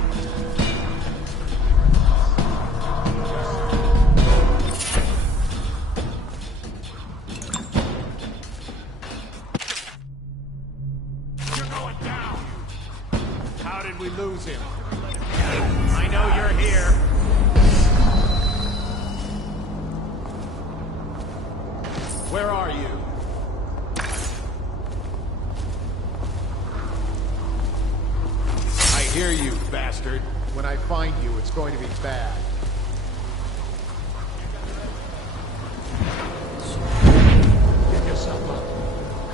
You're going down! How did we lose him? I know you're here. Where are you? I hear you, bastard. When I find you, it's going to be bad. Give yourself up.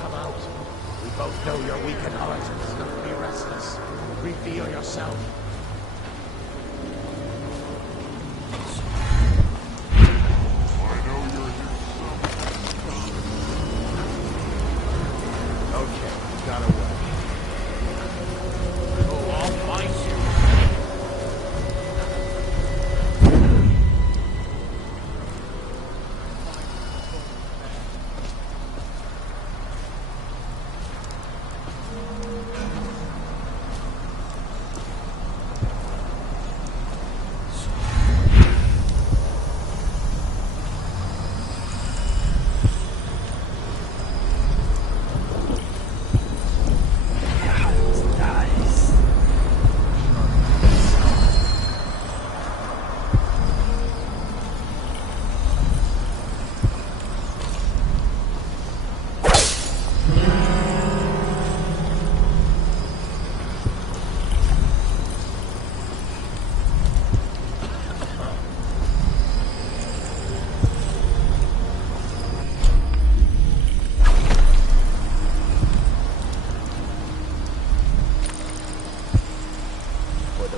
Come out. We both know you're weak at heart. Don't be restless. Reveal yourself. Okay, got away. Oh, I'll find you.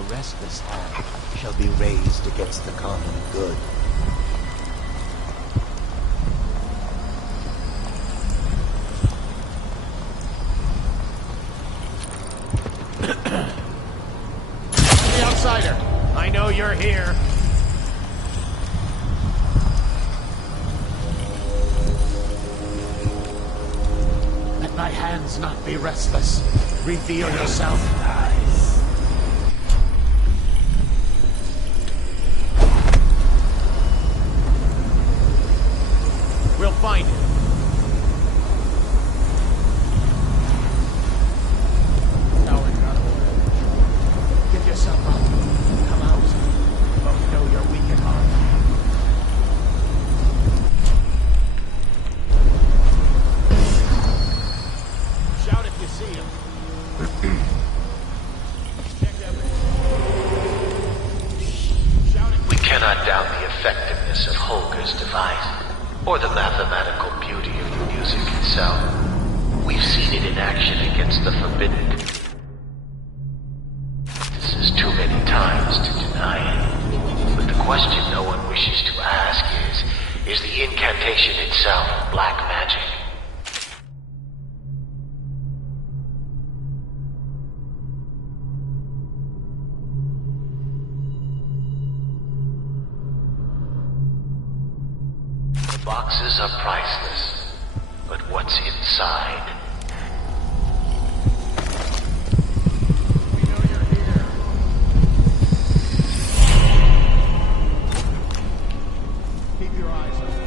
Restless hand shall be raised against the common good. The outsider! I know you're here. Let thy hands not be restless. Reveal yourself. We'll find him. Coward got away. Give yourself up. Come out. We both know you're weak at heart. Shout if you see him. We cannot doubt the effectiveness of Holger's device, or the mathematical beauty of the music itself. We've seen it in action against the forbidden. This is too many times to deny it. But the question no one wishes to ask is, Is the incantation itself black magic? The boxes are priceless, but what's inside? Keep your eyes open.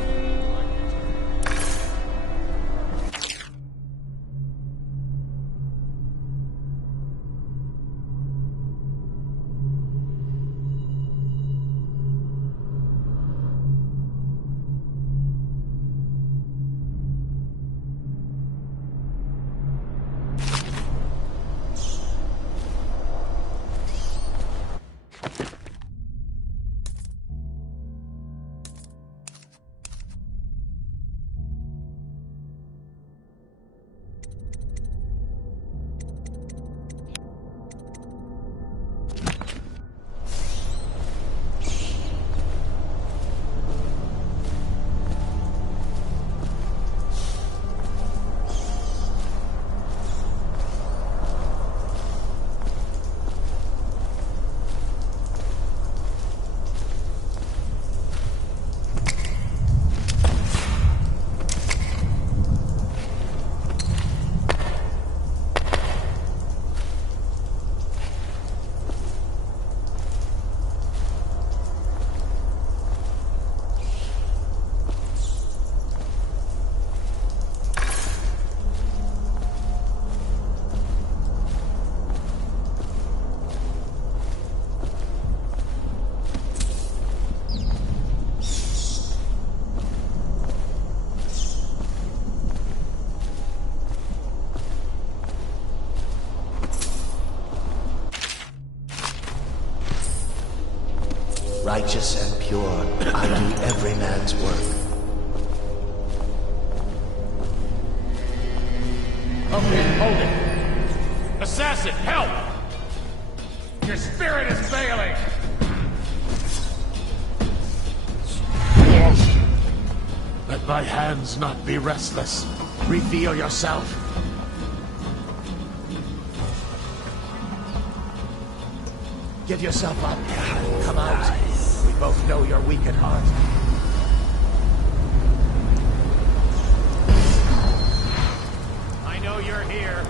Righteous and pure, I do every man's work. Okay, hold it. Assassin, help! Your spirit is failing! Let thy hands not be restless. Reveal yourself. Get yourself up. Come out. We both know you're weak at heart. I know you're here.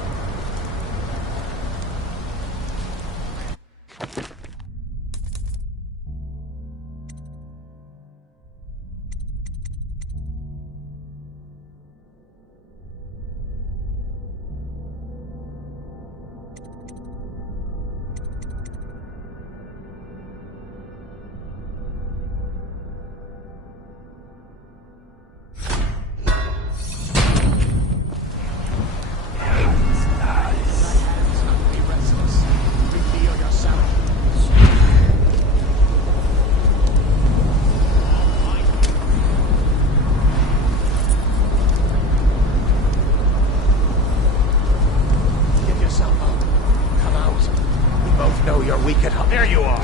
There you are.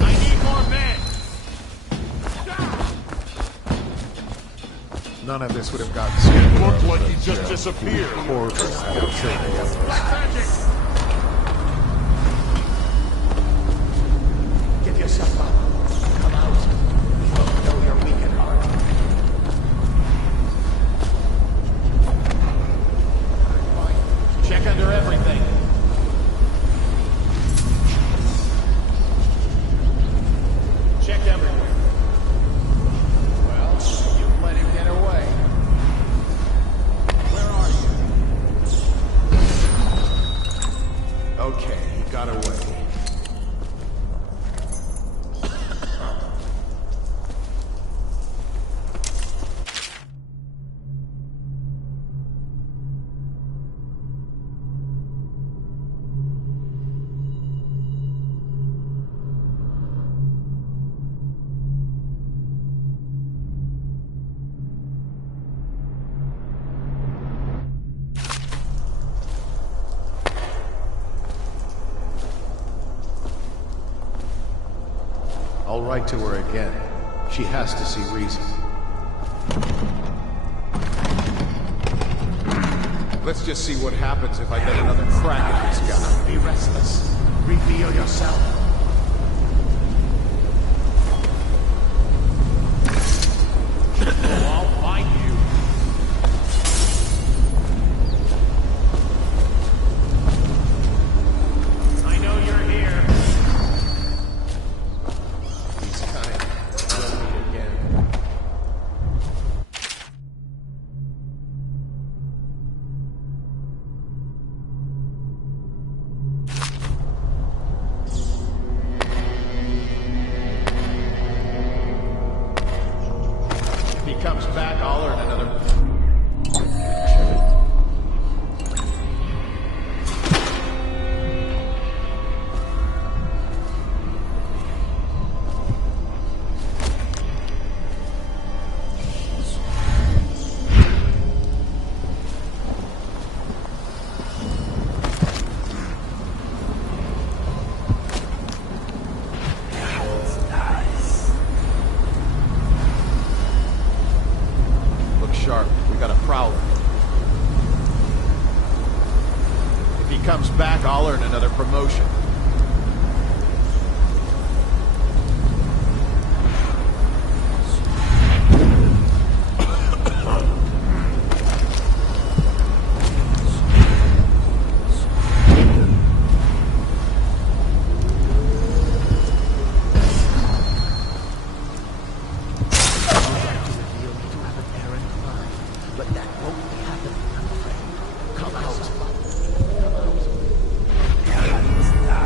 I need more men. None of this would have gotten scheduled. Looked like he just disappeared. Black magic. Get yourself up. Come out. We both know you're weak at heart. Check under everything. Check everywhere. Well, you've let him get away. Where are you? Okay, he got away. I'll write to her again. She has to see reason. Let's just see what happens if I get another crack at this guy. Be restless. Reveal yourself. I'll find you. I know you're here. He's kind. We'll meet again. If he comes back, I'll earn another. Look sharp. We got a prowler. If he comes back, I'll earn another promotion. But that won't be happening, I'm afraid. Come out. Come out.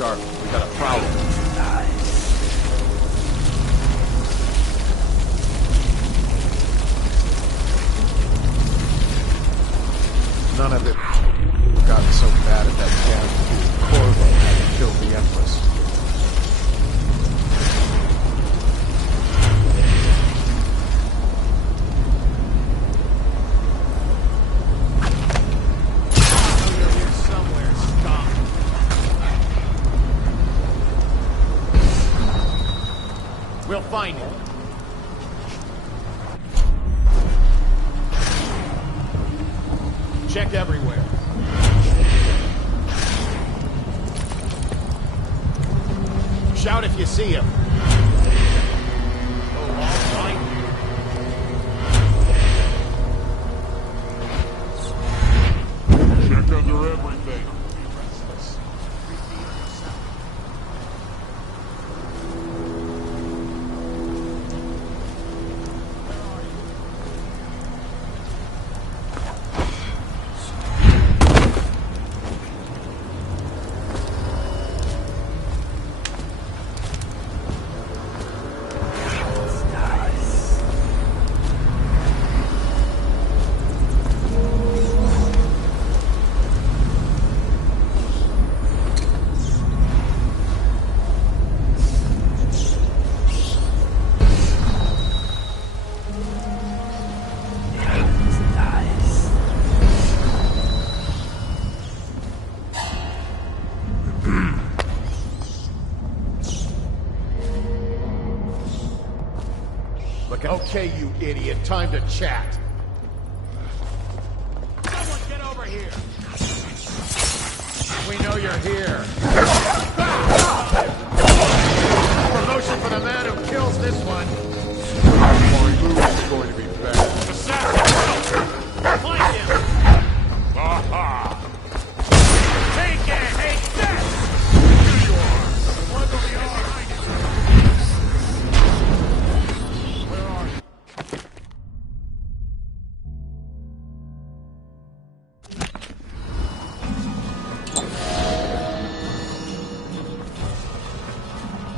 sharp. We got a problem. None of it got so bad at that damn fool Corvo had to kill the Empress. We'll find him. Check everywhere. Shout if you see him. Oh, all right. Check under everything. Okay, you idiot. Time to chat. Someone get over here! We know you're here. Promotion for the man who kills this one. My move is going to be bad. Assassin! Find him! Aha! Take it! Take this! Here you are! One will be all right. Where are you?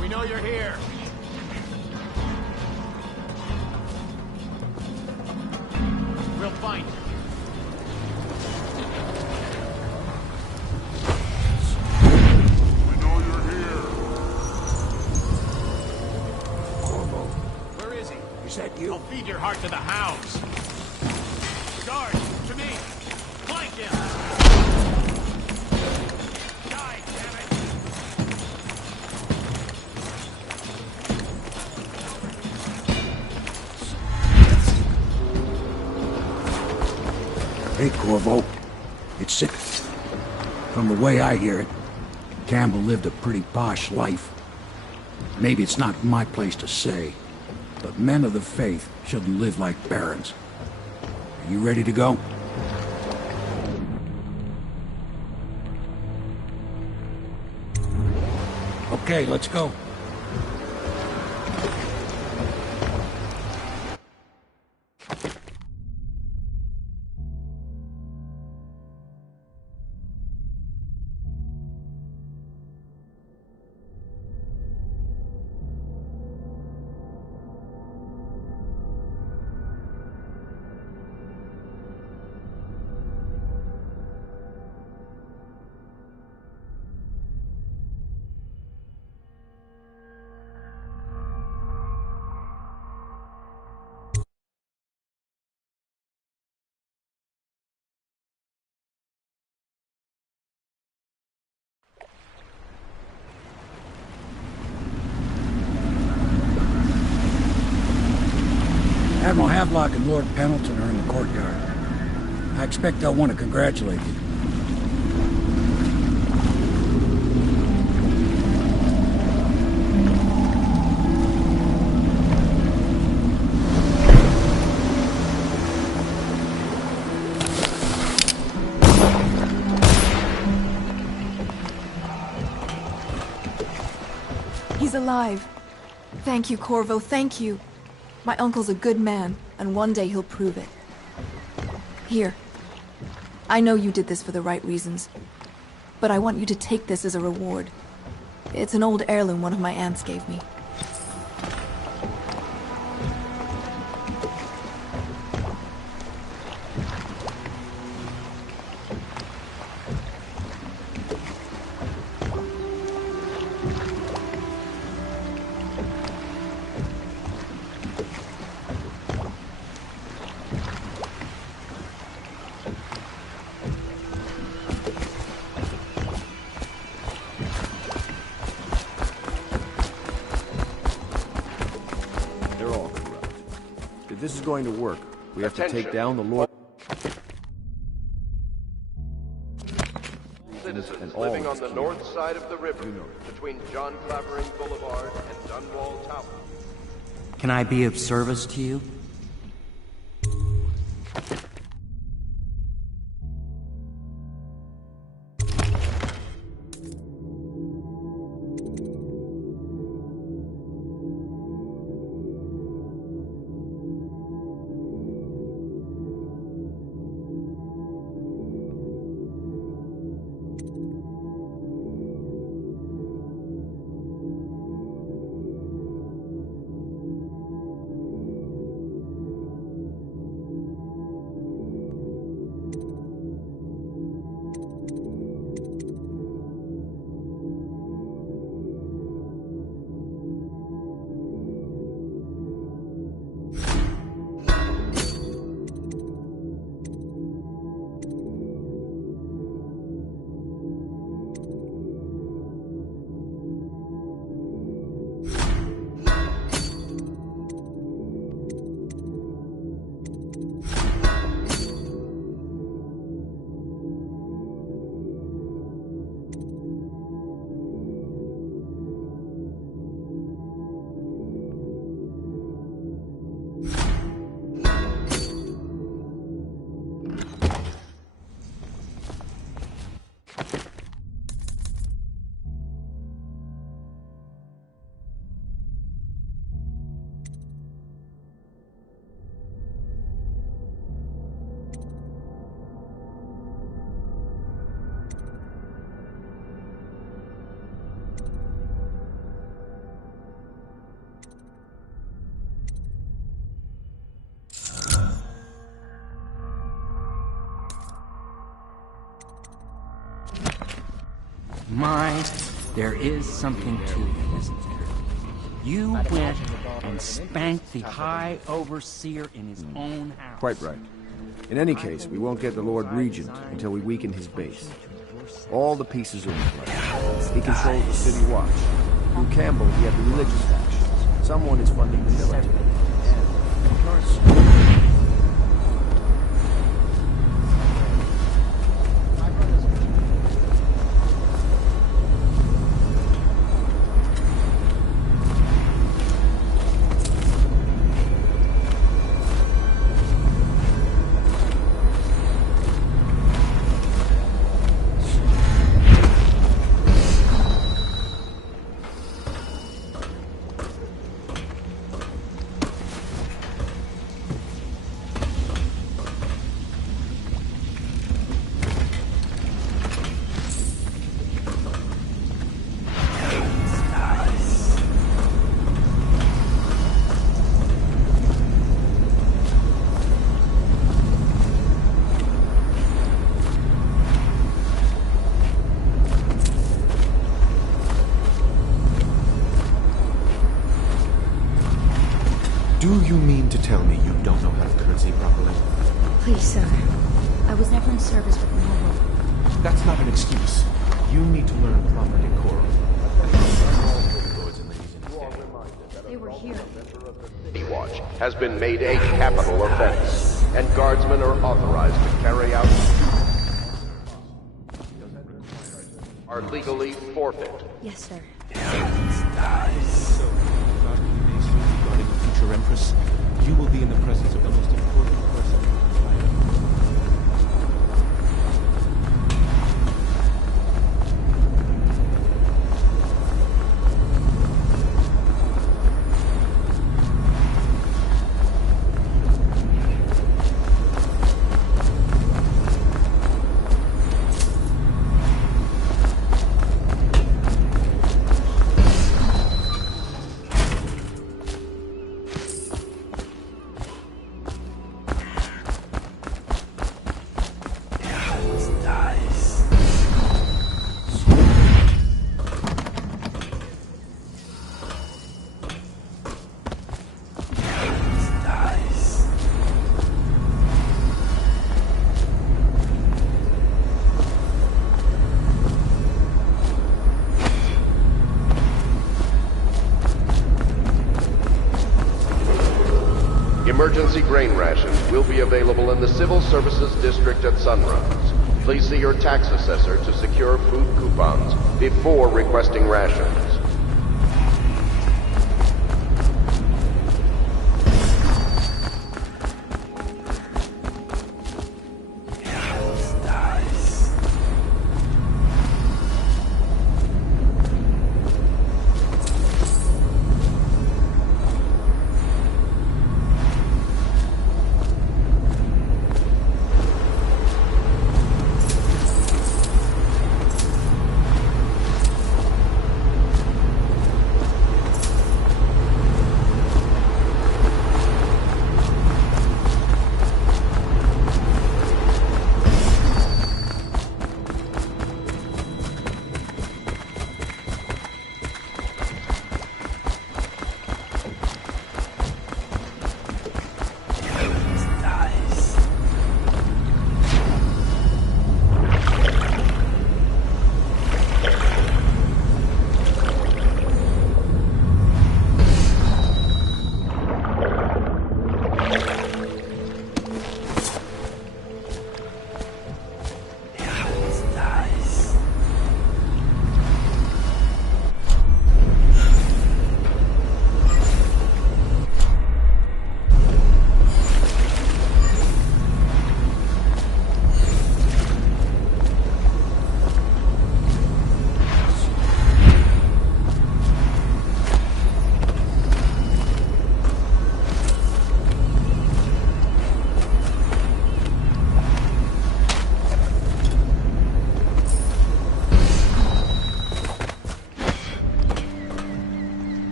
We know you're here. We'll find you. We know you're here. Where is he? Is that you? I'll feed your heart to the hounds. Guard, to me. Flank him. Die, damn it. Hey, Corvo. It's sick. From the way I hear it, Campbell lived a pretty posh life. Maybe it's not my place to say, but men of the faith shouldn't live like barons. Are you ready to go? Okay, let's go. Admiral Havelock and Lord Pendleton are in the courtyard. I expect they'll want to congratulate you. He's alive. Thank you, Corvo, thank you. My uncle's a good man, and one day he'll prove it. Here. I know you did this for the right reasons, but I want you to take this as a reward. It's an old heirloom one of my aunts gave me. If this is going to work, we have to take down the Lord. Citizens living on the north side of the river, between John Clavering Boulevard and Dunwall Tower. Can I be of service to you? My, there is something to it, isn't there? You went and spanked the High Overseer in his own house. Quite right. In any case, we won't get the Lord Regent until we weaken his base. All the pieces are in place. He controls the city watch. Through Campbell, we have the religious factions. Someone is funding the military. And the current... Do you mean to tell me you don't know how to curtsy properly? Please, sir. I was never in service with Noble. That's not an excuse. You need to learn proper decorum. They were here. The Watch has been made a capital offense, and guardsmen are authorized to carry out are legally forfeit. Yes, sir. Nice. Regarding the future Empress, you will be in the presence of the most important person. Emergency grain rations will be available in the Civil Services District at Sunrise. Please see your tax assessor to secure food coupons before requesting rations.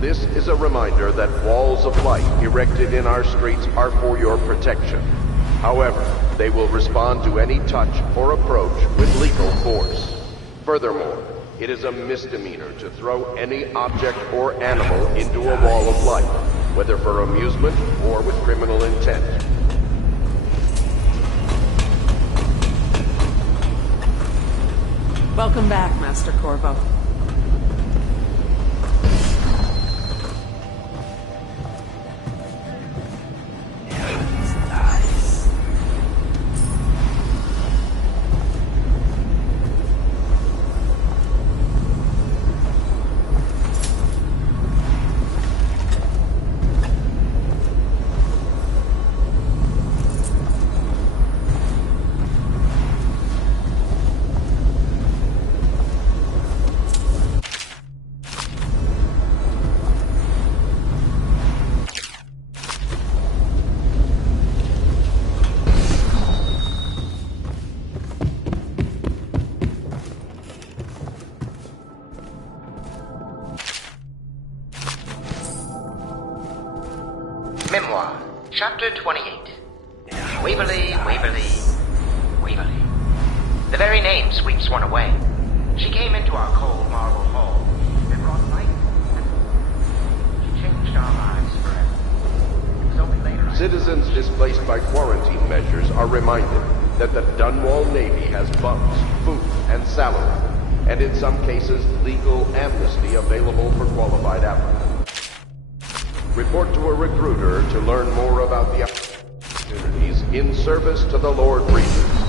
This is a reminder that walls of light erected in our streets are for your protection. However, they will respond to any touch or approach with lethal force. Furthermore, it is a misdemeanor to throw any object or animal into a wall of light, whether for amusement or with criminal intent. Welcome back, Master Corvo. Memoir, Chapter 28. We believe, we believe, we believe. The very name sweeps one away. She came into our cold marble hall and brought light and she changed our lives forever. It was only later Citizens displaced by quarantine measures are reminded that the Dunwall Navy has bumps, food, and salary, and in some cases, legal amnesty available for qualified applicants. Report to a recruiter to learn more about the opportunities in service to the Lord Regent.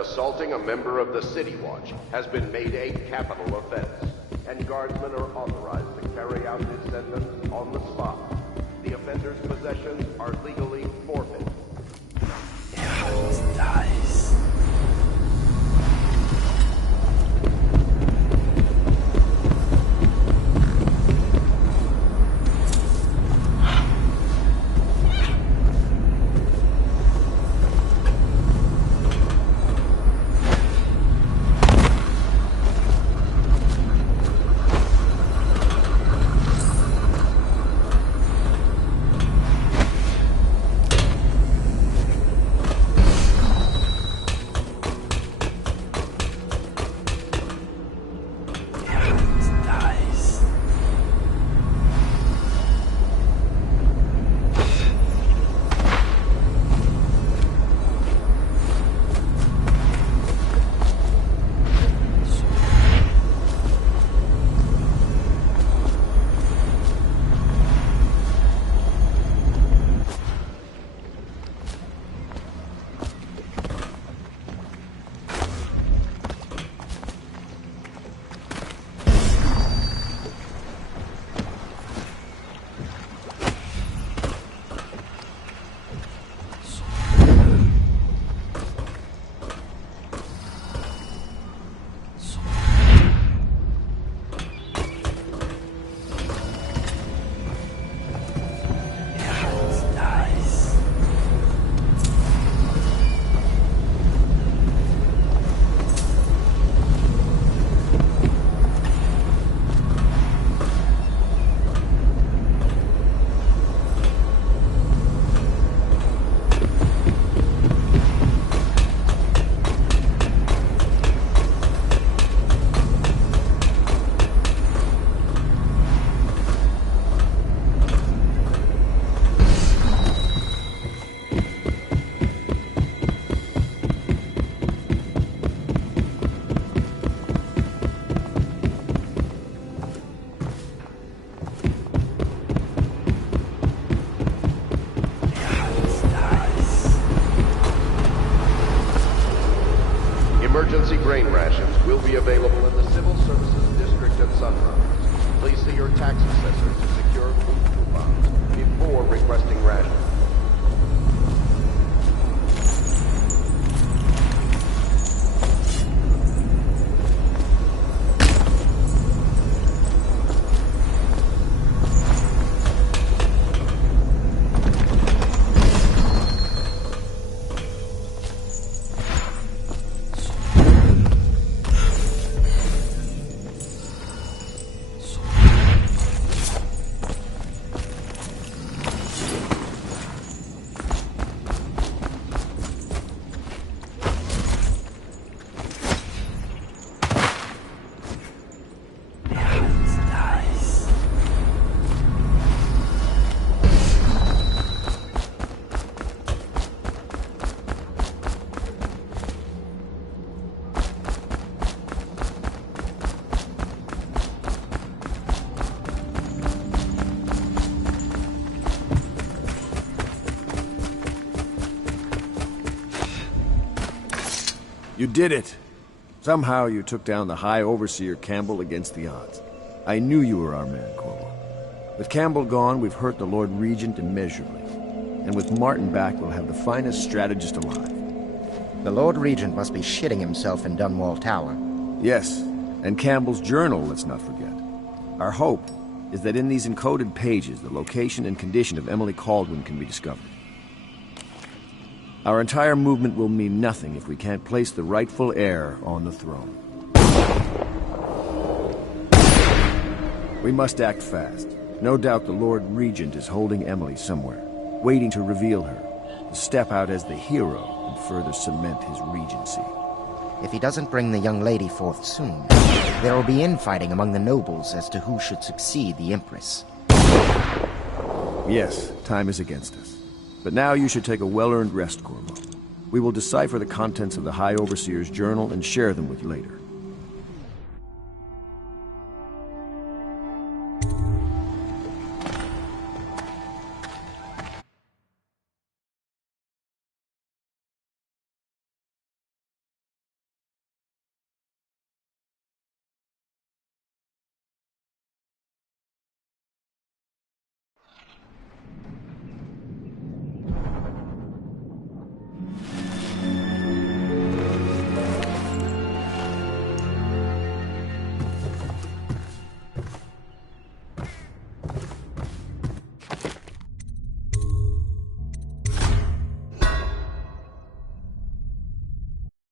Assaulting a member of the City Watch has been made a capital offense, and guardsmen are authorized to carry out his sentence on the spot. The offender's possessions are legally forfeit. Nice. Emergency grain rations will be available in the Civil Services District at Sunrise. Please see your tax assessor to secure food coupons before requesting rations. You did it! Somehow you took down the High Overseer Campbell against the odds. I knew you were our man, Corvo. With Campbell gone, we've hurt the Lord Regent immeasurably. And with Martin back, we'll have the finest strategist alive. The Lord Regent must be shitting himself in Dunwall Tower. Yes, and Campbell's journal, let's not forget. Our hope is that in these encoded pages, the location and condition of Emily Kaldwin can be discovered. Our entire movement will mean nothing if we can't place the rightful heir on the throne. We must act fast. No doubt the Lord Regent is holding Emily somewhere, waiting to reveal her, to step out as the hero and further cement his regency. If he doesn't bring the young lady forth soon, there will be infighting among the nobles as to who should succeed the Empress. Yes, time is against us. But now you should take a well-earned rest, Corvo. We will decipher the contents of the High Overseer's journal and share them with you later.